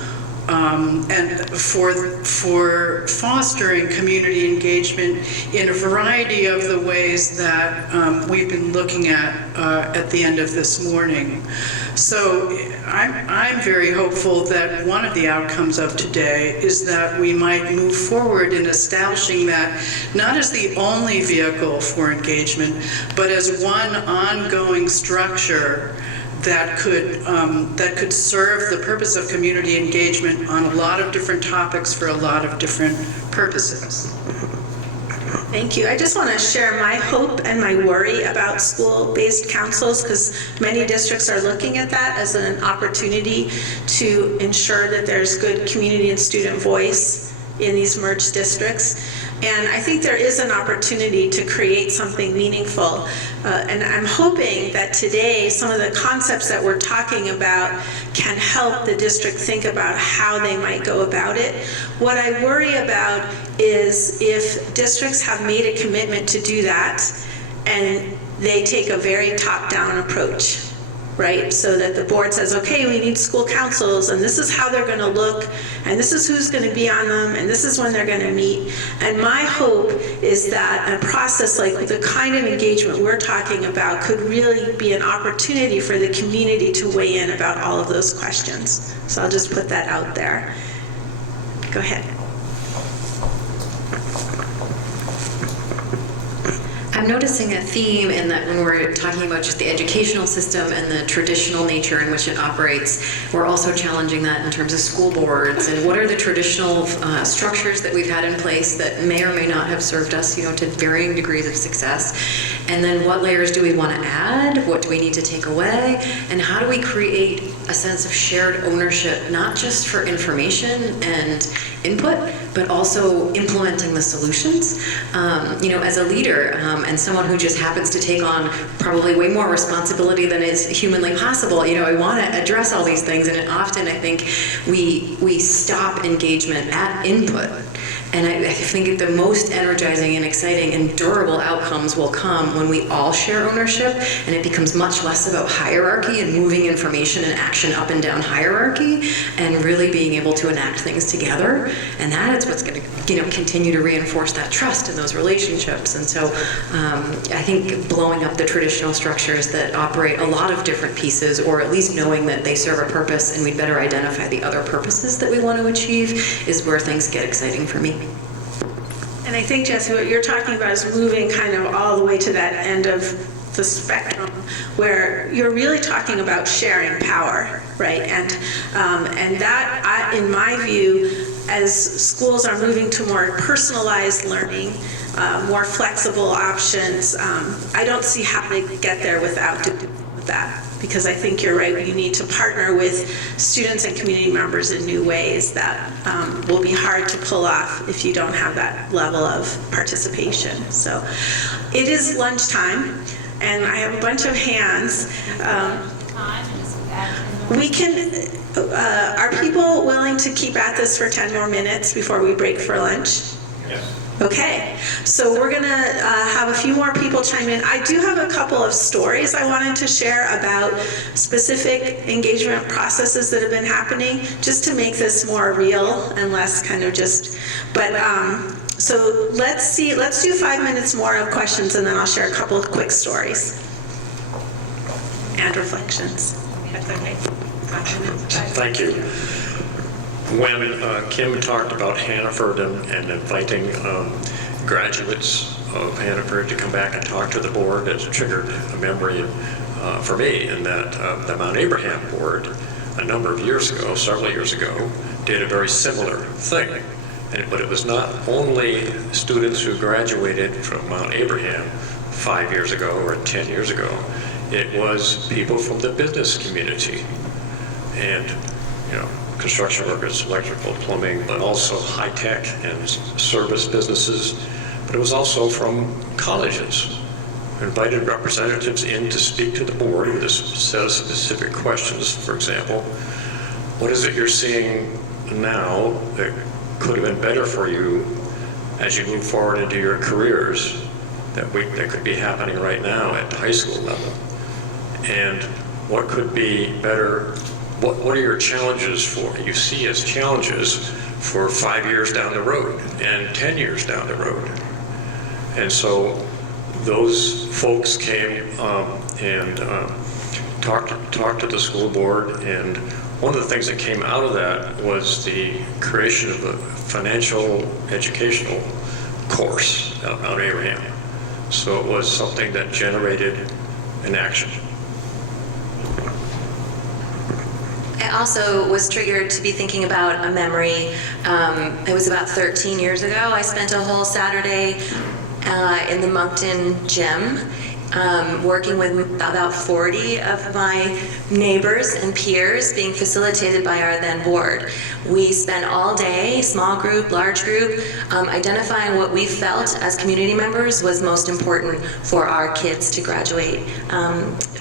and for fostering community engagement in a variety of the ways that we've been looking at the end of this morning. So I'm very hopeful that one of the outcomes of today is that we might move forward in establishing that not as the only vehicle for engagement, but as one ongoing structure that could serve the purpose of community engagement on a lot of different topics for a lot of different purposes. Thank you. I just want to share my hope and my worry about school-based councils, because many districts are looking at that as an opportunity to ensure that there's good community and student voice in these merged districts. And I think there is an opportunity to create something meaningful. And I'm hoping that today some of the concepts that we're talking about can help the district think about how they might go about it. What I worry about is if districts have made a commitment to do that and they take a very top-down approach, right? So that the board says, okay, we need school councils, and this is how they're going to look, and this is who's going to be on them, and this is when they're going to meet. And my hope is that a process like the kind of engagement we're talking about could really be an opportunity for the community to weigh in about all of those questions. So I'll just put that out there. Go ahead. I'm noticing a theme in that when we're talking about just the educational system and the traditional nature in which it operates, we're also challenging that in terms of school boards and what are the traditional structures that we've had in place that may or may not have served us, to varying degrees of success. And then what layers do we want to add? What do we need to take away? And how do we create a sense of shared ownership, not just for information and input, but also implementing the solutions? As a leader and someone who just happens to take on probably way more responsibility than is humanly possible, I want to address all these things, and often I think we stop engagement at input. And I think the most energizing and exciting and durable outcomes will come when we all share ownership, and it becomes much less about hierarchy and moving information and action up and down hierarchy, and really being able to enact things together. And that is what's going to, continue to reinforce that trust in those relationships. And so I think blowing up the traditional structures that operate a lot of different pieces, or at least knowing that they serve a purpose and we'd better identify the other purposes that we want to achieve, is where things get exciting for me. And I think, Jesse, what you're talking about is moving kind of all the way to that end of the spectrum, where you're really talking about sharing power, right? And that, in my view, as schools are moving to more personalized learning, more flexible options, I don't see how they get there without doing that. Because I think you're right, you need to partner with students and community members in new ways that will be hard to pull off if you don't have that level of participation. So it is lunchtime, and I have a bunch of hands. Time and just add 10 We can, are people willing to keep at this for 10 more minutes before we break for lunch? Yes. Okay, so we're gonna have a few more people chime in. I do have a couple of stories I wanted to share about specific engagement processes that have been happening, just to make this more real and less kind of just, but so let's do 5 minutes more of questions, and then I'll share a couple of quick stories and reflections. That's okay. Thank you. When Kim talked about Hannaford and inviting graduates of Hannaford to come back and talk to the board, it triggered a memory for me in that the Mount Abraham board a number of years ago, several years ago, did a very similar thing. But it was not only students who graduated from Mount Abraham 5 years ago or 10 years ago, it was people from the business community and, you know, construction workers, electrical, plumbing, but also high-tech and service businesses. But it was also from colleges. Invited representatives in to speak to the board with a set of specific questions. For example, what is it you're seeing now that could have been better for you as you move forward into your careers that could be happening right now at the high school level? And what could be better? What are your challenges you see as challenges for 5 years down the road and 10 years down the road? And so those folks came and talked to the school board, and one of the things that came out of that was the creation of a financial educational course at Mount Abraham. So it was something that generated an action. I also was triggered to be thinking about a memory. It was about 13 years ago. I spent a whole Saturday in the Moncton gym working with about 40 of my neighbors and peers, being facilitated by our then board. We spent all day, small group, large group, identifying what we felt as community members was most important for our kids to graduate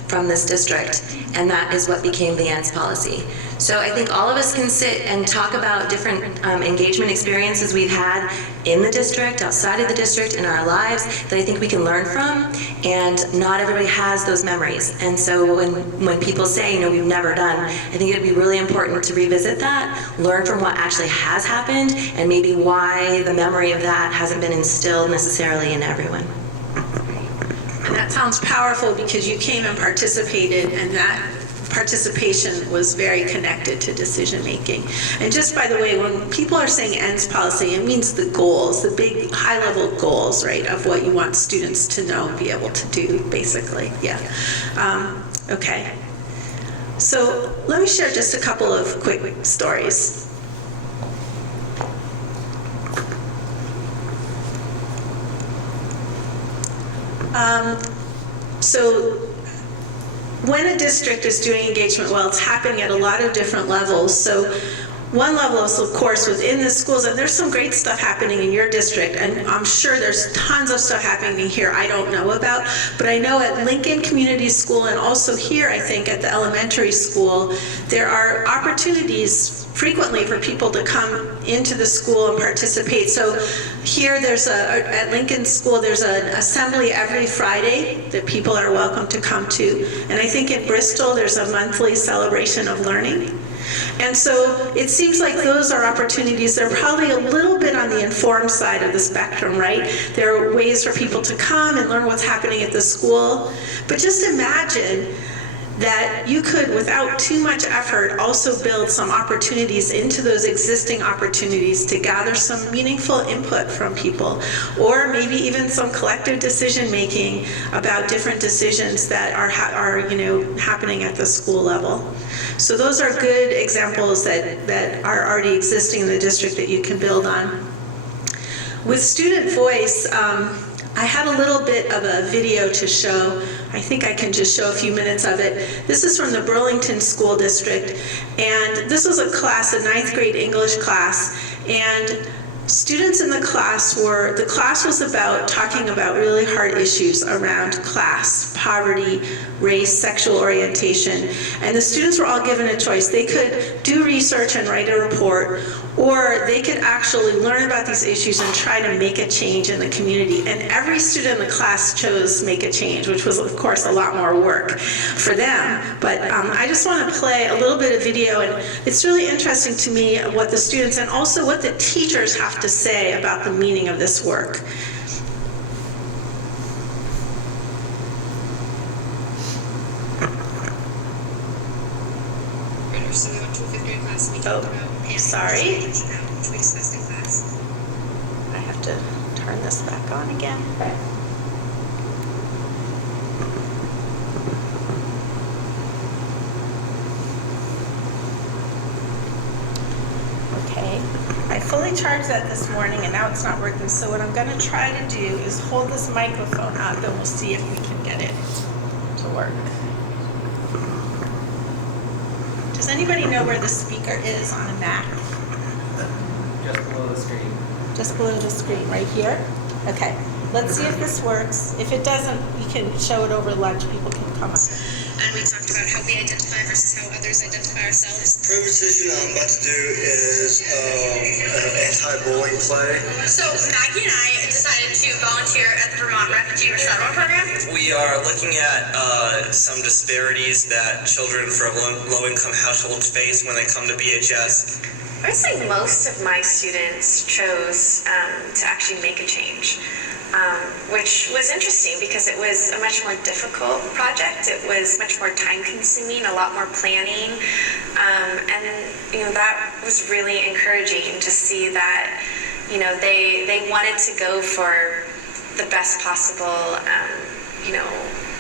from this district, and that is what became the ENDS policy. So I think all of us can sit and talk about different engagement experiences we've had in the district, outside of the district, in our lives, that I think we can learn from, and not everybody has those memories. And so when people say, you know, we've never done, I think it'd be really important to revisit that, learn from what actually has happened, and maybe why the memory of that hasn't been instilled necessarily in everyone. And that sounds powerful because you came and participated, and that participation was very connected to decision making. And just by the way, when people are saying ENDS policy, it means the goals, the big high level goals, right, of what you want students to know and be able to do, basically. Yeah. Okay. So let me share just a couple of quick stories. So when a district is doing engagement well, it's happening at a lot of different levels. So one level is, of course, within the schools, and there's some great stuff happening in your district, and I'm sure there's tons of stuff happening here I don't know about, but I know at Lincoln Community School and also here, I think, at the elementary school, there are opportunities frequently for people to come into the school and participate. So here at Lincoln School, there's an assembly every Friday that people are welcome to come to. And I think in Bristol, there's a monthly celebration of learning. And so it seems like those are opportunities. They're probably a little bit on the informed side of the spectrum, right? There are ways for people to come and learn what's happening at the school. But just imagine that you could, without too much effort, also build some opportunities into those existing opportunities to gather some meaningful input from people, or maybe even some collective decision making about different decisions that are happening at the school level. So those are good examples that are already existing in the district that you can build on. With student voice, I had a little bit of a video to show. I think I can just show a few minutes of it. This is from the Burlington School District, and this was a class, a 9th grade English class, and students in the class was about talking about really hard issues around class, poverty, race, sexual orientation, and the students were all given a choice. They could do research and write a report, or they could actually learn about these issues and try to make a change in the community. And every student in the class chose make a change, which was, of course, a lot more work for them. But I just want to play a little bit of video, and it's really interesting to me what the students and also what the teachers have to say about the meaning of this work. So we went to a fifth grade class and we talked about sorry. which we discussed in class. I have to turn this back on again. Okay, I fully charged that this morning and now it's not working, so what I'm going to try to do is hold this microphone up and we'll see if we can get it to work. Does anybody know where the speaker is on a Mac? Just below the screen. Just below the screen, right here? Okay, let's see if this works. If it doesn't, we can show it over lunch. People can come up. And we talked about how we identify versus how others identify ourselves. The presentation I'm about to do is an anti-bullying play. So Maggie and I decided to volunteer at the Vermont Refugee Resettlement Program. We are looking at some disparities that children from low-income households face when they come to BHS. I would say most of my students chose to actually make a change, which was interesting because it was a much more difficult project. It was much more time-consuming, a lot more planning, and that was really encouraging to see that they wanted to go for the best possible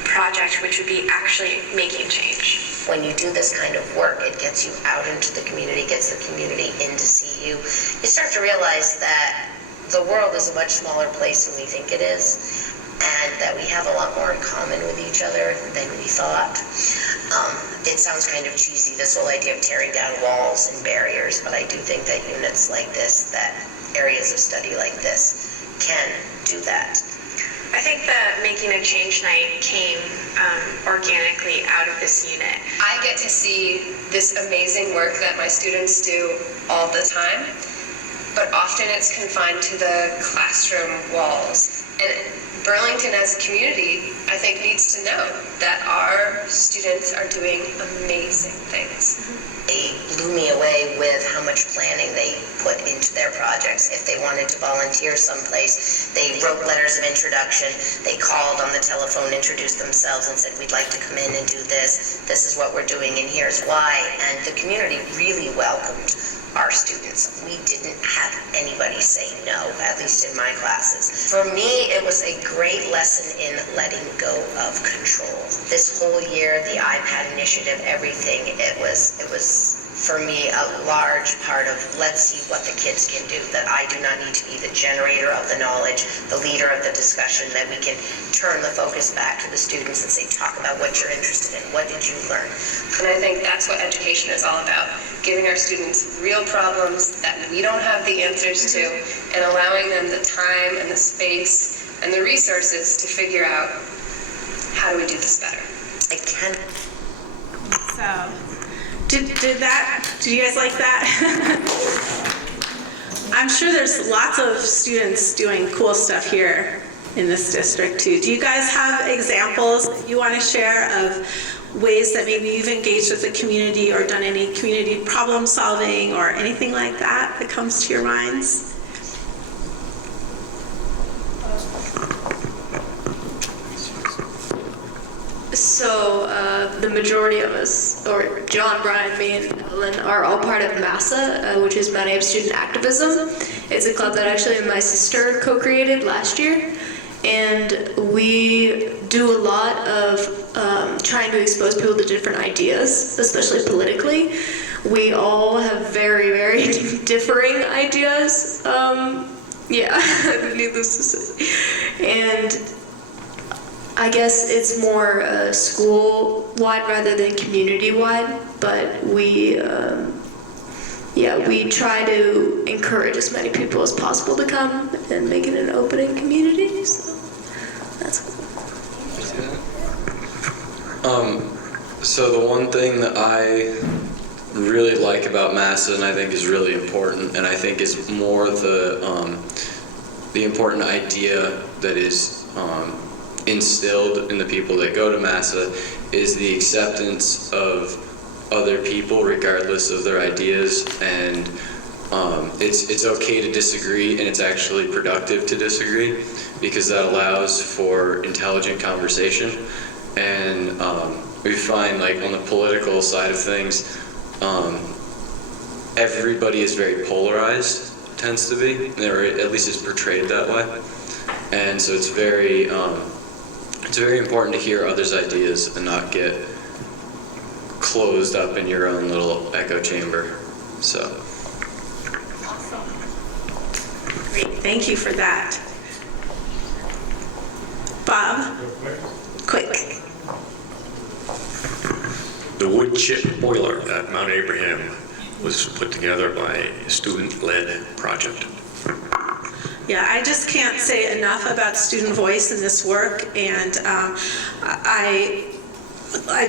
project, which would be actually making change. When you do this kind of work, it gets you out into the community, gets the community in to see you. You start to realize that the world is a much smaller place than we think it is, and that we have a lot more in common with each other than we thought. It sounds kind of cheesy, this whole idea of tearing down walls and barriers, but I do think that units like this, that areas of study like this, can do that. I think that making a change night came organically out of this unit. I get to see this amazing work that my students do all the time, but often it's confined to the classroom walls. And Burlington as a community, I think, needs to know that our students are doing amazing things. They blew me away with how much planning they put into their projects. If they wanted to volunteer someplace, they wrote letters of introduction, they called on the telephone, introduced themselves and said, we'd like to come in and do this, this is what we're doing and here's why. And the community really welcomed our students. We didn't have anybody say no, at least in my classes. For me, it was a great lesson in letting go of control. This whole year, the iPad initiative, everything, it was for me a large part of let's see what the kids can do, that I do not need to be the generator of the knowledge, the leader of the discussion, that we can turn the focus back to the students and say, talk about what you're interested in, what did you learn? And I think that's what education is all about, giving our students real problems that we don't have the answers to, and allowing them the time and the space and the resources to figure out how do we do this better. I can. So, did you guys like that? I'm sure there's lots of students doing cool stuff here in this district too. Do you guys have examples that you want to share of ways that maybe you've engaged with the community or done any community problem solving or anything like that that comes to your minds? So the majority of us, or John, Brian, me, and Evelyn, are all part of MASA, which is My Name Student Activism. It's a club that actually my sister co-created last year. And we do a lot of trying to expose people to different ideas, especially politically. We all have very, very differing ideas. Needless to say. And I guess it's more school-wide rather than community-wide, but we we try to encourage as many people as possible to come and make it an opening community. So that's cool. So the one thing that I really like about MASA, and I think is really important, and I think is more the important idea that is instilled in the people that go to MASA, is the acceptance of other people regardless of their ideas, and it's okay to disagree, and it's actually productive to disagree, because that allows for intelligent conversation. And we find, like, on the political side of things, everybody is very polarized, tends to be, or at least is portrayed that way. And so it's very important to hear others' ideas and not get closed up in your own little echo chamber. So. Awesome. Great, thank you for that. Bob? Quick. The wood chip boiler at Mount Abraham was put together by a student-led project. Yeah, I just can't say enough about student voice in this work, and I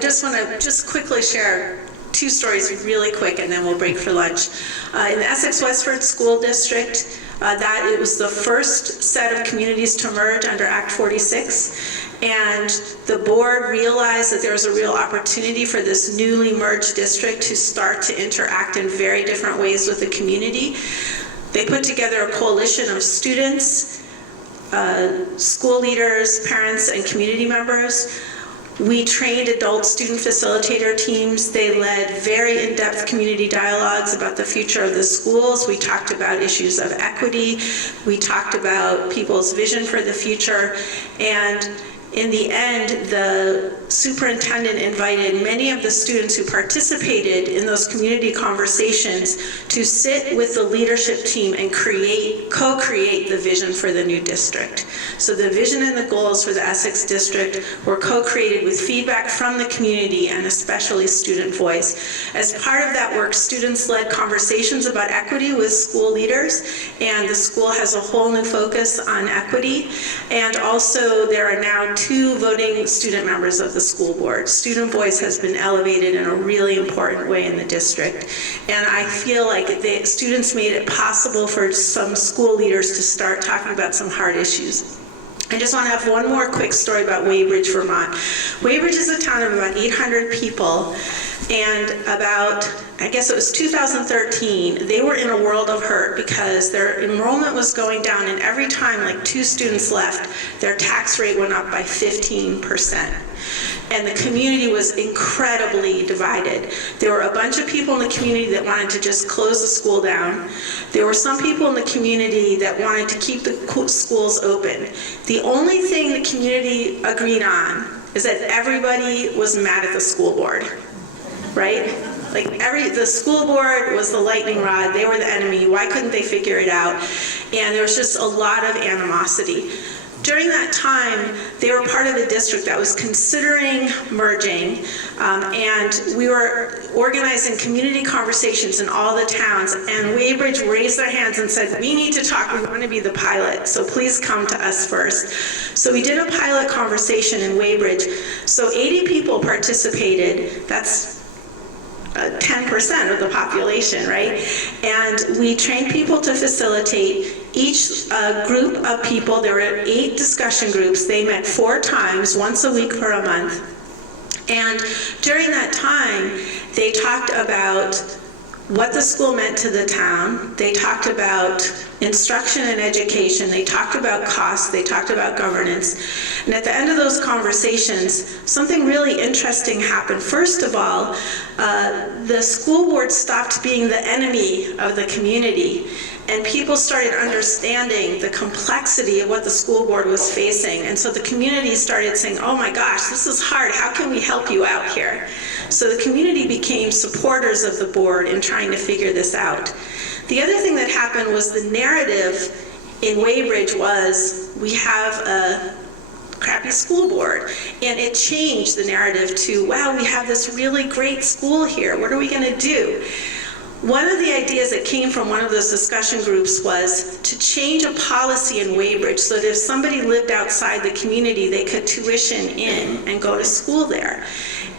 just want to just quickly share two stories really quick, and then we'll break for lunch. In the Essex-Westford School District, that it was the first set of communities to merge under Act 46, and the board realized that there was a real opportunity for this newly merged district to start to interact in very different ways with the community. They put together a coalition of students, school leaders, parents, and community members. We trained adult student facilitator teams. They led very in-depth community dialogues about the future of the schools. We talked about issues of equity. We talked about people's vision for the future. And in the end, the superintendent invited many of the students who participated in those community conversations to sit with the leadership team and co-create the vision for the new district. So the vision and the goals for the Essex district were co-created with feedback from the community and especially student voice. As part of that work, students led conversations about equity with school leaders, and the school has a whole new focus on equity. And also there are now 2 voting student members of the school board. Student voice has been elevated in a really important way in the district. And I feel like the students made it possible for some school leaders to start talking about some hard issues. I just want to have one more quick story about Weybridge, Vermont. Weybridge is a town of about 800 people, and about, I guess it was 2013, they were in a world of hurt because their enrollment was going down, and every time like 2 students left, their tax rate went up by 15%. And the community was incredibly divided. There were a bunch of people in the community that wanted to just close the school down. There were some people in the community that wanted to keep the schools open. The only thing the community agreed on is that everybody was mad at the school board, right? Like the school board was the lightning rod, they were the enemy, why couldn't they figure it out? And there was just a lot of animosity. During that time, they were part of a district that was considering merging, and we were organizing community conversations in all the towns, and Weybridge raised their hands and said, we need to talk, we want to be the pilot, so please come to us first. So we did a pilot conversation in Weybridge. So 80 people participated, that's 10% of the population, right? And we trained people to facilitate. Each group of people, there were 8 discussion groups. They met 4 times, once a week for a month. And during that time, they talked about what the school meant to the town. They talked about instruction and education. They talked about costs. They talked about governance. And at the end of those conversations, something really interesting happened. First of all, the school board stopped being the enemy of the community, and people started understanding the complexity of what the school board was facing. And so the community started saying, oh my gosh, this is hard. How can we help you out here? So the community became supporters of the board in trying to figure this out. The other thing that happened was the narrative in Weybridge was, we have a crappy school board. And it changed the narrative to, wow, we have this really great school here. What are we going to do? one of the ideas that came from one of those discussion groups was to change a policy in Weybridge so that if somebody lived outside the community, they could tuition in and go to school there.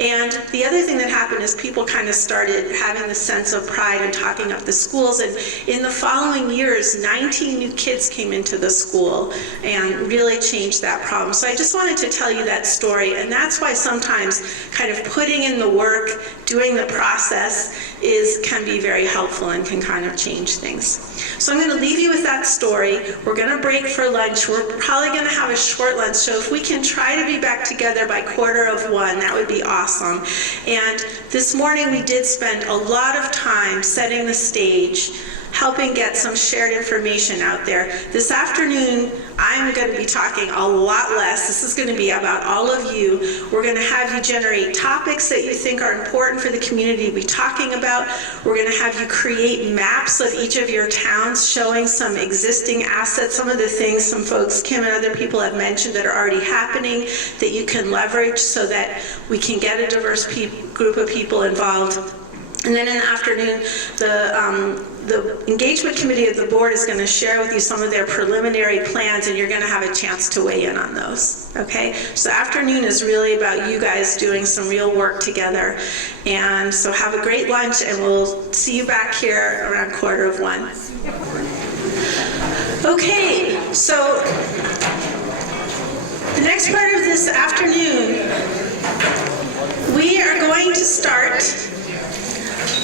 And the other thing that happened is people kind of started having the sense of pride and talking up the schools. And in the following years, 19 new kids came into the school and really changed that problem. So I just wanted to tell you that story. And that's why sometimes kind of putting in the work, doing the process can be very helpful and can kind of change things. So I'm going to leave you with that story. We're going to break for lunch. We're probably going to have a short lunch. So if we can try to be back together by 1:45, that would be awesome. And this morning we did spend a lot of time setting the stage, helping get some shared information out there. This afternoon, I'm going to be talking a lot less. This is going to be about all of you. We're going to have you generate topics that you think are important for the community to be talking about. We're going to have you create maps of each of your towns showing some existing assets, some of the things some folks, Kim and other people have mentioned that are already happening that you can leverage so that we can get a diverse group of people involved. And then in the afternoon, the engagement committee of the board is going to share with you some of their preliminary plans, and you're going to have a chance to weigh in on those. Okay? So afternoon is really about you guys doing some real work together. And so have a great lunch, and we'll see you back here around 1:45. Okay, so the next part of this afternoon, we are going to start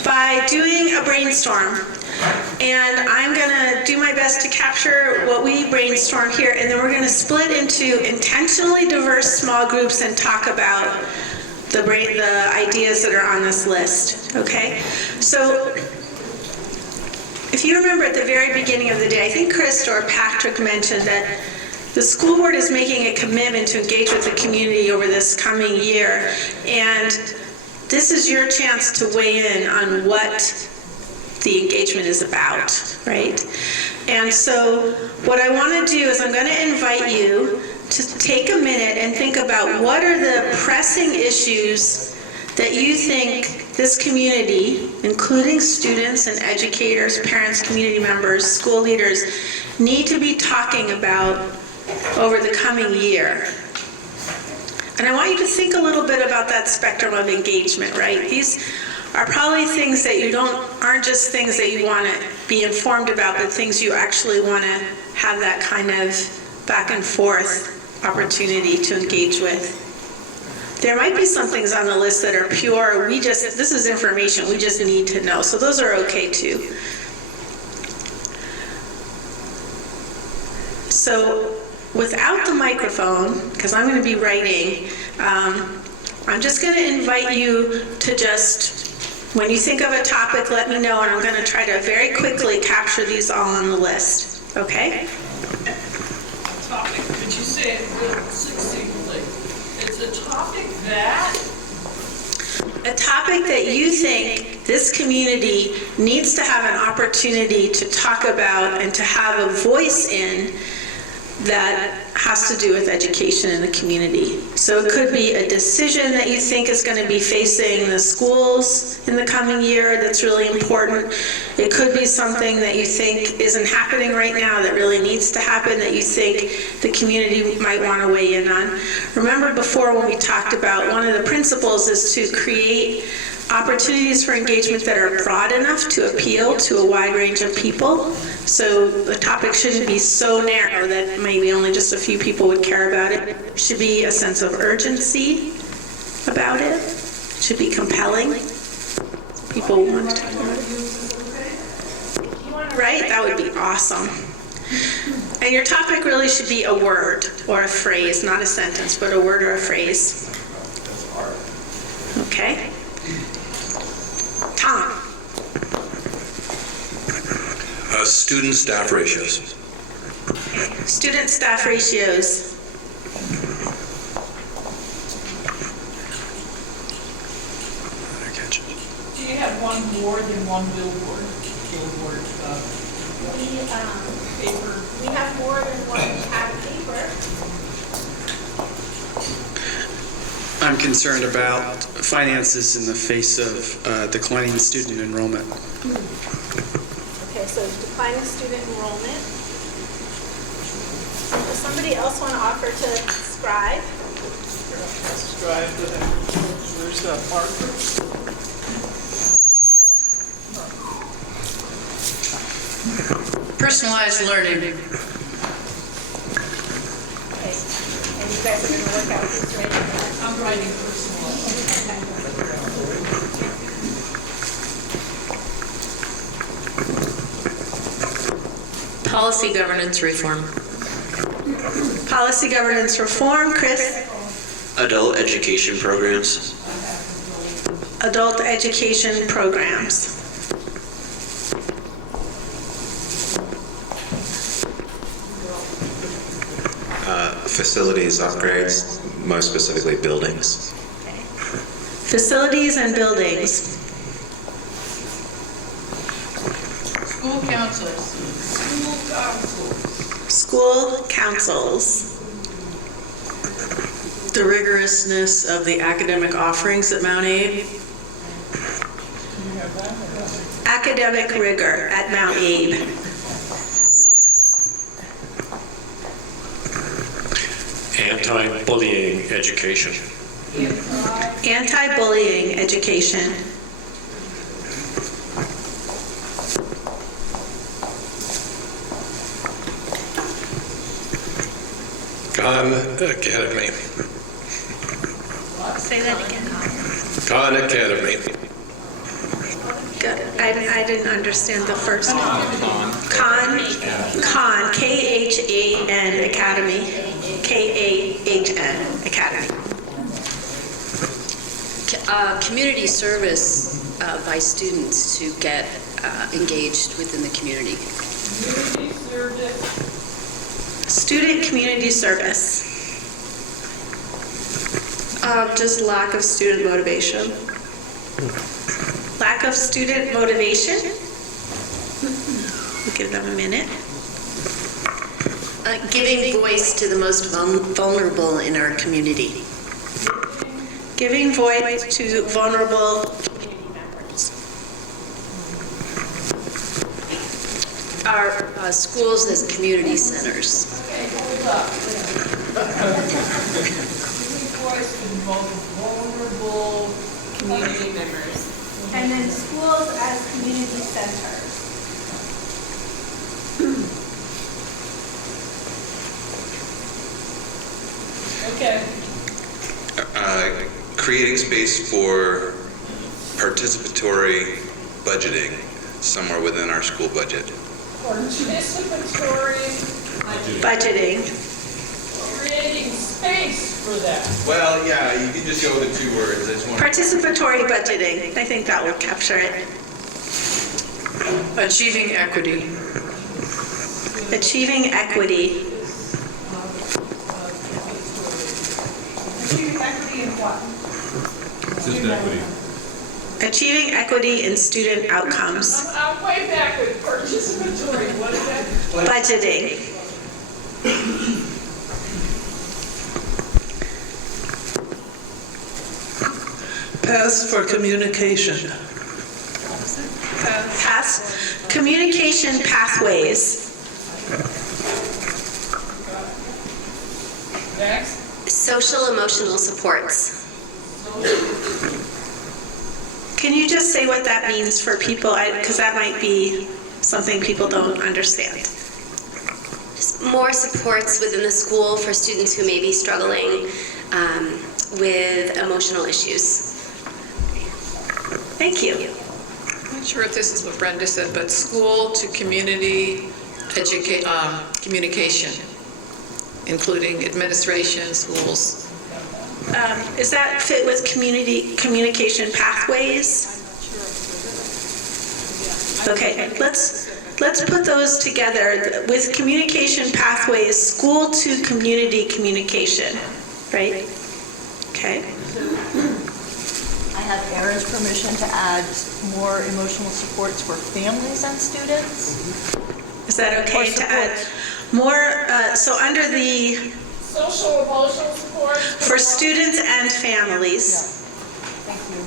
by doing a brainstorm. And I'm going to do my best to capture what we brainstorm here, and then we're going to split into intentionally diverse small groups and talk about the ideas that are on this list, okay? So if you remember at the very beginning of the day, I think Chris or Patrick mentioned that the school board is making a commitment to engage with the community over this coming year, and this is your chance to weigh in on what the engagement is about, right? And so what I want to do is I'm going to invite you to take a minute and think about what are the pressing issues that you think this community, including students and educators, parents, community members, school leaders, need to be talking about over the coming year. And I want you to think a little bit about that spectrum of engagement, right? These are probably things that aren't just things that you want to be informed about, but things you actually want to have that kind of back and forth opportunity to engage with. There might be some things on the list that are pure, this is information we just need to know, so those are okay too. So without the microphone, because I'm going to be writing, I'm just going to invite you to just, when you think of a topic, let me know, and I'm going to try to very quickly capture these all on the list, okay? Topic, could you say it real succinctly? It's a topic that? A topic that you think this community needs to have an opportunity to talk about and to have a voice in that has to do with education in the community. So it could be a decision that you think is going to be facing the schools in the coming year that's really important. It could be something that you think isn't happening right now that really needs to happen that you think the community might want to weigh in on. Remember before when we talked about one of the principles is to create opportunities for engagement that are broad enough to appeal to a wide range of people. So the topic shouldn't be so narrow that maybe only just a few people would care about it. There should be a sense of urgency about it. It should be compelling. People want to talk about it. Right? That would be awesome. And your topic really should be a word or a phrase, not a sentence, but a word or a phrase. Okay? Tom. Student-staff ratios. Student-staff ratios. Do you have one more than one billboard? Paper. We have more than one pad of paper. I'm concerned about finances in the face of declining student enrollment. Okay, so declining student enrollment. Does somebody else want to offer to scribe? Scribe, where's that marker? Personalized learning. Okay. And you guys are going to work out who's writing that? I'm writing personal. Policy governance reform. Policy governance reform, Chris? Adult education programs. Adult education programs. Facilities upgrades, most specifically buildings. Facilities and buildings. School counselors. School councils. The rigorousness of the academic offerings at Mount Abe. Academic rigor at Mount Abe. Anti-bullying education. Anti-bullying education. Khan Academy. Say that again. Khan Academy. I didn't understand the first one. Khan, K-H-A-N Academy. K-A-H-N Academy. Community service by students to get engaged within the community. Community service. Student community service. Just lack of student motivation. Lack of student motivation. We'll give them a minute. Giving voice to the most vulnerable in our community. Giving voice to vulnerable community members. Our schools as community centers. Okay, hold up. Giving voice to most vulnerable community members. And then schools as community centers. Okay. Creating space for participatory budgeting somewhere within our school budget. Participatory Budgeting. creating space for that. Well, yeah, you can just go with the 2 words. I just want Participatory budgeting. I think that will capture it. Achieving equity. Achieving equity. Achieving equity in what? Just equity. Achieving equity in student outcomes. I'm way back with participatory, what is that? Budgeting. Paths for communication. Paths. Communication pathways. Next. Social emotional supports. Can you just say what that means for people? Because that might be something people don't understand. Just more supports within the school for students who may be struggling with emotional issues. Thank you. I'm not sure if this is what Brenda said, but school to community communication, including administration, schools. Is that fit with community communication pathways? Okay, let's put those together with communication pathways, school to community communication, right? Okay. I have Erin's permission to add more emotional supports for families and students. Is that okay to add more? So under the Social emotional support. For students and families. Thank you.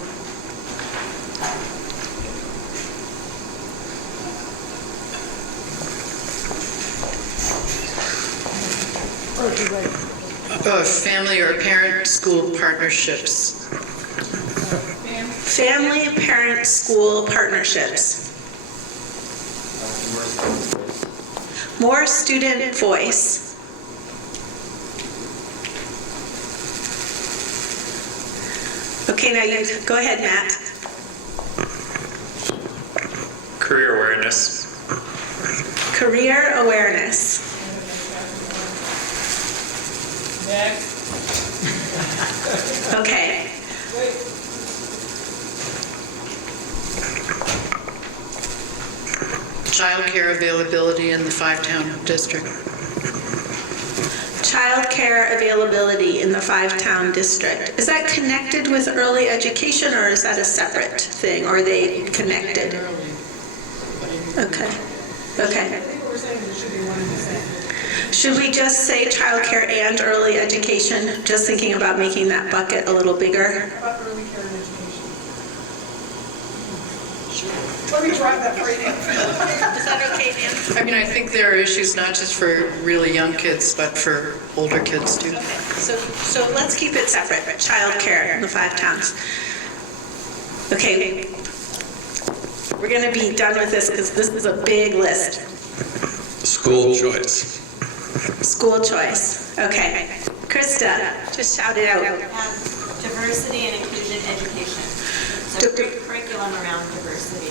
Family or parent-school partnerships. Family, parent, school partnerships. More student voice. Okay, now you go ahead, Matt. Career awareness. Career awareness. Next. Okay. Childcare availability in the 5-town district. Childcare availability in the 5-town district. Is that connected with early education, or is that a separate thing, or are they connected? Okay. Okay. Should we just say childcare and early education? Just thinking about making that bucket a little bigger. Let me drive that for you. Is that okay, Dan? I mean, I think there are issues not just for really young kids, but for older kids too. Okay. So let's keep it separate. Childcare in the 5 towns. Okay. We're going to be done with this because this is a big list. School choice. School choice. Okay. Krista, just shout it out. Diversity and inclusion education. So curriculum around diversity.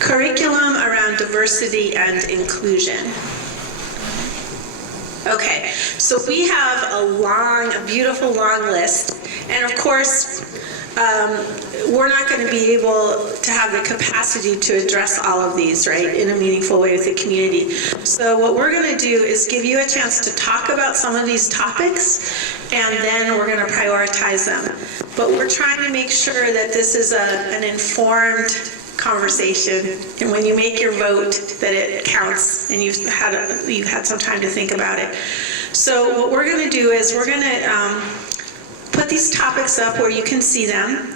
Curriculum around diversity and inclusion. Okay, so we have a beautiful long list, and of course, we're not going to be able to have the capacity to address all of these, right, in a meaningful way with the community. So what we're going to do is give you a chance to talk about some of these topics, and then we're going to prioritize them. But we're trying to make sure that this is an informed conversation, and when you make your vote, that it counts, and you've had some time to think about it. So what we're going to do is we're going to put these topics up where you can see them.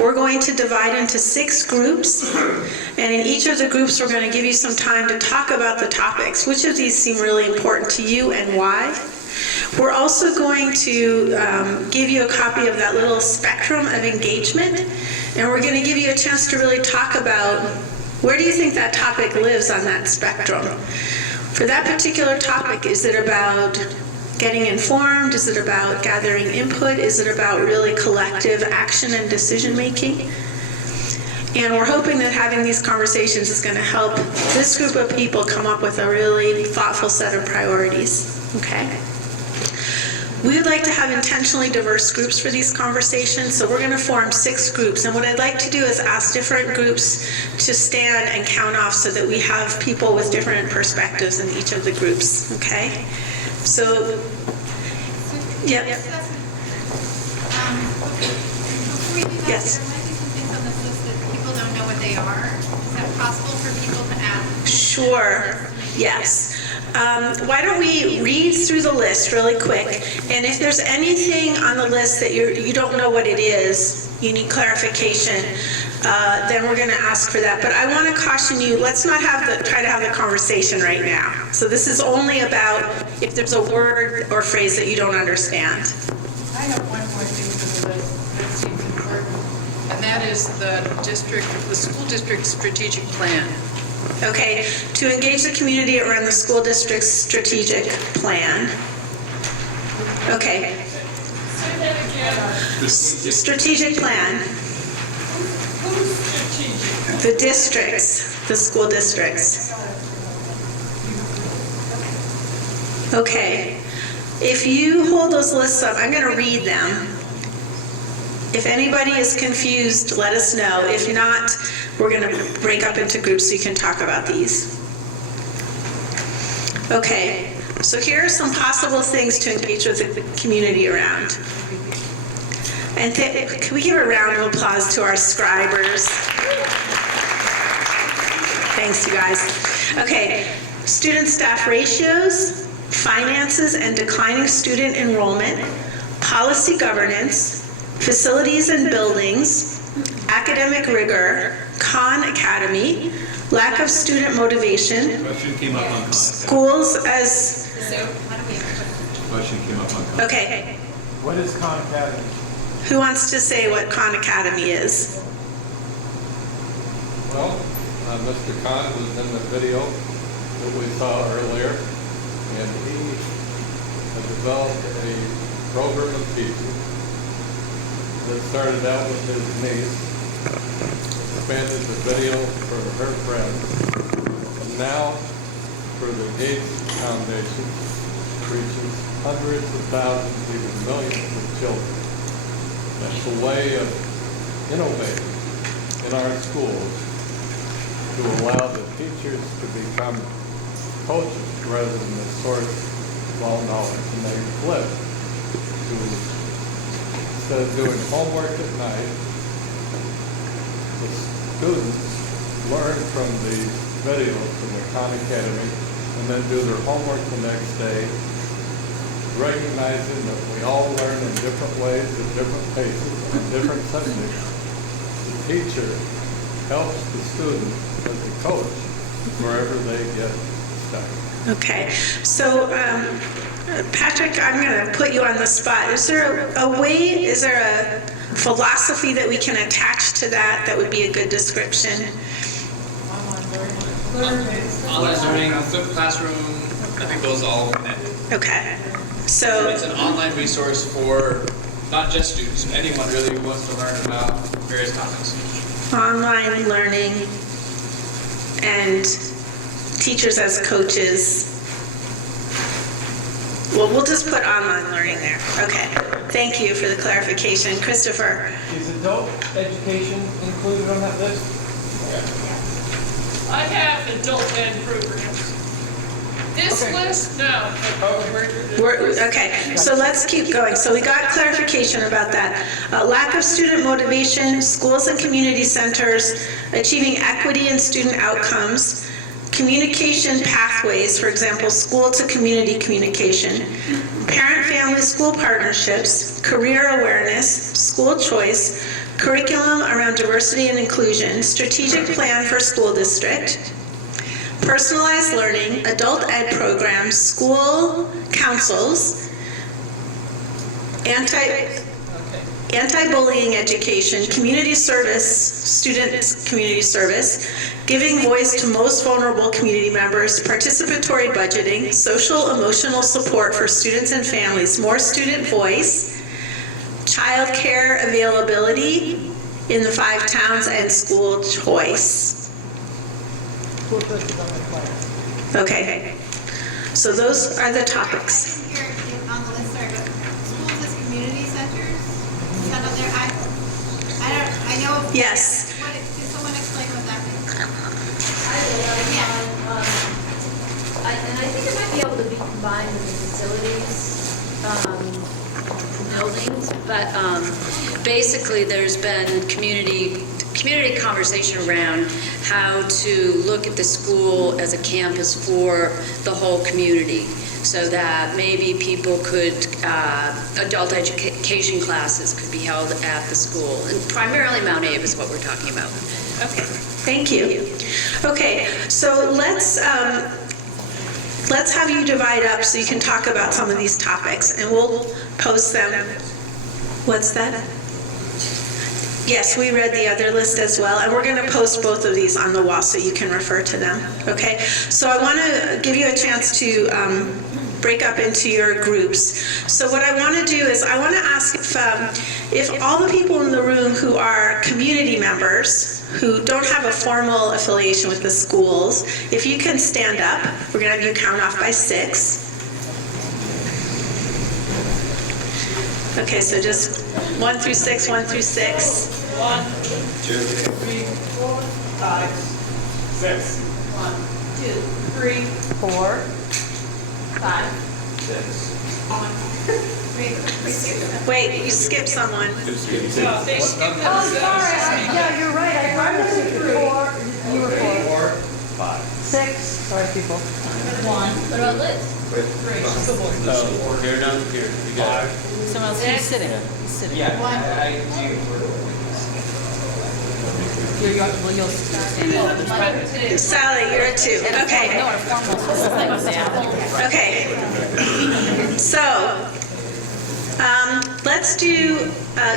We're going to divide into 6 groups, and in each of the groups we're going to give you some time to talk about the topics. Which of these seem really important to you and why? We're also going to give you a copy of that little spectrum of engagement, and we're going to give you a chance to really talk about where do you think that topic lives on that spectrum. For that particular topic, is it about getting informed? Is it about gathering input? Is it about really collective action and decision making? And we're hoping that having these conversations is going to help this group of people come up with a really thoughtful set of priorities. Okay? We would like to have intentionally diverse groups for these conversations, so we're going to form 6 groups. And what I'd like to do is ask different groups to stand and count off so that we have people with different perspectives in each of the groups. Okay? So, yeah. Before we do that, Yes. there might be some things on this list that people don't know what they are. Is that possible for people to add? Sure. Yes. Why don't we read through the list really quick, and if there's anything on the list that you don't know what it is, you need clarification, then we're going to ask for that. But I want to caution you, let's not try to have the conversation right now. So this is only about if there's a word or phrase that you don't understand. I have one more thing for the list that seems important, and that is the school district strategic plan. Okay, to engage the community around the school district's strategic plan. Okay. Say that again. Strategic plan. Who's strategic? The districts, the school districts. Okay. If you hold those lists up, I'm going to read them. If anybody is confused, let us know. If not, we're going to break up into groups so you can talk about these. Okay, so here are some possible things to engage with the community around. And can we give a round of applause to our scribers? Thanks, you guys. Okay, student-staff ratios, finances and declining student enrollment, policy governance, facilities and buildings, academic rigor, Khan Academy, lack of student motivation, Question came up on Khan schools as, Question came up on Khan. okay, What is Khan Academy? who wants to say what Khan Academy is? Well, Mr. Khan was in the video that we saw earlier, and he has developed a program of teaching that started out with his niece, expanded the video for her friends, and now for the Gates Foundation, reaches hundreds of thousands, even millions of children. That's a way of innovating in our schools to allow the teachers to become coaches rather than the source of all knowledge. And they flip to, instead of doing homework at night, the students learn from the videos from the Khan Academy and then do their homework the next day, recognizing that we all learn in different ways, at different paces, on different subjects. The teacher helps the student as a coach wherever they get stuck. Okay, so Patrick, I'm going to put you on the spot. Is there is there a philosophy that we can attach to that that would be a good description? Online learning, flipped classroom, I think those all connect. Okay, so It's an online resource for not just students, anyone really who wants to learn about various topics. online learning and teachers as coaches. Well, we'll just put online learning there. Okay, thank you for the clarification. Christopher? Is adult education included on that list? I have adult ed programs. This list, no. Okay, so let's keep going. So we got clarification about that. Lack of student motivation, schools and community centers, achieving equity in student outcomes, communication pathways, for example, school to community communication, parent-family school partnerships, career awareness, school choice, curriculum around diversity and inclusion, strategic plan for school district, personalized learning, adult ed programs, school councils, anti-bullying education, community service, student community service, giving voice to most vulnerable community members, participatory budgeting, social emotional support for students and families, more student voice, child care availability in the 5 towns, and school choice. Okay, so those are the topics. Here on the list, sorry, but schools as community centers, is that on there? I know. Yes. Can someone explain what that means? And I think it might be able to be combined with the facilities buildings, but basically there's been community conversation around how to look at the school as a campus for the whole community, so that maybe people could, adult education classes could be held at the school, and primarily Mount Abe is what we're talking about. Okay, thank you. Okay, so let's have you divide up so you can talk about some of these topics, and we'll post them. What's that? Yes, we read the other list as well, and we're going to post both of these on the wall so you can refer to them, okay? So I want to give you a chance to break up into your groups. So what I want to do is I want to ask if all the people in the room who are community members, who don't have a formal affiliation with the schools, if you can stand up, we're going to have you count off by 6. Okay, so just 1 through 6, 1 through 6. 1, 2, 3, 4, 5, 6. 1, 2, 3, 4, 5, 6. 1. Wait, you skipped someone. No, they skipped themselves. Yeah, you're right. I remember 4. You were 4. 5. 6. Sorry, people. 1. What about Liz? 3. So, here down here. You got 6. Someone else who's sitting. He's sitting. Yeah, I Well, you'll stand in others' private. Sally, you're a 2. Okay. No, our formal thing. Okay. So, let's do,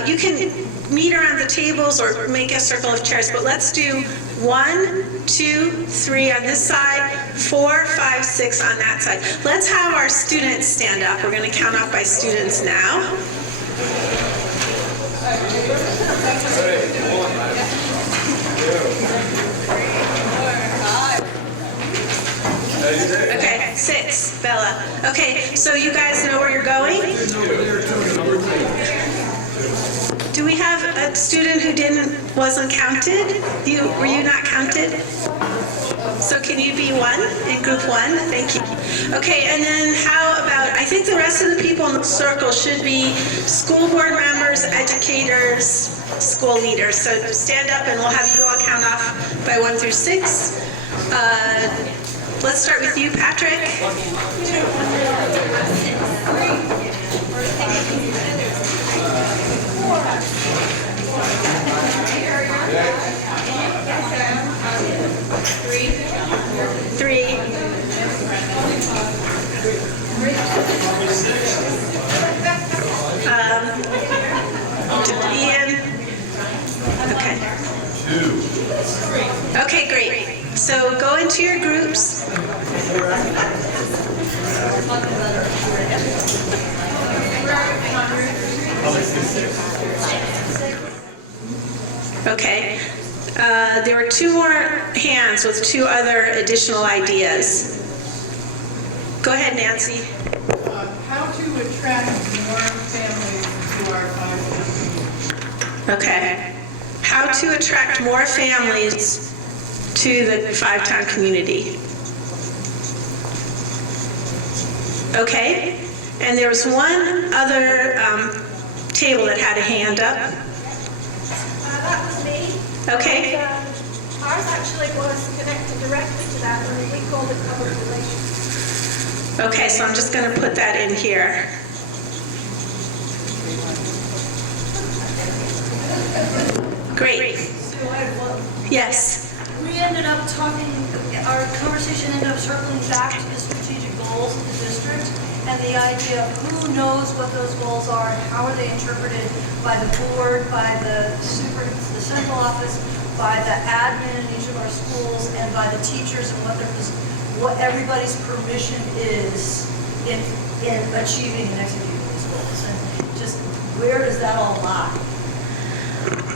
you can meet around the tables or make a circle of chairs, but let's do 1, 2, 3 on this side, 4, 5, 6 on that side. Let's have our students stand up. We're going to count off by students now. Okay, 6, Bella. Okay, so you guys know where you're going? Do we have a student who wasn't counted? Were you not counted? So can you be 1 in group 1? Thank you. Okay, and then how about, I think the rest of the people in the circle should be school board members, educators, school leaders. So stand up and we'll have you all count off by 1 through 6. Let's start with you, Patrick. 3. Ian. Okay. 2. Okay, great. So go into your groups. Okay. There were 2 more hands with 2 other additional ideas. Go ahead, Nancy. How to attract more families to our 5-town. Okay. How to attract more families to the 5-town community. Okay. And there was one other table that had a hand up. That was me. Okay. And, ours actually was connected directly to that one. We called it public relations. Okay, so I'm just going to put that in here. Great. So I have one. Yes. We ended up talking, our conversation ended up circling back to the strategic goals of the district and the idea of who knows what those goals are and how are they interpreted by the board, by the central office, by the admin in each of our schools, and by the teachers, and what everybody's permission is in achieving and executing these goals. And just where does that all lie?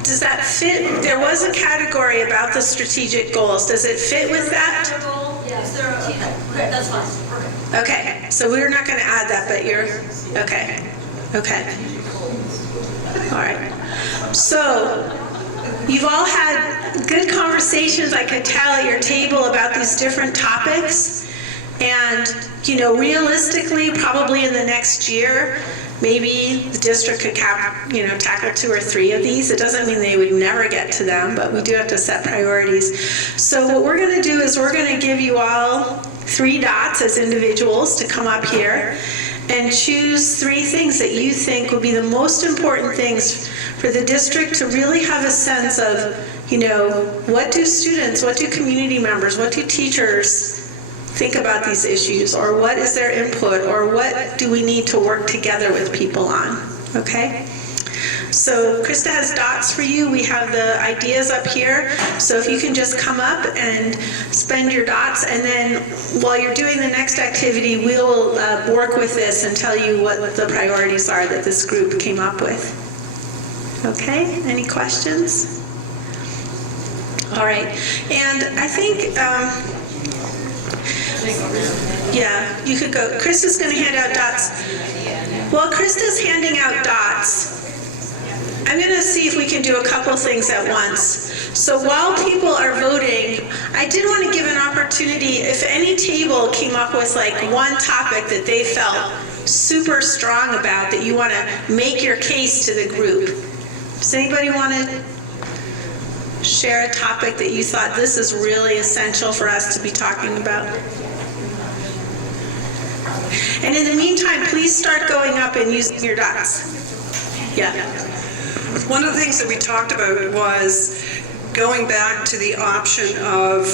Does that fit? There was a category about the strategic goals. Does it fit with that? Yes, there are. Okay, that's fine. Perfect. Okay, so we're not going to add that, but you're, okay. Okay. All right. So you've all had good conversations, I could tell, at your table about these different topics. And, realistically, probably in the next year, maybe the district could tackle 2 or 3 of these. It doesn't mean they would never get to them, but we do have to set priorities. So what we're going to do is we're going to give you all 3 dots as individuals to come up here and choose 3 things that you think would be the most important things for the district to really have a sense of, what do students, what do community members, what do teachers think about these issues, or what is their input, or what do we need to work together with people on, okay? So Krista has dots for you. We have the ideas up here. So if you can just come up and spend your dots, and then while you're doing the next activity, we'll work with this and tell you what the priorities are that this group came up with. Okay, any questions? All right, and I think, yeah, you could go. Krista's going to hand out dots. While Krista's handing out dots, I'm going to see if we can do a couple things at once. So while people are voting, I did want to give an opportunity, if any table came up with like one topic that they felt super strong about, that you want to make your case to the group. Does anybody want to share a topic that you thought this is really essential for us to be talking about? And in the meantime, please start going up and using your dots. Yeah. One of the things that we talked about was going back to the option of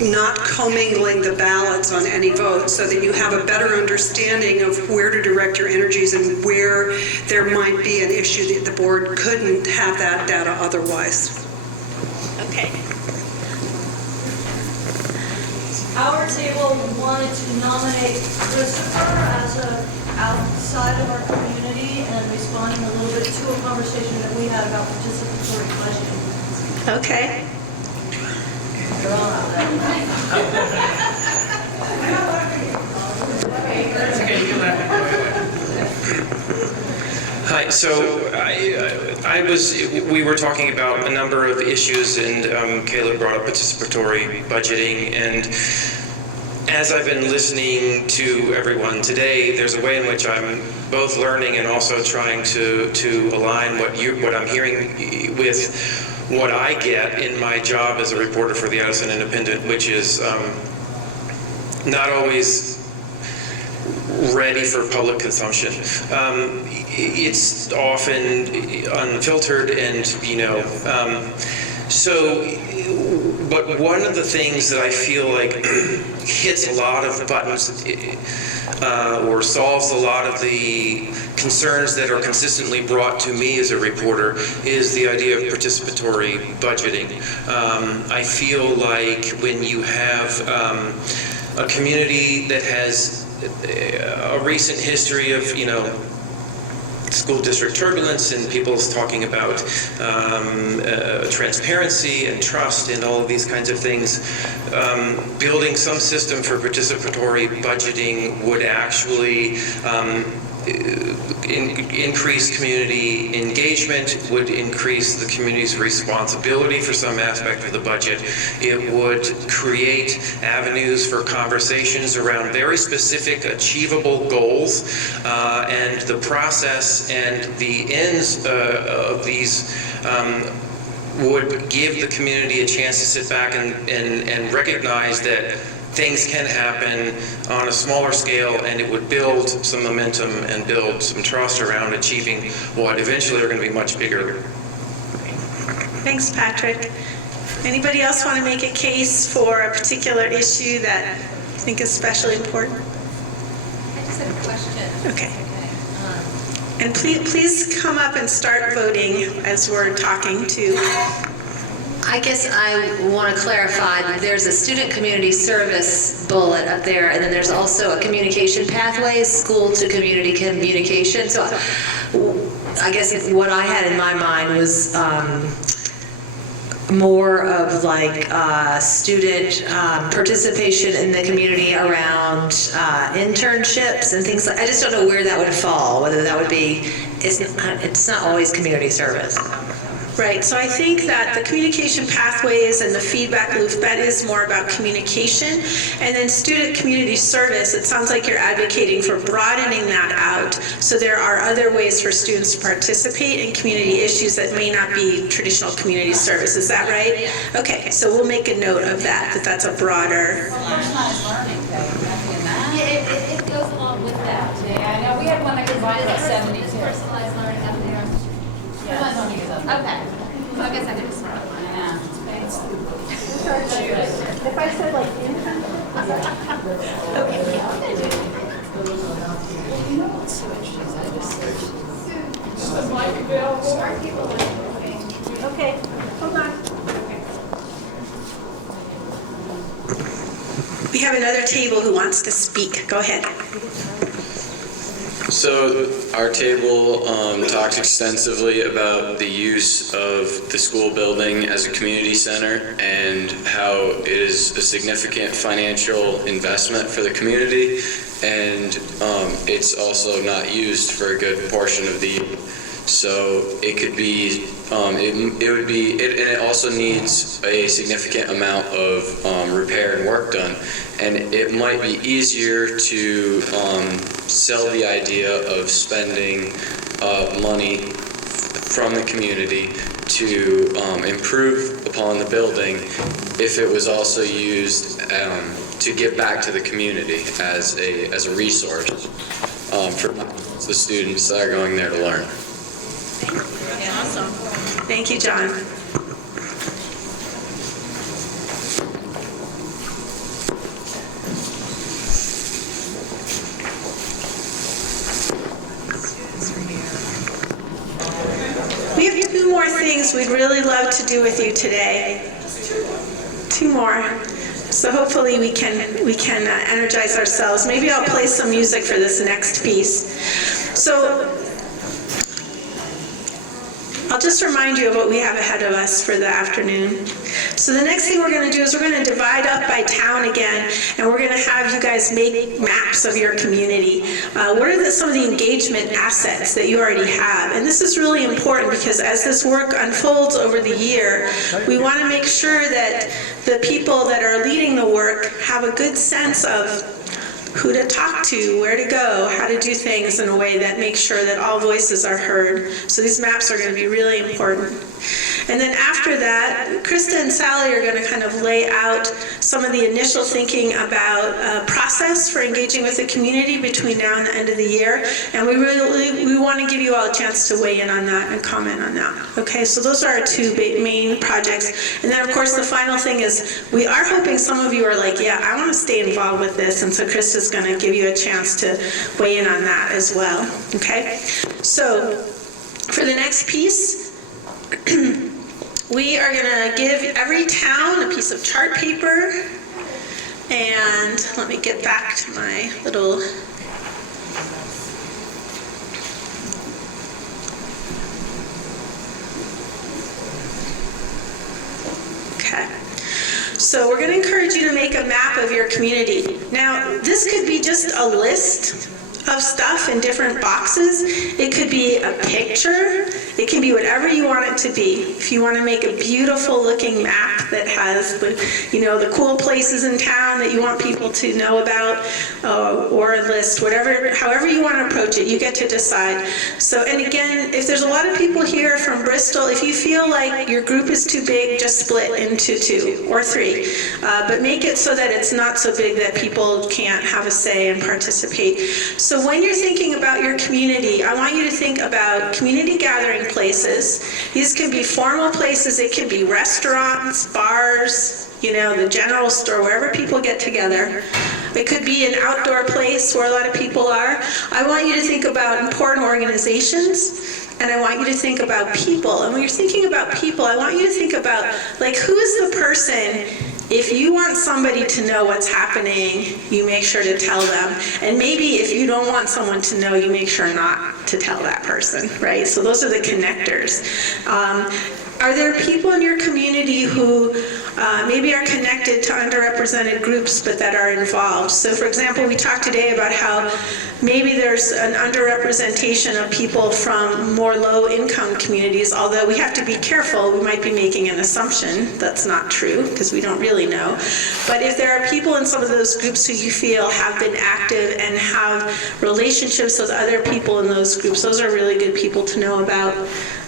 not commingling the ballots on any vote, so that you have a better understanding of where to direct your energies and where there might be an issue that the board couldn't have that data otherwise. Okay. Our table wanted to nominate Christopher as outside of our community and responding a little bit to a conversation that we had about participatory budgeting. Okay. Hi, so we were talking about a number of issues, and Caleb brought up participatory budgeting, and as I've been listening to everyone today, there's a way in which I'm both learning and also trying to align what I'm hearing with what I get in my job as a reporter for the Addison Independent, which is not always ready for public consumption. It's often unfiltered and, but one of the things that I feel like hits a lot of buttons or solves a lot of the concerns that are consistently brought to me as a reporter is the idea of participatory budgeting. I feel like when you have a community that has a recent history of, school district turbulence and people's talking about transparency and trust and all of these kinds of things, building some system for participatory budgeting would actually increase community engagement, would increase the community's responsibility for some aspect of the budget. It would create avenues for conversations around very specific achievable goals, and the process and the ends of these would give the community a chance to sit back and recognize that things can happen on a smaller scale, and it would build some momentum and build some trust around achieving what eventually are going to be much bigger. Thanks, Patrick. Anybody else want to make a case for a particular issue that you think is especially important? I just have a question. Okay. And please come up and start voting as we're talking too. I guess I want to clarify that there's a student community service bullet up there, and then there's also a communication pathway, school to community communication. So I guess what I had in my mind was more of like student participation in the community around internships and things like. I just don't know where that would fall, whether that would be, it's not always community service. Right, so I think that the communication pathways and the feedback loop, that is more about communication. And then student community service, it sounds like you're advocating for broadening that out, so there are other ways for students to participate in community issues that may not be traditional community service. Is that right? Okay, so we'll make a note of that, that's a broader. Personalized learning, though, nothing in that. Yeah, it goes along with that. Yeah, I know, we had one that combined about 70 It's kids. personalized learning up there. Personalized learning is up there. Okay. So I guess I did smart one. Yeah. If I said like intern? Okay, hold on. We have another table who wants to speak. Go ahead. So our table talks extensively about the use of the school building as a community center and how it is a significant financial investment for the community, and it's also not used for a good portion of the year. So it could be, and it also needs a significant amount of repair and work done. And it might be easier to sell the idea of spending money from the community to improve the upon the building if it was also used to give back to the community as a resource for the students that are going there to learn. Awesome. Thank you, John. We have two more things we'd really love to do with you today. Two more. So hopefully we can energize ourselves. Maybe I'll play some music for this next piece. So I'll just remind you of what we have ahead of us for the afternoon. So the next thing we're going to do is we're going to divide up by town again, and we're going to have you guys make maps of your community. What are some of the engagement assets that you already have? And this is really important because as this work unfolds over the year, we want to make sure that the people that are leading the work have a good sense of who to talk to, where to go, how to do things in a way that makes sure that all voices are heard. So these maps are going to be really important. And then after that, Krista and Sally are going to kind of lay out some of the initial thinking about a process for engaging with the community between now and the end of the year. And we want to give you all a chance to weigh in on that and comment on that. Okay, so those are our two main projects. And then of course the final thing is we are hoping some of you are like, yeah, I want to stay involved with this. And so Krista's going to give you a chance to weigh in on that as well. Okay, so for the next piece, we are going to give every town a piece of chart paper, and let me get back to my little okay. So we're going to encourage you to make a map of your community. Now, this could be just a list of stuff in different boxes. It could be a picture. It can be whatever you want it to be. If you want to make a beautiful looking map that has the cool places in town that you want people to know about, or a list, however you want to approach it, you get to decide. So, and again, if there's a lot of people here from Bristol, if you feel like your group is too big, just split into 2 or 3. But make it so that it's not so big that people can't have a say and participate. So when you're thinking about your community, I want you to think about community gathering places. These can be formal places. It can be restaurants, bars, the general store, wherever people get together. It could be an outdoor place where a lot of people are. I want you to think about important organizations, and I want you to think about people. And when you're thinking about people, I want you to think about, who is the person. If you want somebody to know what's happening, you make sure to tell them. And maybe if you don't want someone to know, you make sure not to tell that person, right? So those are the connectors. Are there people in your community who maybe are connected to underrepresented groups but that are involved? So for example, we talked today about how maybe there's an underrepresentation of people from more low-income communities, although we have to be careful. We might be making an assumption that's not true because we don't really know. But if there are people in some of those groups who you feel have been active and have relationships with other people in those groups, those are really good people to know about.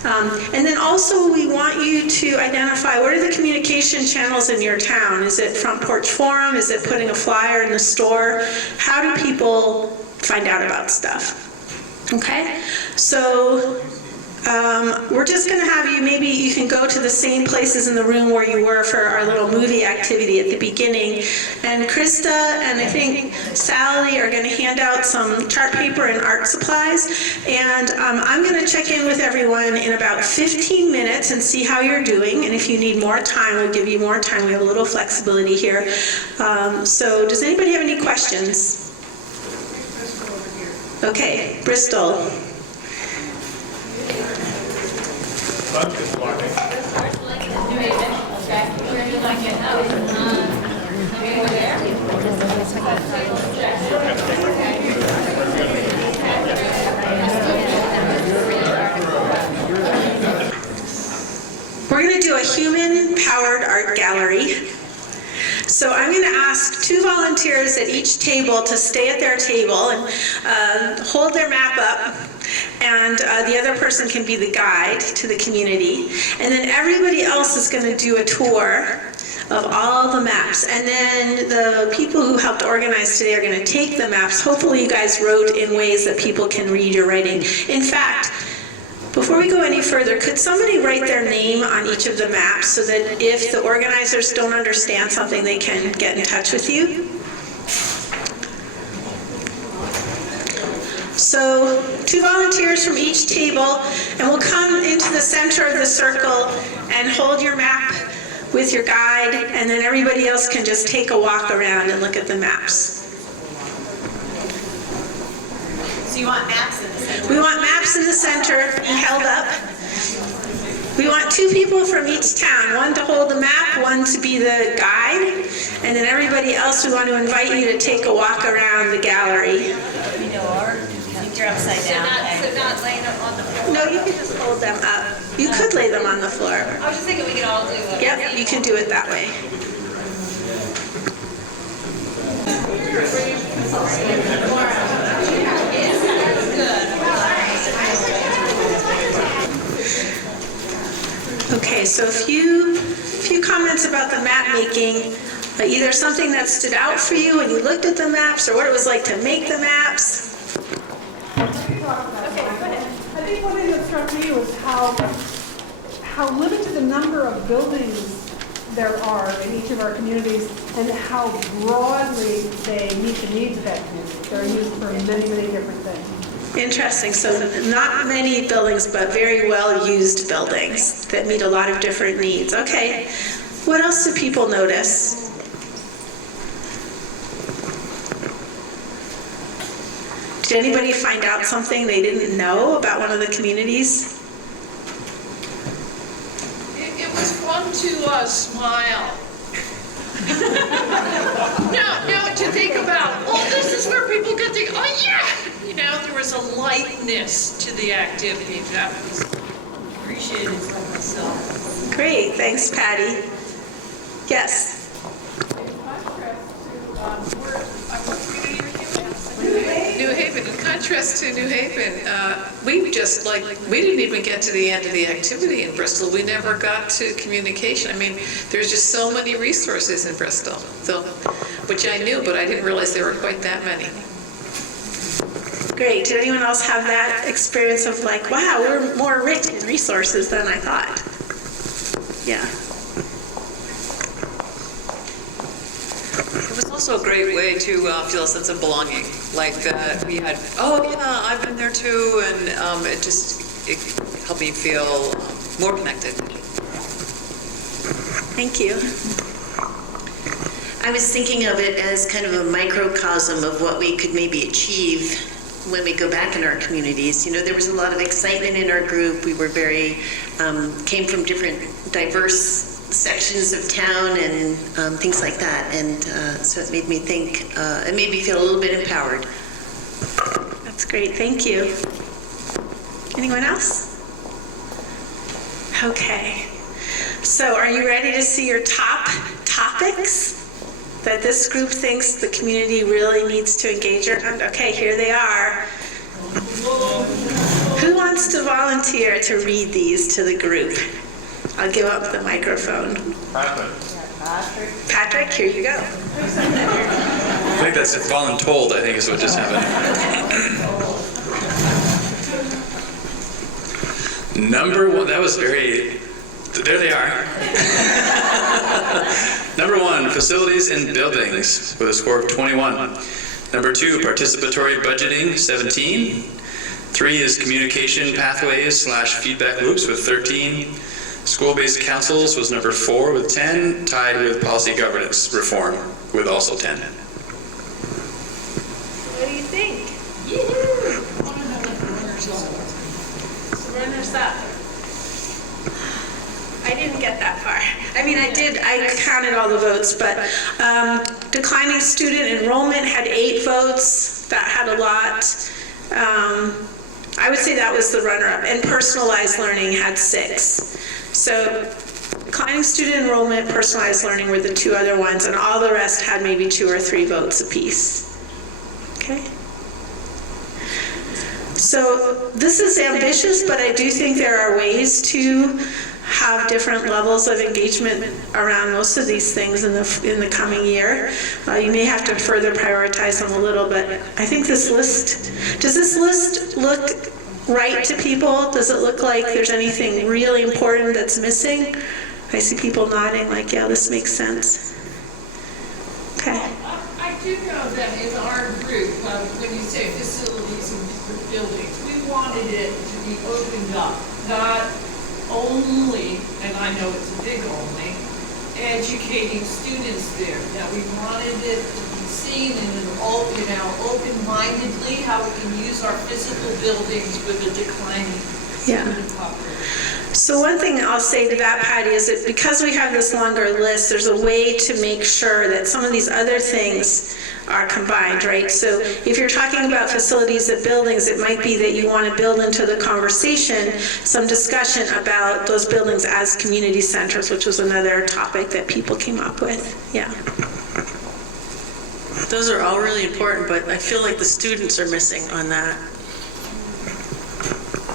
And then also we want you to identify what are the communication channels in your town. Is it front porch forum? Is it putting a flyer in the store? How do people find out about stuff? Okay, so we're just going to have you, maybe you can go to the same places in the room where you were for our little movie activity at the beginning. And Krista and I think Sally are going to hand out some chart paper and art supplies. And I'm going to check in with everyone in about 15 minutes and see how you're doing. And if you need more time, we'll give you more time. We have a little flexibility here. So does anybody have any questions? Okay, Bristol. Good morning. We're going to do a human-powered art gallery. So I'm going to ask 2 volunteers at each table to stay at their table and hold their map up. and the other person can be the guide to the community. And then everybody else is going to do a tour of all the maps. And then the people who helped organize today are going to take the maps. Hopefully you guys wrote in ways that people can read your writing. In fact, before we go any further, could somebody write their name on each of the maps so that if the organizers don't understand something, they can get in touch with you? So 2 volunteers from each table, and we'll come into the center of the circle and hold your map with your guide, and then everybody else can just take a walk around and look at the maps. So you want maps in the center? We want maps in the center, held up. We want 2 people from each town, one to hold the map, one to be the guide, and then everybody else, we want to invite you to take a walk around the gallery. You're upside down. So not laying them on the floor? No, you can just hold them up. You could lay them on the floor. I was just thinking we could all do it. Yep, you can do it that way. Okay, so a few comments about the map making. Either something that stood out for you when you looked at the maps, or what it was like to make the maps. I think one thing that struck me was how limited the number of buildings there are in each of our communities and how broadly they meet the needs of that community. They're used for many, many different things. Interesting. So not many buildings, but very well-used buildings that meet a lot of different needs. Okay. What else do people notice? Did anybody find out something they didn't know about one of the communities? It was fun to smile. Now to think about, well, this is where people get to, oh yeah! You know, there was a lightness to the activity that was appreciated for myself. Great, thanks, Patty. Yes? New Haven, in contrast to New Haven, we didn't even get to the end of the activity in Bristol. We never got to communication. I mean, there's just so many resources in Bristol, so, which I knew, but I didn't realize there were quite that many. Great. Did anyone else have that experience of like, wow, we're more rich in resources than I thought? Yeah. It was also a great way to feel a sense of belonging. Like we had, oh yeah, I've been there too, and it helped me feel more connected. Thank you. I was thinking of it as kind of a microcosm of what we could maybe achieve when we go back in our communities. You know, there was a lot of excitement in our group. We were very, came from different diverse sections of town and things like that. And so it made me think, it made me feel a little bit empowered. That's great, thank you. Anyone else? Okay. So are you ready to see your top topics that this group thinks the community really needs to engage around? Okay, here they are. Who wants to volunteer to read these to the group? I'll give up the microphone. Patrick, here you go. I think that's voluntold, I think is what just happened. Number one, that was very, there they are. Number 1, facilities and buildings with a score of 21. Number 2, participatory budgeting, 17. 3 is communication pathways / feedback loops with 13. School-based councils was number 4 with 10, tied with policy governance reform with also 10. What do you think? Runners up. I didn't get that far. I mean, I counted all the votes, but declining student enrollment had 8 votes. That had a lot. I would say that was the runner-up, and personalized learning had 6. So declining student enrollment, personalized learning were the 2 other ones, and all the rest had maybe 2 or 3 votes apiece. Okay? So this is ambitious, but I do think there are ways to have different levels of engagement around most of these things in the coming year. You may have to further prioritize them a little, but I think this list, does this list look right to people? Does it look like there's anything really important that's missing? I see people nodding like, yeah, this makes sense. Okay. I do know that in our group, when you say facilities and buildings, we wanted it to be opened up, not only, and I know it's a big only, educating students there. That we wanted it to be seen in an open-mindedly how we can use our physical buildings with a declining student population. So one thing I'll say to that, Patty, is that because we have this longer list, there's a way to make sure that some of these other things are combined, right? So if you're talking about facilities and buildings, it might be that you want to build into the conversation some discussion about those buildings as community centers, which was another topic that people came up with. Yeah. Those are all really important, but I feel like the students are missing on that.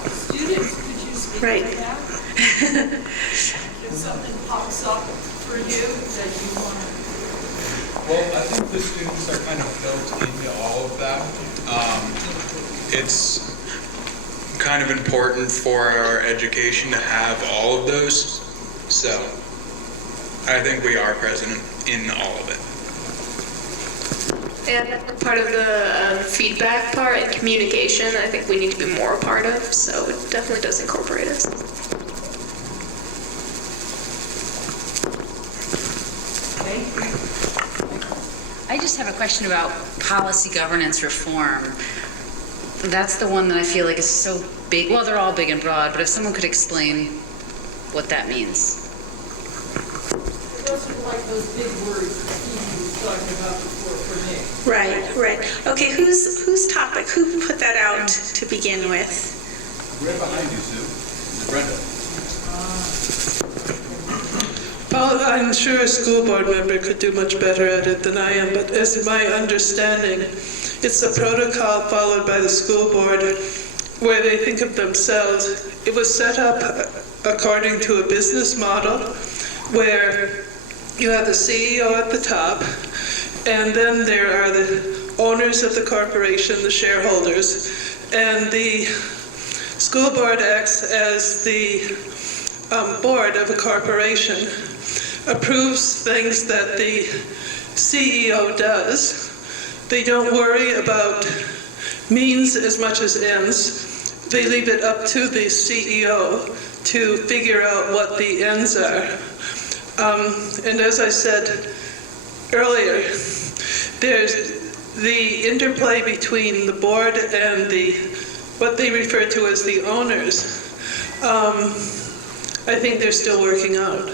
Students, could you speak to that? If something pops up for you that you want to... Well, I think the students are kind of built into all of that. It's kind of important for our education to have all of those. So I think we are present in all of it. And part of the feedback part and communication, I think we need to be more a part of, so it definitely does incorporate us. I just have a question about policy governance reform. That's the one that I feel like is so big. Well, they're all big and broad, but if someone could explain what that means. Those are like those big words that Steve was talking about before for me. Right. Okay, whose topic? Who put that out to begin with? Right behind you, Sue. Brenda. Well, I'm sure a school board member could do much better at it than I am, but as my understanding, it's a protocol followed by the school board where they think of themselves. It was set up according to a business model where you have the CEO at the top, and then there are the owners of the corporation, the shareholders, and the school board acts as the board of a corporation, approves things that the CEO does. They don't worry about means as much as ends. They leave it up to the CEO to figure out what the ends are. And as I said earlier, there's the interplay between the board and what they refer to as the owners. I think they're still working out.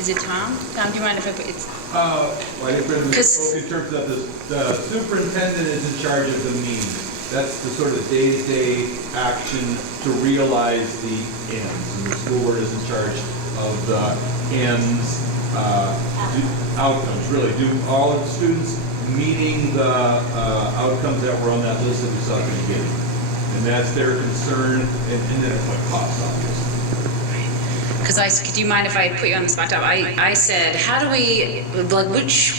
Is it Tom? Tom, do you mind if I put it's? Well, I guess in terms of the superintendent is in charge of the means. That's the sort of day-to-day action to realize the ends. And the school board is in charge of the ends, outcomes, really. Do all of the students meeting the outcomes that were on that list that we saw at the beginning? And that's their concern, and then it's what costs, obviously. Because do you mind if I put you on the spot? I said, how do we, like, which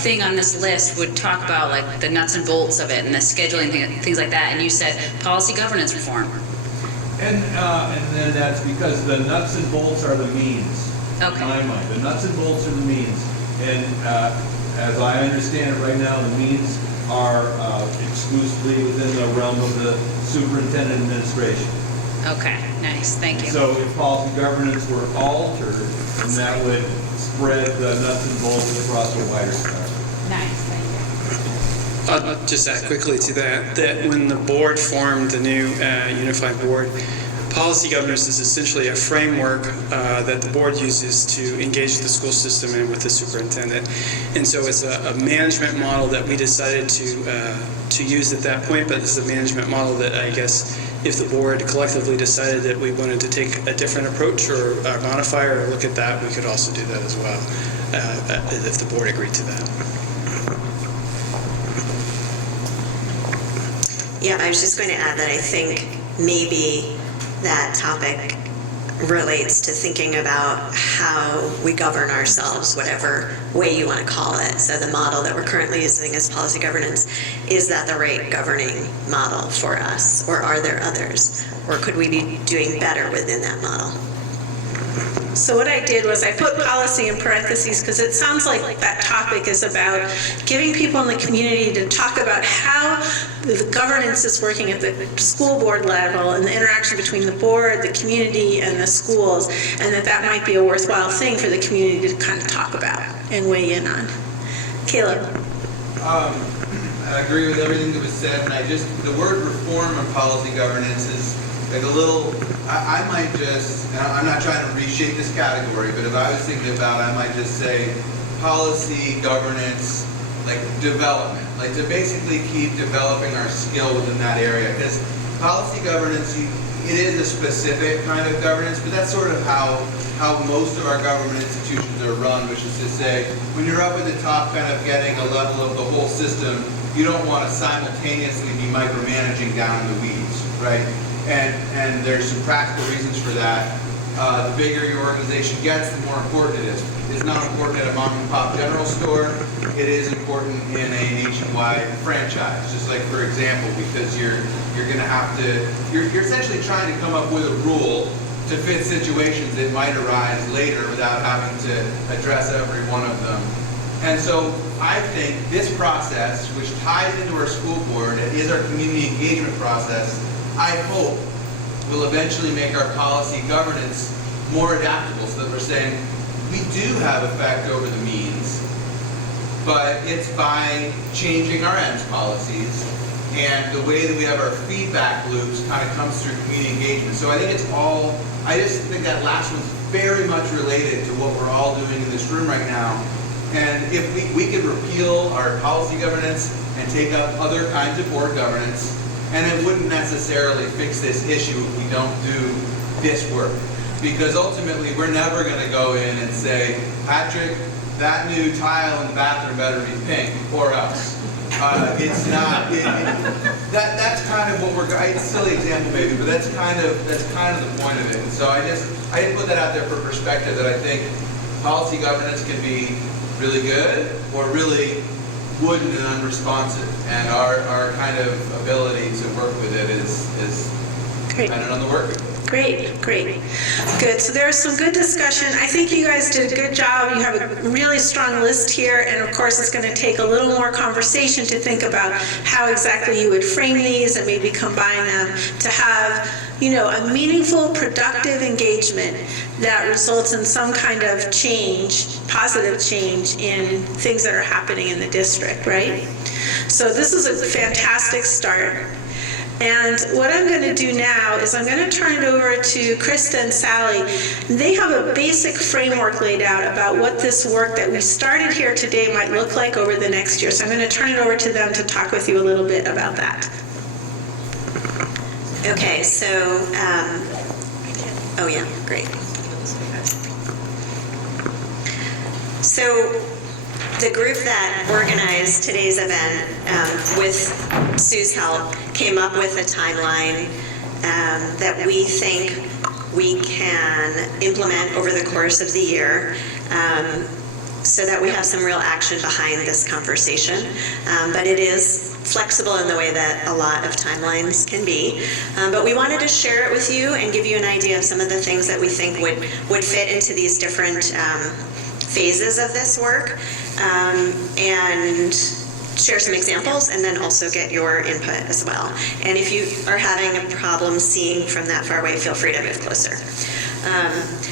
thing on this list would talk about, like, the nuts and bolts of it and the scheduling, things like that? And you said, policy governance reform. And then that's because the nuts and bolts are the means. Okay. In my mind, the nuts and bolts are the means. And as I understand it right now, the means are exclusively within the realm of the superintendent administration. Okay, nice, thank you. So if policy governance were altered, then that would spread the nuts and bolts across a wider spectrum. Nice, thank you. I'll just add quickly to that when the board formed the new unified board, policy governance is essentially a framework that the board uses to engage with the school system and with the superintendent. And so it's a management model that we decided to use at that point, but this is a management model that I guess if the board collectively decided that we wanted to take a different approach or modify or look at that, we could also do that as well, if the board agreed to that. Yeah, I was just going to add that I think maybe that topic relates to thinking about how we govern ourselves, whatever way you want to call it. So the model that we're currently using as policy governance, is that the right governing model for us? Or are there others? Or could we be doing better within that model? So what I did was I put policy in parentheses because it sounds like that topic is about giving people in the community to talk about how the governance is working at the school board level and the interaction between the board, the community, and the schools, and that might be a worthwhile thing for the community to kind of talk about and weigh in on. Caleb. I agree with everything that was said, and the word reform and policy governance is like a little, I might just, and I'm not trying to reshape this category, but if I was thinking about it, I might just say policy governance, like development, like to basically keep developing our skill within that area. Because policy governance, it is a specific kind of governance, but that's sort of how most of our government institutions are run, which is to say, when you're up at the top kind of getting a level of the whole system, you don't want to simultaneously be micromanaging down in the weeds, right? And there's some practical reasons for that. The bigger your organization gets, the more important it is. It's not important at a mom and pop general store. It is important in a nationwide franchise. Just like, for example, because you're going to have to, you're essentially trying to come up with a rule to fit situations that might arise later without having to address every one of them. And so I think this process, which ties into our school board and is our community engagement process, I hope will eventually make our policy governance more adaptable so that we're saying we do have effect over the means, but it's by changing our ends policies, and the way that we have our feedback loops kind of comes through community engagement. So I think it's all, I just think that last one's very much related to what we're all doing in this room right now. And if we could repeal our policy governance and take up other kinds of board governance, and it wouldn't necessarily fix this issue if we don't do this work. Because ultimately, we're never going to go in and say, Patrick, that new tile in the bathroom better be pink, or else. It's not, that's kind of what we're, it's a silly example maybe, but that's kind of the point of it. And so I didn't put that out there for perspective that I think policy governance can be really good or really wooden and unresponsive, and our kind of ability to work with it is dependent on the work. Great. Good. So there's some good discussion. I think you guys did a good job. You have a really strong list here, and of course it's going to take a little more conversation to think about how exactly you would frame these and maybe combine them to have, a meaningful, productive engagement that results in some kind of change, positive change in things that are happening in the district, right? So this is a fantastic start. And what I'm going to do now is I'm going to turn it over to Krista and Sally. They have a basic framework laid out about what this work that we started here today might look like over the next year. So I'm going to turn it over to them to talk with you a little bit about that. Okay, so, oh yeah, great. So the group that organized today's event with Sue's help came up with a timeline that we think we can implement over the course of the year so that we have some real action behind this conversation. But it is flexible in the way that a lot of timelines can be. But we wanted to share it with you and give you an idea of some of the things that we think would fit into these different phases of this work, and share some examples, and then also get your input as well. And if you are having a problem seeing from that far away, feel free to move closer.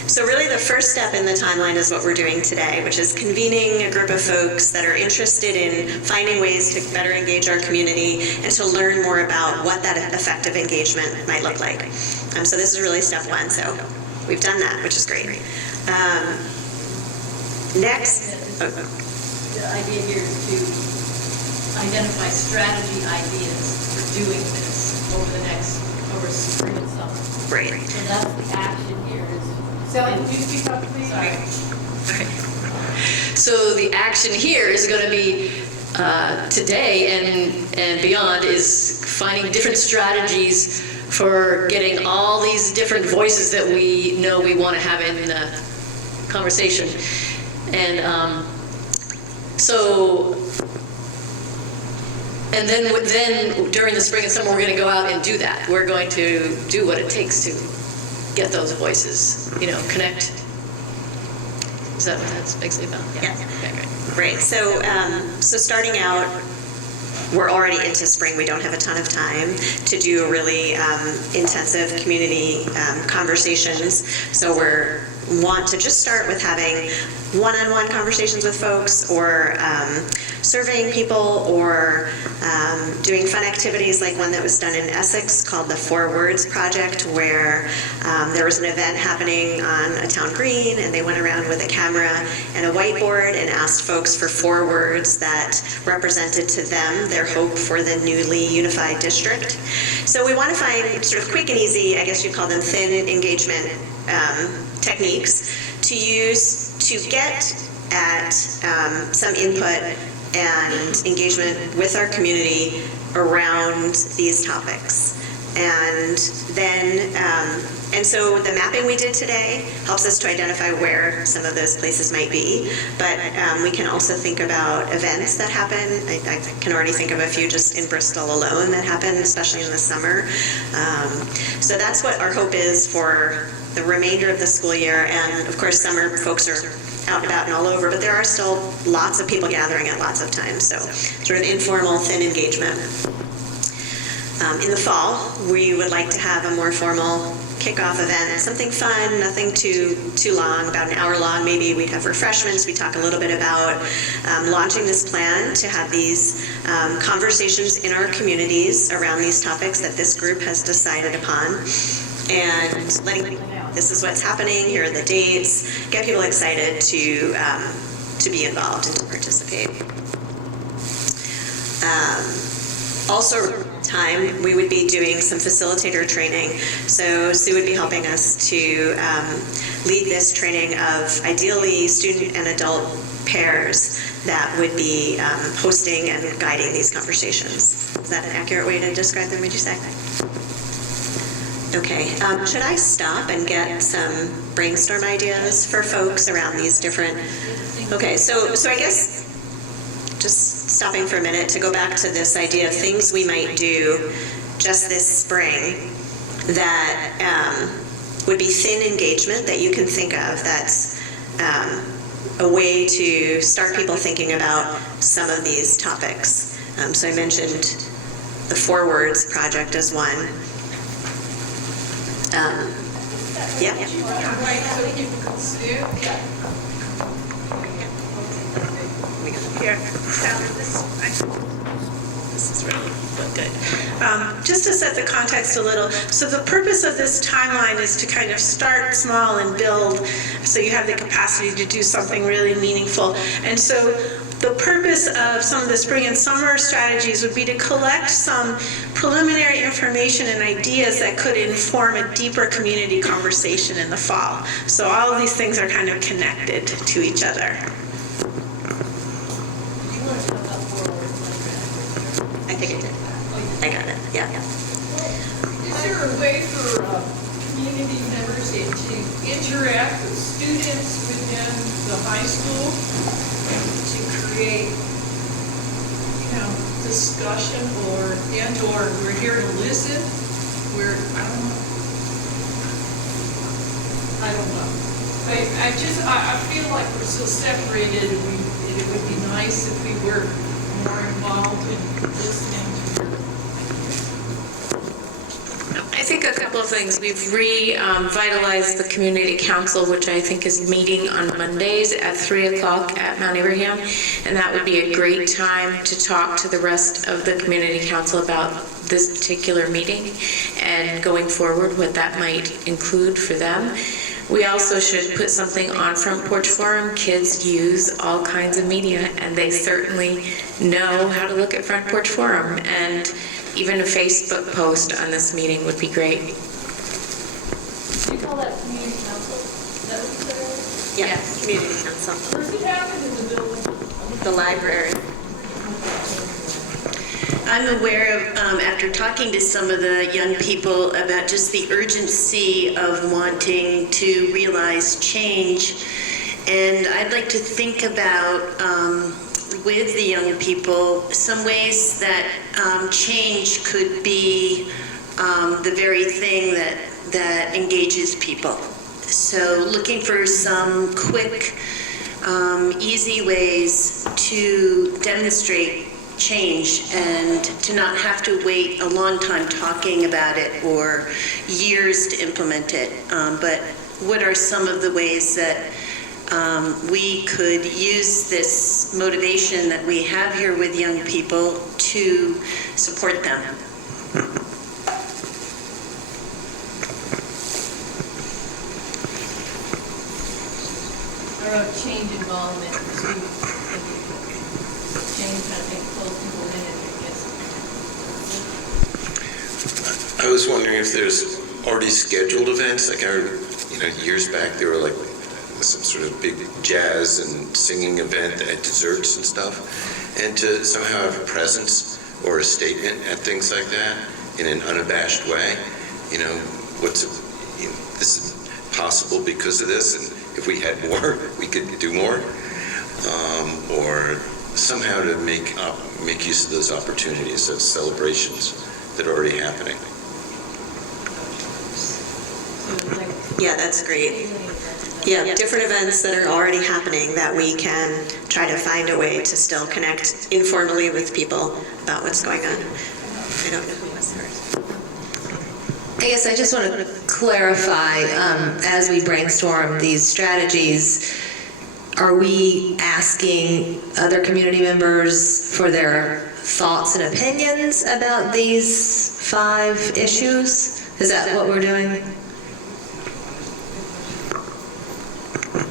So really the first step in the timeline is what we're doing today, which is convening a group of folks that are interested in finding ways to better engage our community and to learn more about what that effective engagement might look like. So this is really step one. So we've done that, which is great. Next. The idea here is to identify strategy ideas for doing this over spring and summer. Great. So that's the action here is. Sally, could you speak up, please? Sorry. So the action here is going to be today and beyond is finding different strategies for getting all these different voices that we know we want to have in the conversation. And and then during the spring and summer, we're going to go out and do that. We're going to do what it takes to get those voices, connect. Is that what that's basically about? Yeah. Okay, great. Right. So, so starting out, we're already into spring. We don't have a ton of time to do really intensive community conversations. So want to just start with having one-on-one conversations with folks, or surveying people, or doing fun activities like one that was done in Essex called the 4 Words Project, where there was an event happening on a town green, and they went around with a camera and a whiteboard and asked folks for 4 words that represented to them their hope for the newly unified district. So we want to find sort of quick and easy, I guess you'd call them thin engagement techniques to use to get at some input and engagement with our community around these topics. And then, and so the mapping we did today helps us to identify where some of those places might be, but we can also think about events that happen. I can already think of a few just in Bristol alone that happen, especially in the summer. So that's what our hope is for the remainder of the school year. And of course, summer folks are out and about and all over, but there are still lots of people gathering at lots of times. So sort of informal, thin engagement. In the fall, we would like to have a more formal kickoff event, something fun, nothing too long, about an hour long. Maybe we'd have refreshments. We talk a little bit about launching this plan to have these conversations in our communities around these topics that this group has decided upon, and letting people know this is what's happening, here are the dates, get people excited to be involved and to participate. Also, time we would be doing some facilitator training. So Sue would be helping us to lead this training of ideally student and adult pairs that would be hosting and guiding these conversations. Is that an accurate way to describe them, would you say? Okay, should I stop and get some brainstorm ideas for folks around these different, okay, so I guess just stopping for a minute to go back to this idea of things we might do just this spring that would be thin engagement that you can think of, that's a way to start people thinking about some of these topics. So I mentioned the 4 Words Project as one. Yeah. Right, so people can see it. Here, this is really good. Just to set the context a little, so the purpose of this timeline is to kind of start small and build, so you have the capacity to do something really meaningful. And so the purpose of some of the spring and summer strategies would be to collect some preliminary information and ideas that could inform a deeper community conversation in the fall. So all of these things are kind of connected to each other. I think I did. I got it, yeah. Is there a way for community members to interact with students within the high school to create, discussion or we're here to listen? I don't know. I feel like we're so separated, and it would be nice if we were more involved in listening to your. I think a couple of things. We've revitalized the community council, which I think is meeting on Mondays at 3 o'clock at Mount Abraham, and that would be a great time to talk to the rest of the community council about this particular meeting and going forward what that might include for them. We also should put something on Front Porch Forum. Kids use all kinds of media, and they certainly know how to look at Front Porch Forum, and even a Facebook post on this meeting would be great. Do you call that community council? Is that what you said? Yeah, community council. Where's it happen in the building? The library. I'm aware of, after talking to some of the young people about just the urgency of wanting to realize change. And I'd like to think about, with the young people, some ways that change could be the very thing that engages people. So looking for some quick, easy ways to demonstrate change and to not have to wait a long time talking about it or years to implement it. But what are some of the ways that we could use this motivation that we have here with young people to support them? Or of change involvement to change, I think, pulls people in, I guess. I was wondering if there's already scheduled events, like years back there were like some sort of big jazz and singing event that had desserts and stuff, and to somehow have a presence or a statement at things like that in an unabashed way. This is possible because of this, and if we had more, we could do more, or somehow to make use of those opportunities, those celebrations that are already happening. Yeah, that's great. Yeah, different events that are already happening that we can try to find a way to still connect informally with people about what's going on. I don't know who was first. I guess I just want to clarify, as we brainstorm these strategies, are we asking other community members for their thoughts and opinions about these 5 issues? Is that what we're doing?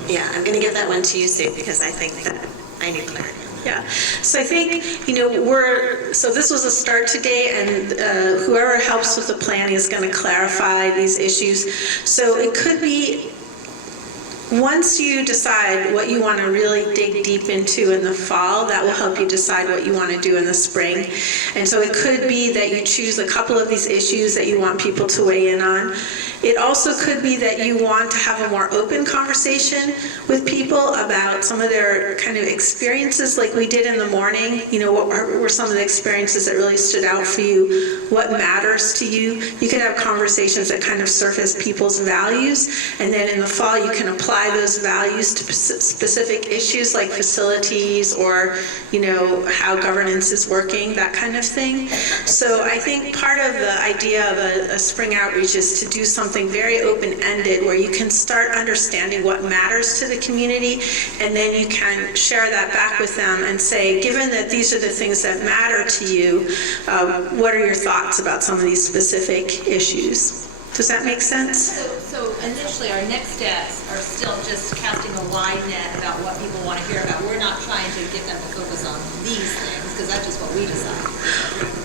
Yeah, I'm going to give that one to you, Sue, because I think that I need clarity. Yeah, so I think, so this was a start today, and whoever helps with the planning is going to clarify these issues. So it could be, once you decide what you want to really dig deep into in the fall, that will help you decide what you want to do in the spring. And so it could be that you choose a couple of these issues that you want people to weigh in on. It also could be that you want to have a more open conversation with people about some of their kind of experiences like we did in the morning. What were some of the experiences that really stood out for you? What matters to you? You can have conversations that kind of surface people's values, and then in the fall you can apply those values to specific issues like facilities or, how governance is working, that kind of thing. So I think part of the idea of a spring outreach is to do something very open-ended where you can start understanding what matters to the community, and then you can share that back with them and say, given that these are the things that matter to you, what are your thoughts about some of these specific issues? Does that make sense? So initially, our next steps are still just casting a wide net about what people want to hear about. We're not trying to get them to focus on these things, because that's just what we decide.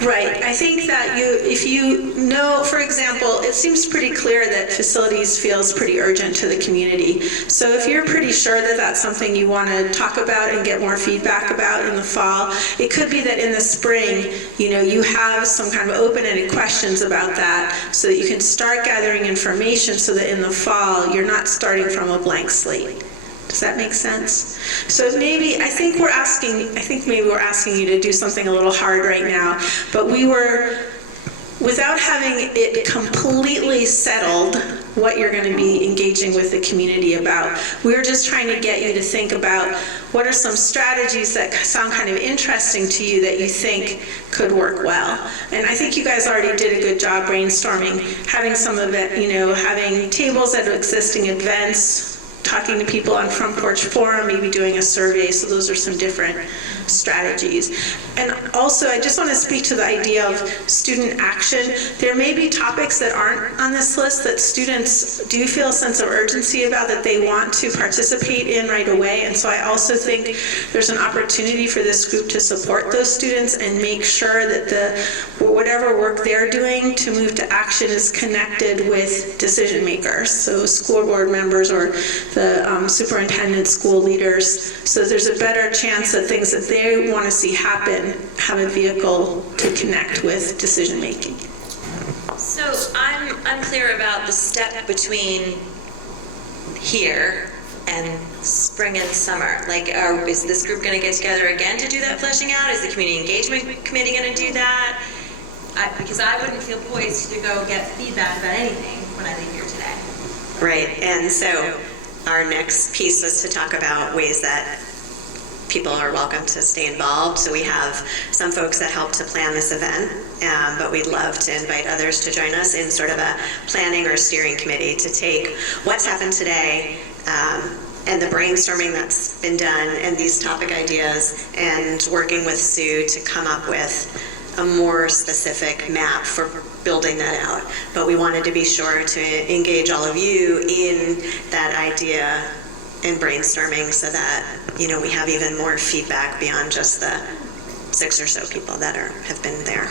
Right. I think that if you know, for example, it seems pretty clear that facilities feels pretty urgent to the community. So if you're pretty sure that that's something you want to talk about and get more feedback about in the fall, it could be that in the spring, you have some kind of open-ended questions about that so that you can start gathering information so that in the fall, you're not starting from a blank slate. Does that make sense? So maybe, I think maybe we're asking you to do something a little hard right now, but without having it completely settled what you're going to be engaging with the community about, we're just trying to get you to think about what are some strategies that sound kind of interesting to you that you think could work well. And I think you guys already did a good job brainstorming, having some of it, having tables at existing events, talking to people on Front Porch Forum, maybe doing a survey. So those are some different strategies. And also, I just want to speak to the idea of student action. There may be topics that aren't on this list that students do feel a sense of urgency about, that they want to participate in right away. And so I also think there's an opportunity for this group to support those students and make sure that whatever work they're doing to move to action is connected with decision makers. So school board members or the superintendent, school leaders, so there's a better chance that things that they want to see happen have a vehicle to connect with decision making. So I'm unclear about the step between here and spring and summer. Like, is this group going to get together again to do that fleshing out? Is the community engagement committee going to do that? Because I wouldn't feel poised to go get feedback about anything when I leave here today. Right, and so our next piece was to talk about ways that people are welcome to stay involved. So we have some folks that help to plan this event, but we'd love to invite others to join us in sort of a planning or steering committee to take what's happened today and the brainstorming that's been done and these topic ideas, and working with Sue to come up with a more specific map for building that out. But we wanted to be sure to engage all of you in that idea and brainstorming so that, you know, we have even more feedback beyond just the 6 or so people that have been there.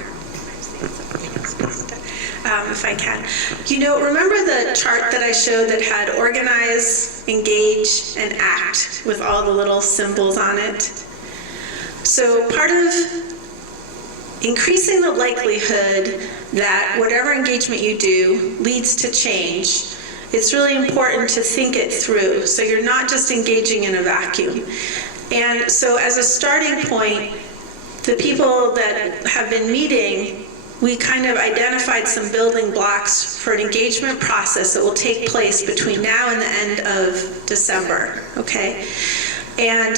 If I can. You know, remember the chart that I showed that had organize, engage, and act with all the little symbols on it? So part of increasing the likelihood that whatever engagement you do leads to change, it's really important to think it through, so you're not just engaging in a vacuum. And so as a starting point, the people that have been meeting, we kind of identified some building blocks for an engagement process that will take place between now and the end of December, okay? And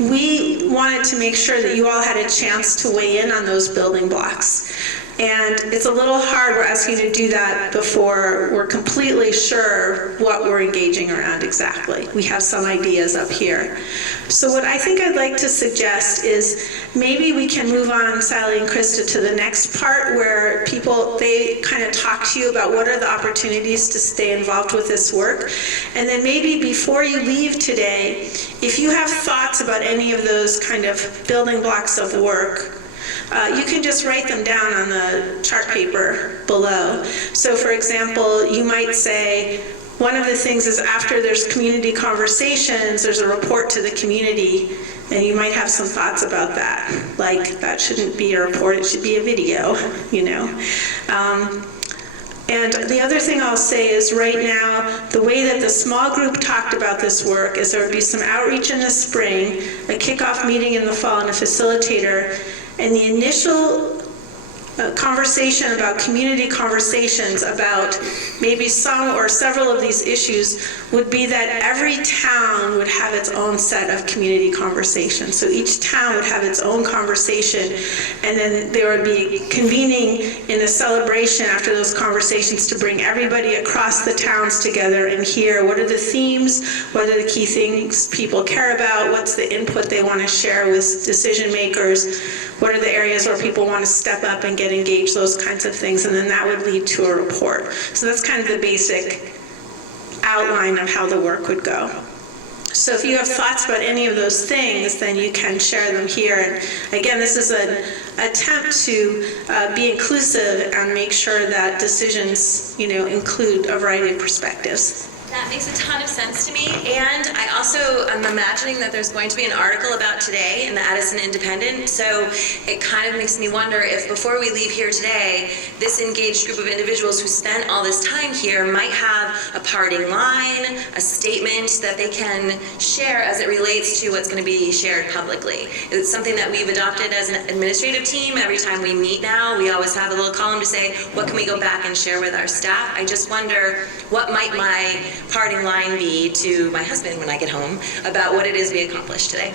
we wanted to make sure that you all had a chance to weigh in on those building blocks. And it's a little hard, we're asking you to do that before we're completely sure what we're engaging around exactly. We have some ideas up here. So what I think I'd like to suggest is maybe we can move on, Sally and Krista, to the next part where they kind of talk to you about what are the opportunities to stay involved with this work. And then maybe before you leave today, if you have thoughts about any of those kind of building blocks of work, you can just write them down on the chart paper below. So for example, you might say, one of the things is after there's community conversations, there's a report to the community, and you might have some thoughts about that. Like, that shouldn't be a report, it should be a video, you know. And the other thing I'll say is right now, the way that the small group talked about this work is there would be some outreach in the spring, a kickoff meeting in the fall, and a facilitator. And the initial conversation about community conversations about maybe some or several of these issues would be that every town would have its own set of community conversations. So each town would have its own conversation, and then there would be convening in a celebration after those conversations to bring everybody across the towns together and hear what are the themes, what are the key things people care about, what's the input they want to share with decision makers, what are the areas where people want to step up and get engaged, those kinds of things, and then that would lead to a report. So that's kind of the basic outline of how the work would go. So if you have thoughts about any of those things, then you can share them here. And again, this is an attempt to be inclusive and make sure that decisions, you know, include a variety of perspectives. That makes a ton of sense to me, and I also am imagining that there's going to be an article about today in the Addison Independent, so it kind of makes me wonder if before we leave here today, this engaged group of individuals who spent all this time here might have a parting line, a statement that they can share as it relates to what's going to be shared publicly. It's something that we've adopted as an administrative team. Every time we meet now, we always have a little column to say, what can we go back and share with our staff? I just wonder, what might my parting line be to my husband when I get home about what it is we accomplished today?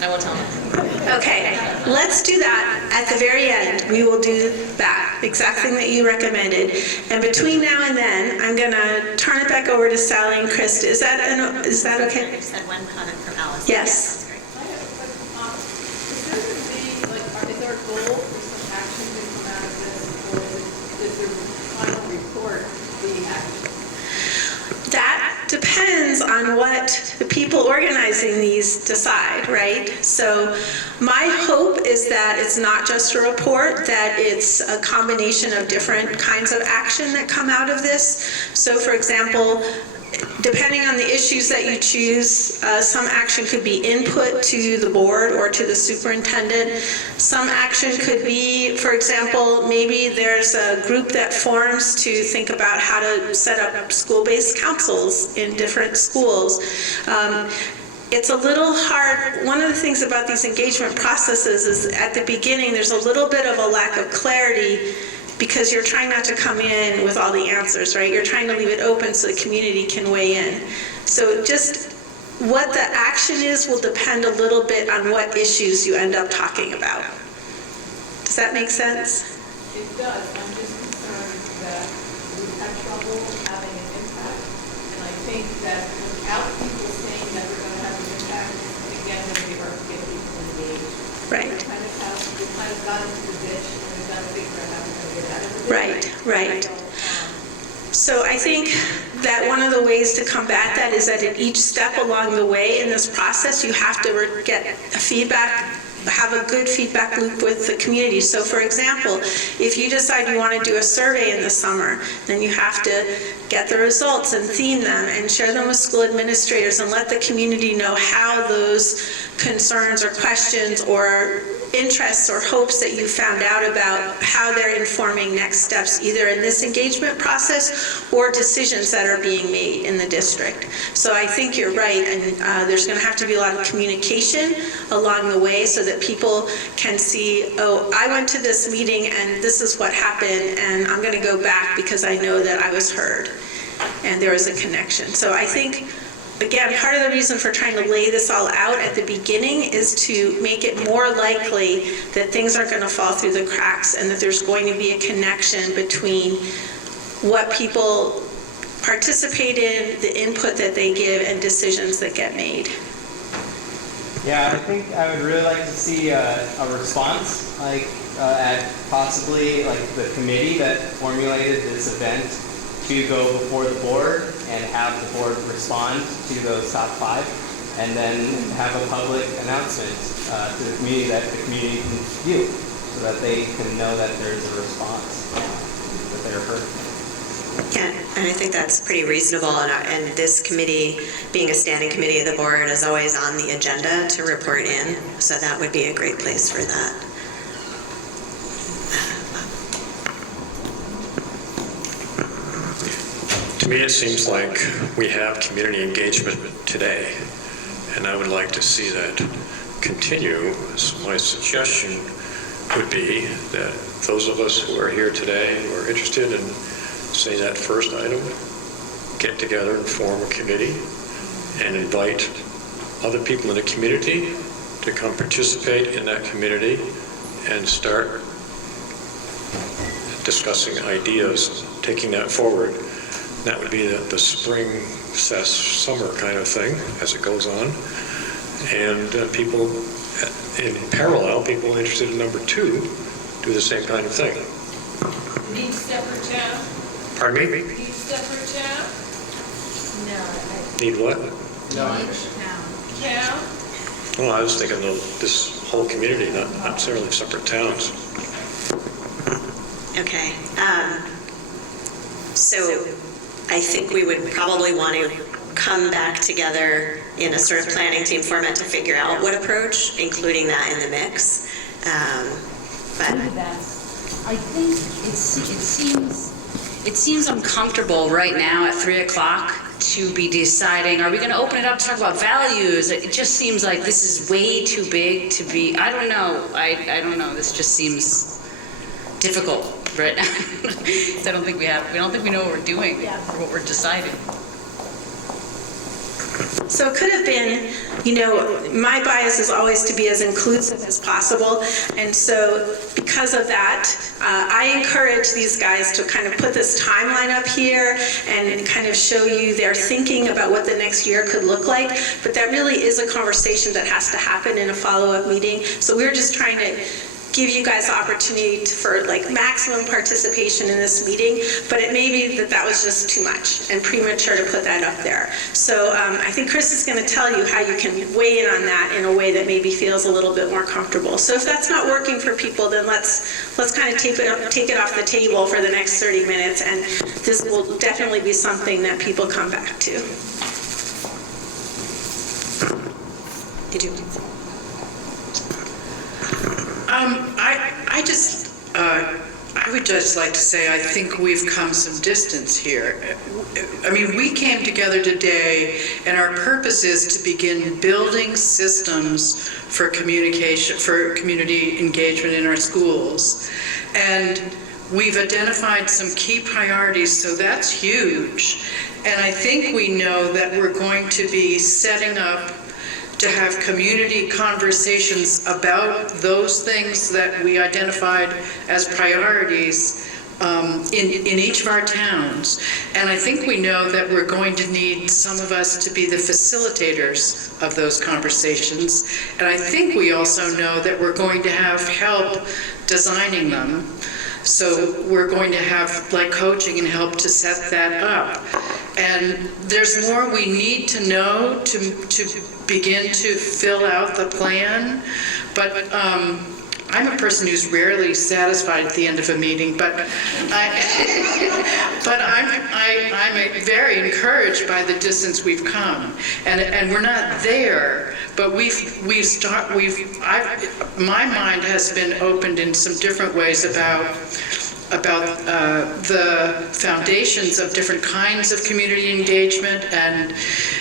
I will tell him. Okay, let's do that at the very end. We will do that, exact thing that you recommended. And between now and then, I'm going to turn it back over to Sally and Krista. Is that okay? I just had one comment from Alice. Yes. Is there a goal for some action to come out of this, or is there a final report being action? That depends on what the people organizing these decide, right? So my hope is that it's not just a report, that it's a combination of different kinds of action that come out of this. So for example, depending on the issues that you choose, some action could be input to the board or to the superintendent. Some action could be, for example, maybe there's a group that forms to think about how to set up school-based councils in different schools. It's a little hard. One of the things about these engagement processes is at the beginning there's a little bit of a lack of clarity because you're trying not to come in with all the answers, right? You're trying to leave it open so the community can weigh in. So just what the action is will depend a little bit on what issues you end up talking about. Does that make sense? It does. I'm just concerned that we've had trouble having an impact. And I think that without people saying that we're going to have an impact, again, we are get people engaged. Right. We kind of got into the ditch and we've got to figure out how we're going to get out of the ditch. Right. So I think that one of the ways to combat that is that at each step along the way in this process, you have to get feedback, have a good feedback loop with the community. So for example, if you decide you want to do a survey in the summer, then you have to get the results and theme them and share them with school administrators and let the community know how those concerns or questions or interests or hopes that you found out about how they're informing next steps, either in this engagement process or decisions that are being made in the district. So I think you're right, and there's going to have to be a lot of communication along the way so that people can see, oh, I went to this meeting and this is what happened, and I'm going to go back because I know that I was heard and there was a connection. So I think, again, part of the reason for trying to lay this all out at the beginning is to make it more likely that things aren't going to fall through the cracks and that there's going to be a connection between what people participate in, the input that they give, and decisions that get made. Yeah, I think I would really like to see a response, like at possibly like the committee that formulated this event to go before the board and have the board respond to those top 5, and then have a public announcement to the community that the community can view, so that they can know that there's a response, that they're heard. Yeah, and I think that's pretty reasonable, and this committee, being a standing committee of the board, is always on the agenda to report in, so that would be a great place for that. To me, it seems like we have community engagement today, and I would like to see that continue. So my suggestion would be that those of us who are here today who are interested in, say, that first item, get together and form a committee and invite other people in the community to come participate in that community and start discussing ideas, taking that forward. That would be the spring, summer kind of thing as it goes on. And people, in parallel, people interested in number 2 do the same kind of thing. Need separate tab? Pardon me? Need separate tab? No. Need what? Tab? Well, I was thinking of this whole community, not necessarily separate towns. Okay. So I think we would probably want to come back together in a sort of planning team format to figure out what approach, including that in the mix. But I think it seems uncomfortable right now at 3 o'clock to be deciding, are we going to open it up to talk about values? It just seems like this is way too big to be, I don't know. I don't know. This just seems difficult right now. I don't think we know what we're doing or what we're deciding. So it could have been, my bias is always to be as inclusive as possible. And so because of that, I encourage these guys to kind of put this timeline up here and kind of show you their thinking about what the next year could look like. But that really is a conversation that has to happen in a follow-up meeting. So we're just trying to give you guys the opportunity for like maximum participation in this meeting, but it may be that was just too much and premature to put that up there. So I think Chris is going to tell you how you can weigh in on that in a way that maybe feels a little bit more comfortable. So if that's not working for people, then let's kind of take it off the table for the next 30 minutes, and this will definitely be something that people come back to. Did you? I would just like to say I think we've come some distance here. I mean, we came together today, and our purpose is to begin building systems for communication, for community engagement in our schools. And we've identified some key priorities, so that's huge. And I think we know that we're going to be setting up to have community conversations about those things that we identified as priorities in each of our towns. And I think we know that we're going to need some of us to be the facilitators of those conversations. And I think we also know that we're going to have help designing them. So we're going to have like coaching and help to set that up. And there's more we need to know to begin to fill out the plan. But I'm a person who's rarely satisfied at the end of a meeting, but I'm very encouraged by the distance we've come, and we're not there, but my mind has been opened in some different ways about the foundations of different kinds of community engagement and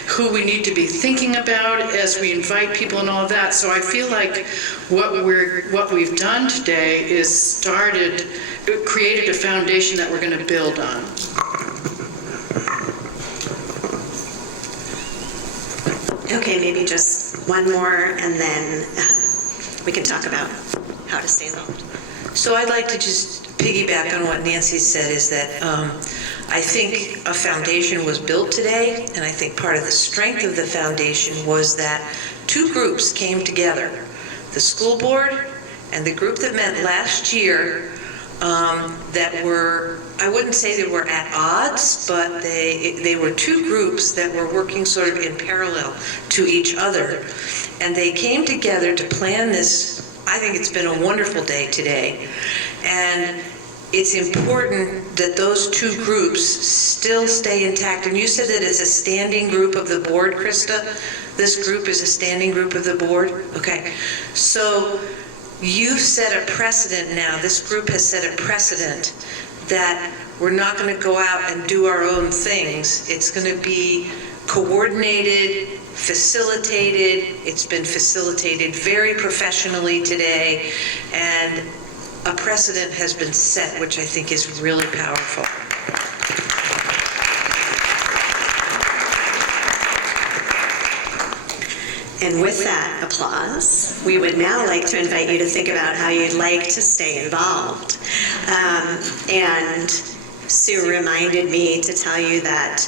who we need to be thinking about as we invite people and all of that. So I feel like what we've done today is created a foundation that we're going to build on. Okay, maybe just one more, and then we can talk about how to stay involved. So I'd like to just piggyback on what Nancy said, is that I think a foundation was built today, and I think part of the strength of the foundation was that two groups came together, the school board and the group that met last year, that were, I wouldn't say they were at odds, but they were two groups that were working sort of in parallel to each other. And they came together to plan this. I think it's been a wonderful day today. And it's important that those two groups still stay intact. And you said that it's a standing group of the board, Krista? This group is a standing group of the board? Okay. So you've set a precedent now. This group has set a precedent that we're not going to go out and do our own things. It's going to be coordinated, facilitated. It's been facilitated very professionally today, and a precedent has been set, which I think is really powerful. And with that applause, we would now like to invite you to think about how you'd like to stay involved. And Sue reminded me to tell you that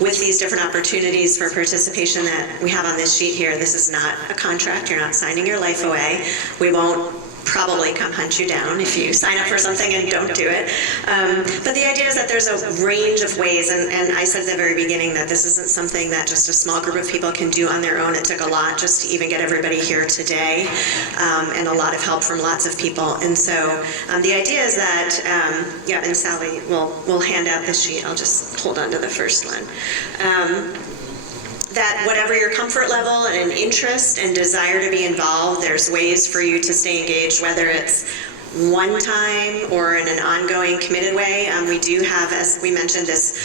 with these different opportunities for participation that we have on this sheet here, this is not a contract. You're not signing your life away. We won't probably come hunt you down if you sign up for something and don't do it. But the idea is that there's a range of ways, and I said at the very beginning that this isn't something that just a small group of people can do on their own. It took a lot just to even get everybody here today, and a lot of help from lots of people. And so the idea is that, yeah, and Sally, we'll hand out this sheet. I'll just hold on to the first one. That whatever your comfort level and interest and desire to be involved, there's ways for you to stay engaged, whether it's one time or in an ongoing committed way. We do have, as we mentioned, this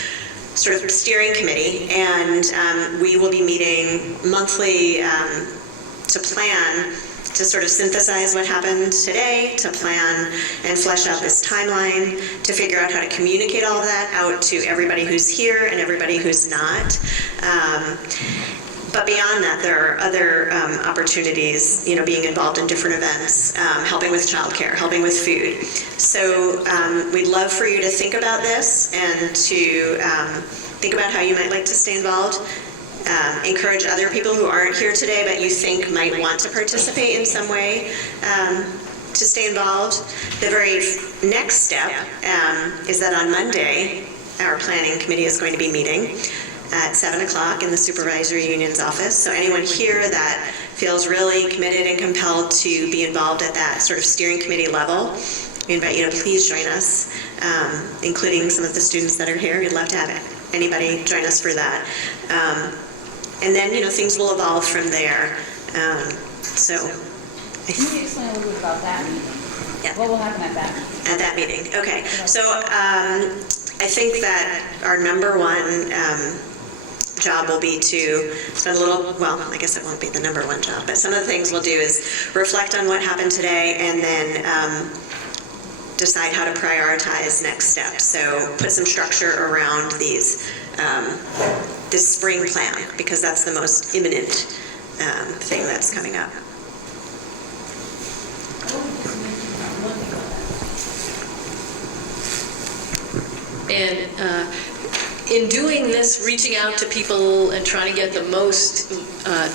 sort of steering committee, and we will be meeting monthly to plan, to sort of synthesize what happened today, to plan and flesh out this timeline, to figure out how to communicate all of that out to everybody who's here and everybody who's not. But beyond that, there are other opportunities, being involved in different events, helping with childcare, helping with food. So we'd love for you to think about this and to think about how you might like to stay involved. Encourage other people who aren't here today but you think might want to participate in some way. to stay involved. The very next step is that on Monday, our planning committee is going to be meeting at 7 o'clock in the supervisory union's office. So anyone here that feels really committed and compelled to be involved at that sort of steering committee level, we invite you to please join us, including some of the students that are here. We'd love to have anybody join us for that. And then, things will evolve from there. Can you explain a little bit about that meeting? Yeah. What will happen at that meeting? At that meeting, okay. So I think that our number one job will be to spend a little, well, I guess it won't be the number one job, but some of the things we'll do is reflect on what happened today and then decide how to prioritize next steps. So put some structure around this spring plan, because that's the most imminent thing that's coming up. And in doing this, reaching out to people and trying to get the most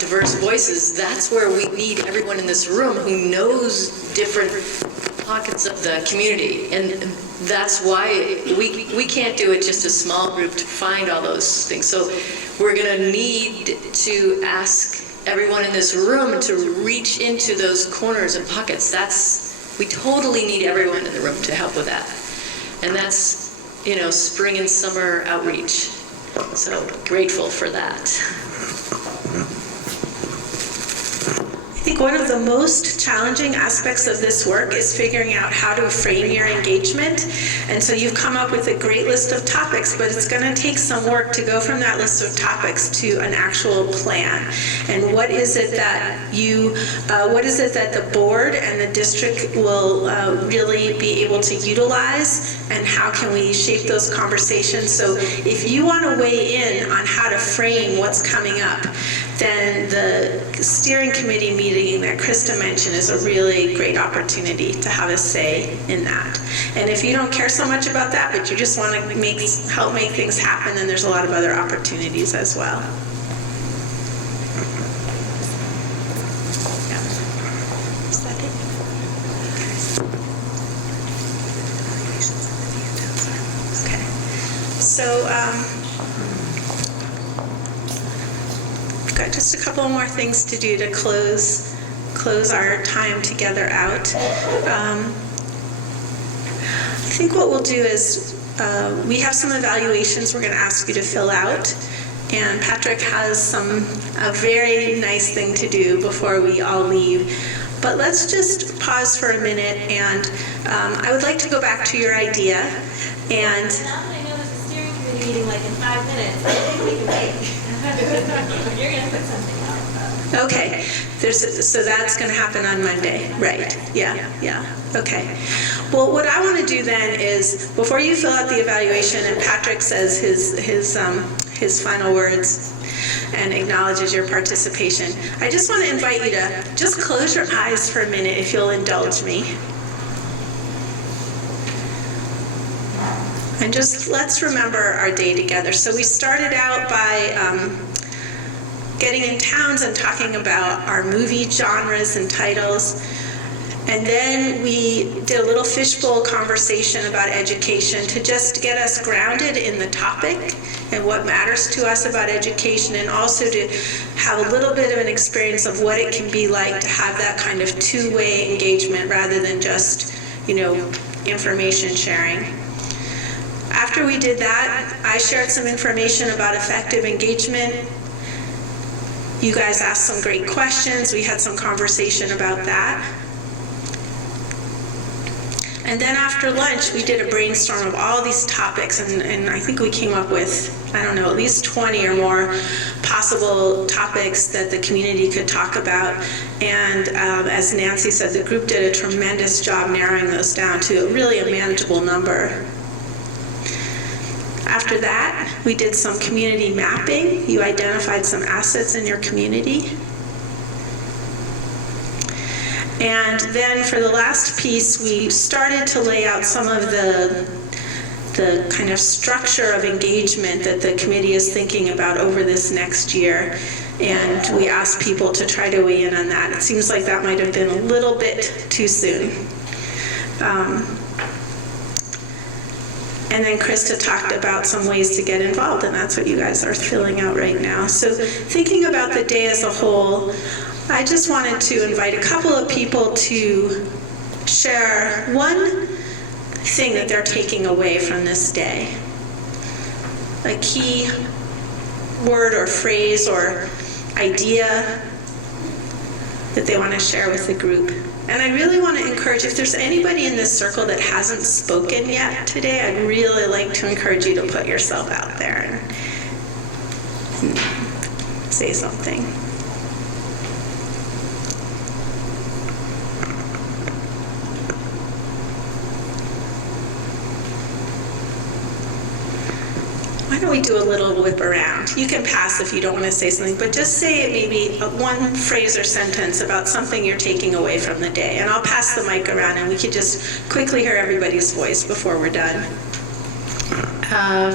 diverse voices, that's where we need everyone in this room who knows different pockets of the community. And that's why we can't do it just a small group to find all those things. So we're going to need to ask everyone in this room to reach into those corners and pockets. We totally need everyone in the room to help with that. And that's, spring and summer outreach. So grateful for that. I think one of the most challenging aspects of this work is figuring out how to frame your engagement. And so you've come up with a great list of topics, but it's going to take some work to go from that list of topics to an actual plan. And what is it that the board and the district will really be able to utilize, and how can we shape those conversations? So if you want to weigh in on how to frame what's coming up, then the steering committee meeting that Krista mentioned is a really great opportunity to have a say in that. And if you don't care so much about that, but you just want to help make things happen, then there's a lot of other opportunities as well. Okay. So, got just a couple more things to do to close our time together out. I think what we'll do is we have some evaluations we're going to ask you to fill out, and Patrick has a very nice thing to do before we all leave. But let's just pause for a minute, and I would like to go back to your idea. And I know there's a steering committee meeting like in 5 minutes. I think we can wait. You're going to put something out. Okay, so that's going to happen on Monday, right? Yeah. Okay. Well, what I want to do then is, before you fill out the evaluation and Patrick says his final words and acknowledges your participation, I just want to invite you to just close your eyes for a minute, if you'll indulge me. And just let's remember our day together. So we started out by getting in towns and talking about our movie genres and titles. And then we did a little fishbowl conversation about education to just get us grounded in the topic and what matters to us about education, and also to have a little bit of an experience of what it can be like to have that kind of two-way engagement rather than just, information sharing. After we did that, I shared some information about effective engagement. You guys asked some great questions. We had some conversation about that. And then after lunch, we did a brainstorm of all these topics, and I think we came up with, at least 20 or more possible topics that the community could talk about. And as Nancy said, the group did a tremendous job narrowing those down to really a manageable number. After that, we did some community mapping. You identified some assets in your community. And then for the last piece, we started to lay out some of the kind of structure of engagement that the committee is thinking about over this next year. And we asked people to try to weigh in on that. It seems like that might have been a little bit too soon. And then Krista talked about some ways to get involved, and that's what you guys are filling out right now. So thinking about the day as a whole, I just wanted to invite a couple of people to share one thing that they're taking away from this day. A key word or phrase or idea that they want to share with the group. And I really want to encourage, if there's anybody in this circle that hasn't spoken yet today, I'd really like to encourage you to put yourself out there and say something. Why don't we do a little whip around? You can pass if you don't want to say something, but just say maybe one phrase or sentence about something you're taking away from the day. And I'll pass the mic around and we could just quickly hear everybody's voice before we're done.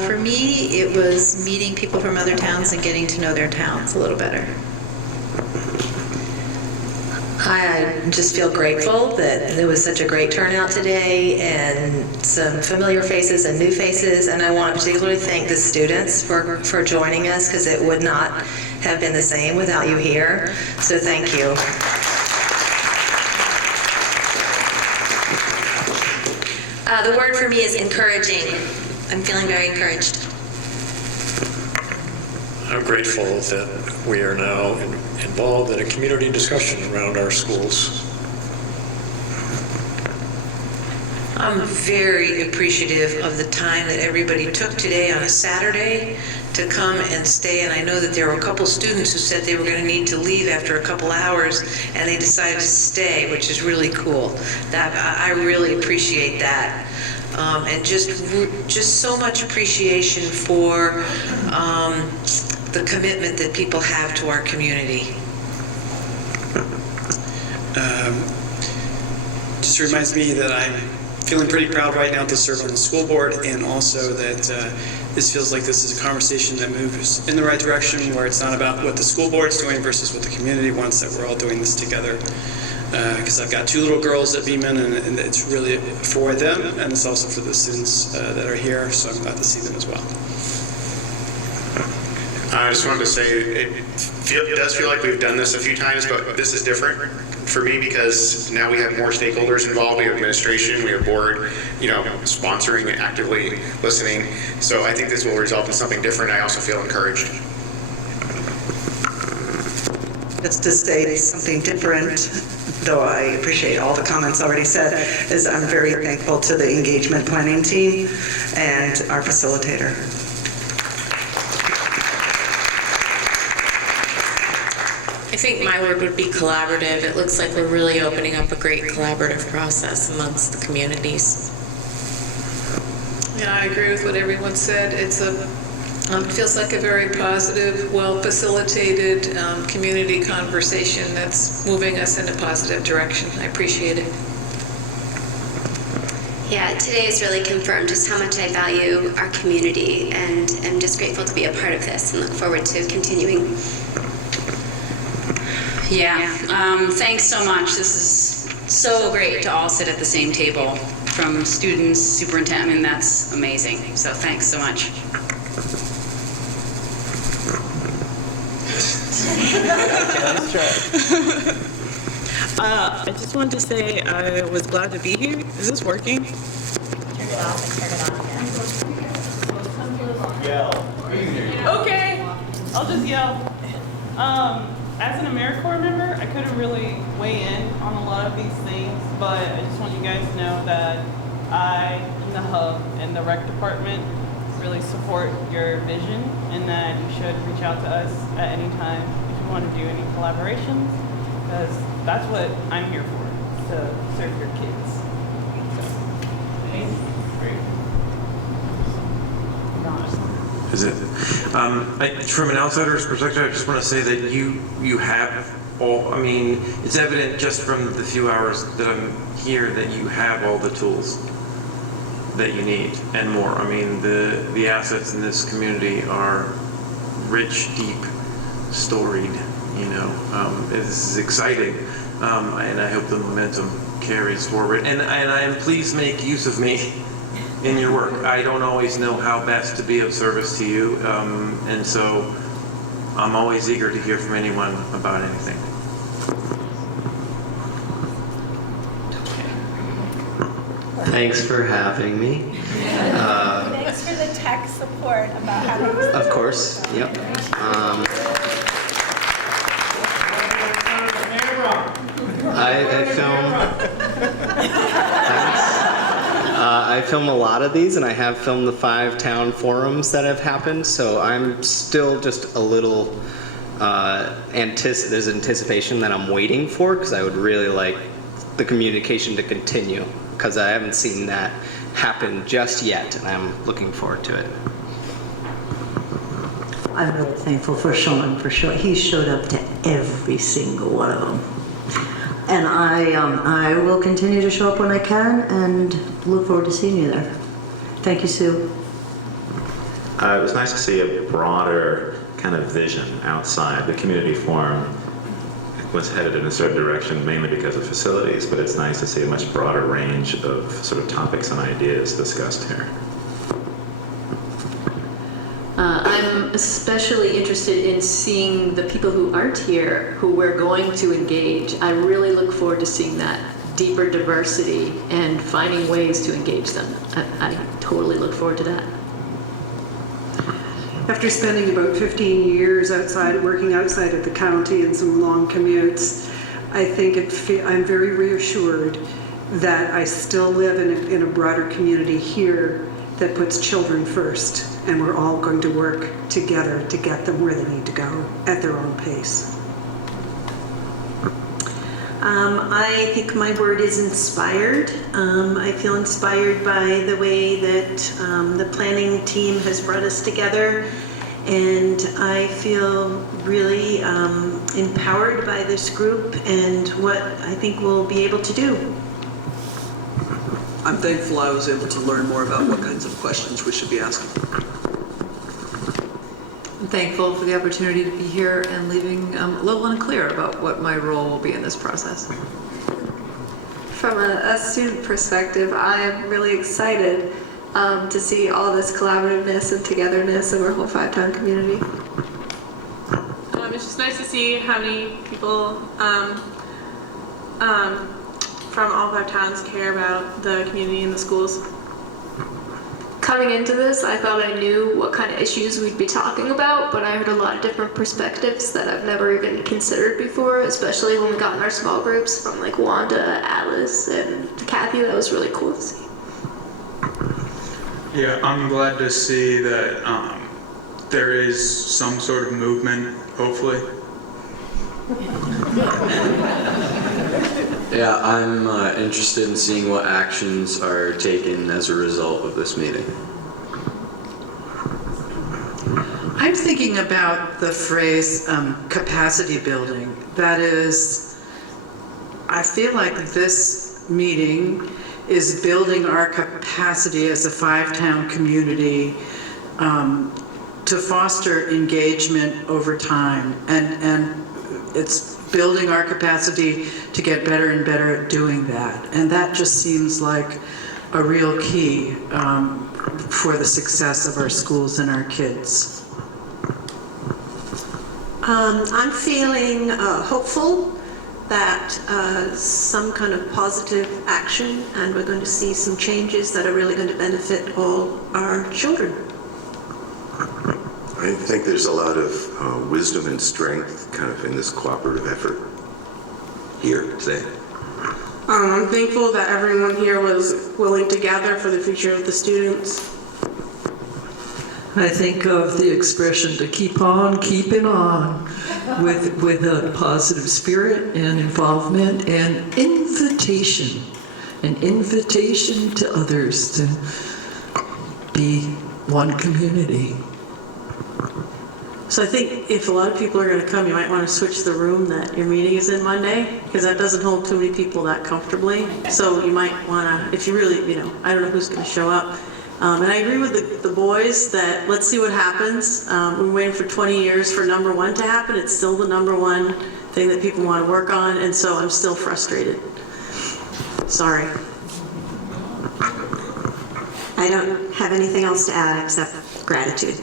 For me, it was meeting people from other towns and getting to know their towns a little better. I just feel grateful that there was such a great turnout today and some familiar faces and new faces, and I want to particularly thank the students for joining us, because it would not have been the same without you here, so thank you. The word for me is encouraging. I'm feeling very encouraged. I'm grateful that we are now involved in a community discussion around our schools. I'm very appreciative of the time that everybody took today on a Saturday to come and stay, and I know that there were a couple students who said they were going to need to leave after a couple hours, and they decided to stay, which is really cool. That I really appreciate that. And just so much appreciation for the commitment that people have to our community. Just reminds me that I'm feeling pretty proud right now to serve on the school board, and also that this feels like this is a conversation that moves in the right direction, where it's not about what the school board's doing versus what the community wants, that we're all doing this together. Because I've got two little girls at Beeman, and it's really for them, and it's also for the students that are here, so I'm glad to see them as well. I just wanted to say it does feel like we've done this a few times, but this is different for me because now we have more stakeholders involved. We have administration, we have board, sponsoring and actively listening. So I think this will result in something different. I also feel encouraged. Just to say something different, though I appreciate all the comments already said, is I'm very thankful to the engagement planning team and our facilitator. I think my word would be collaborative. It looks like we're really opening up a great collaborative process amongst the communities. Yeah, I agree with what everyone said. It feels like a very positive, well-facilitated community conversation that's moving us in a positive direction. I appreciate it. Yeah, today has really confirmed just how much I value our community, and I'm just grateful to be a part of this and look forward to continuing. Yeah, thanks so much. This is so great to all sit at the same table, from students, superintendent. I mean, that's amazing. So thanks so much. I just wanted to say I was glad to be here. Is this working? Turn it off and turn it on again. Okay, I'll just yell. As an AmeriCorps member, I couldn't really weigh in on a lot of these things, but I just want you guys to know that I, in the hub and the rec department, really support your vision, and that you should reach out to us at any time if you want to do any collaborations, because that's what I'm here for, to serve your kids. Is it? From an outsider's perspective, I just want to say that you have all, I mean, it's evident just from the few hours that I'm here that you have all the tools that you need and more. I mean, the assets in this community are rich, deep, storied, This is exciting, and I hope the momentum carries forward. And please make use of me in your work. I don't always know how best to be of service to you, and so I'm always eager to hear from anyone about anything. Thanks for having me. Thanks for the tech support about how to... Of course, yep. I film a lot of these, and I have filmed the 5-town forums that have happened, so I'm still just a little there's anticipation that I'm waiting for, because I would really like the communication to continue, because I haven't seen that happen just yet, and I'm looking forward to it. I'm really thankful for Sean, for sure. He showed up to every single one of them. And I will continue to show up when I can, and look forward to seeing you there. Thank you, Sue. It was nice to see a broader kind of vision outside. The community forum was headed in a certain direction, mainly because of facilities, but it's nice to see a much broader range of sort of topics and ideas discussed here. I'm especially interested in seeing the people who aren't here, who we're going to engage. I really look forward to seeing that deeper diversity and finding ways to engage them. I totally look forward to that. After spending about 15 years working outside of the county and some long commutes, I think I'm very reassured that I still live in a broader community here that puts children first, and we're all going to work together to get them where they need to go at their own pace. I think my word is inspired. I feel inspired by the way that the planning team has brought us together, and I feel really empowered by this group and what I think we'll be able to do. I'm thankful I was able to learn more about what kinds of questions we should be asking. I'm thankful for the opportunity to be here and leaving a little unclear about what my role will be in this process. From a student perspective, I am really excited to see all this collaborativeness and togetherness of our whole 5-town community. It's just nice to see how many people from all 5 towns care about the community and the schools. Coming into this, I thought I knew what kind of issues we'd be talking about, but I heard a lot of different perspectives that I've never even considered before, especially when we got in our small groups from like Wanda, Alice, and Kathy. That was really cool to see. Yeah, I'm glad to see that there is some sort of movement, hopefully. Yeah, I'm interested in seeing what actions are taken as a result of this meeting. I'm thinking about the phrase capacity building. That is, I feel like this meeting is building our capacity as a 5-town community to foster engagement over time, and it's building our capacity to get better and better at doing that. And that just seems like a real key for the success of our schools and our kids. I'm feeling hopeful that some kind of positive action, and we're going to see some changes that are really going to benefit all our children. I think there's a lot of wisdom and strength kind of in this cooperative effort here today. I'm thankful that everyone here was willing to gather for the future of the students. I think of the expression to keep on keeping on with a positive spirit and involvement and invitation, an invitation to others to be one community. So I think if a lot of people are going to come, you might want to switch the room that your meeting is in Monday, because that doesn't hold too many people that comfortably. So you might want to, if you really, I don't know who's going to show up, And I agree with the boys that let's see what happens. We're waiting for 20 years for number one to happen. It's still the number one thing that people want to work on, and so I'm still frustrated. Sorry. I don't have anything else to add except gratitude.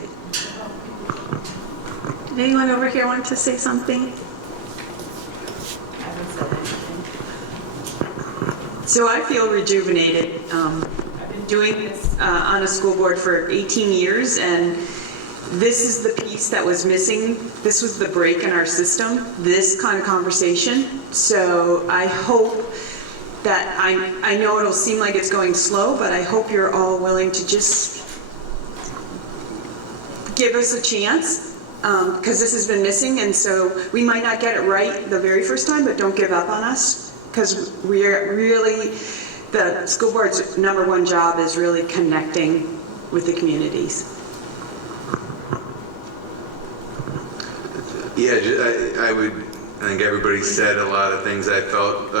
Did anyone over here want to say something? So I feel rejuvenated. I've been doing this on a school board for 18 years, and this is the piece that was missing. This was the break in our system, this kind of conversation. So I hope that, I know it'll seem like it's going slow, but I hope you're all willing to just give us a chance, because this has been missing, and so we might not get it right the very first time, but don't give up on us, because we're really, the school board's number one job is really connecting with the communities. Yeah, I think everybody said a lot of things I felt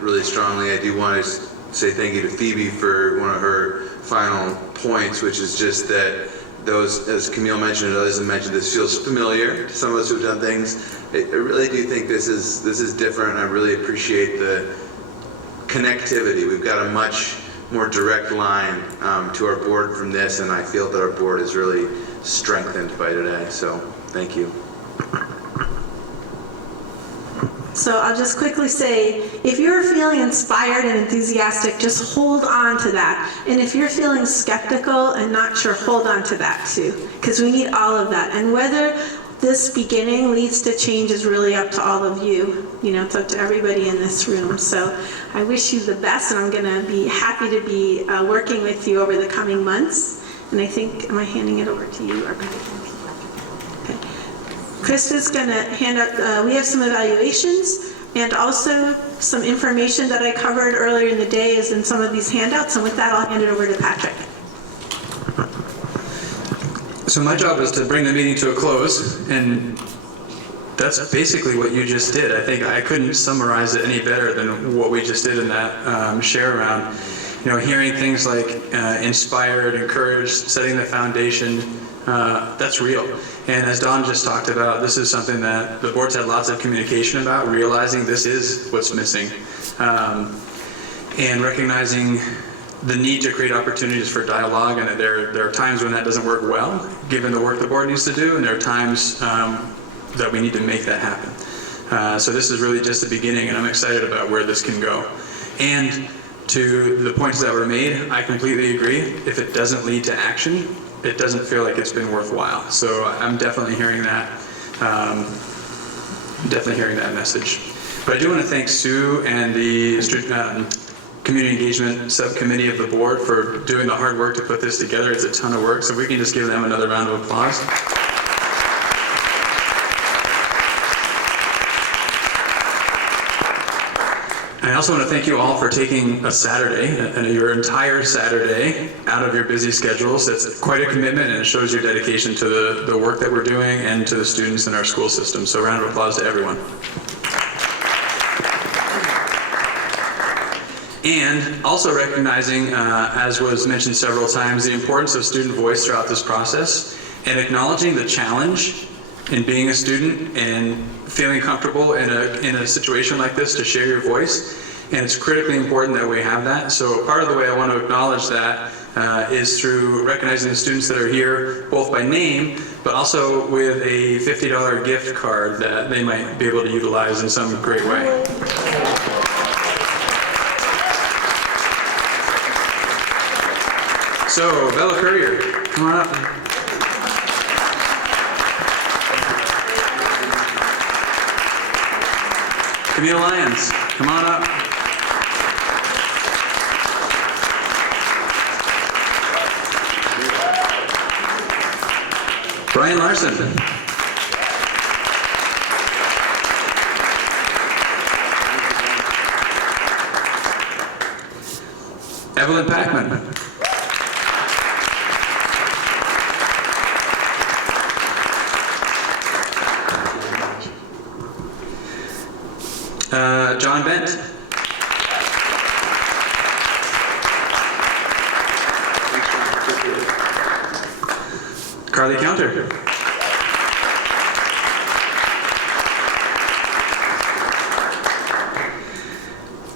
really strongly. I do want to say thank you to Phoebe for one of her final points, which is just that those, as Camille mentioned and others have mentioned, this feels familiar to some of us who've done things. I really do think this is different, and I really appreciate the connectivity. We've got a much more direct line to our board from this, and I feel that our board is really strengthened by today. So thank you. So I'll just quickly say, if you're feeling inspired and enthusiastic, just hold on to that. And if you're feeling skeptical and not sure, hold on to that too, because we need all of that. And whether this beginning leads to change is really up to all of you. You know, it's up to everybody in this room. So I wish you the best, and I'm going to be happy to be working with you over the coming months. And I think, am I handing it over to you? Okay. Krista's going to hand out, we have some evaluations and also some information that I covered earlier in the day is in some of these handouts. And with that, I'll hand it over to Patrick. So my job is to bring the meeting to a close, and that's basically what you just did. I think I couldn't summarize it any better than what we just did in that share around. You know, hearing things like inspired, encouraged, setting the foundation, that's real. And as Don just talked about, this is something that the board's had lots of communication about, realizing this is what's missing, and recognizing the need to create opportunities for dialogue. And there are times when that doesn't work well, given the work the board needs to do, and there are times that we need to make that happen. So this is really just the beginning, and I'm excited about where this can go. And to the points that were made, I completely agree. If it doesn't lead to action, it doesn't feel like it's been worthwhile. So I'm definitely hearing that, message. But I do want to thank Sue and the Community Engagement Subcommittee of the board for doing the hard work to put this together. It's a ton of work, so we can just give them another round of applause. I also want to thank you all for taking a Saturday, and your entire Saturday, out of your busy schedules. That's quite a commitment, and it shows your dedication to the work that we're doing and to the students in our school system. So a round of applause to everyone. And also recognizing, as was mentioned several times, the importance of student voice throughout this process, and acknowledging the challenge in being a student and feeling comfortable in a situation like this to share your voice. And it's critically important that we have that. So part of the way I want to acknowledge that is through recognizing the students that are here, both by name, but also with a $50 gift card that they might be able to utilize in some great way. So, Bella Courier, come on up. Camille Lyons, come on up. Brian Larson. Evelyn Packman. John Bent. Carly Counter.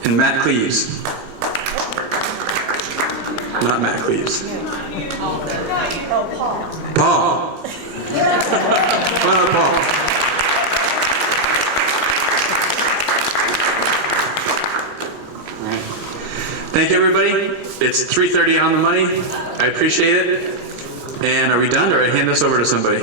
And Matt Cleaves. Not Matt Cleaves. Paul. Come on up, Paul. Thank you, everybody. It's 3:30 on the money. I appreciate it. And are we done, or I hand this over to somebody?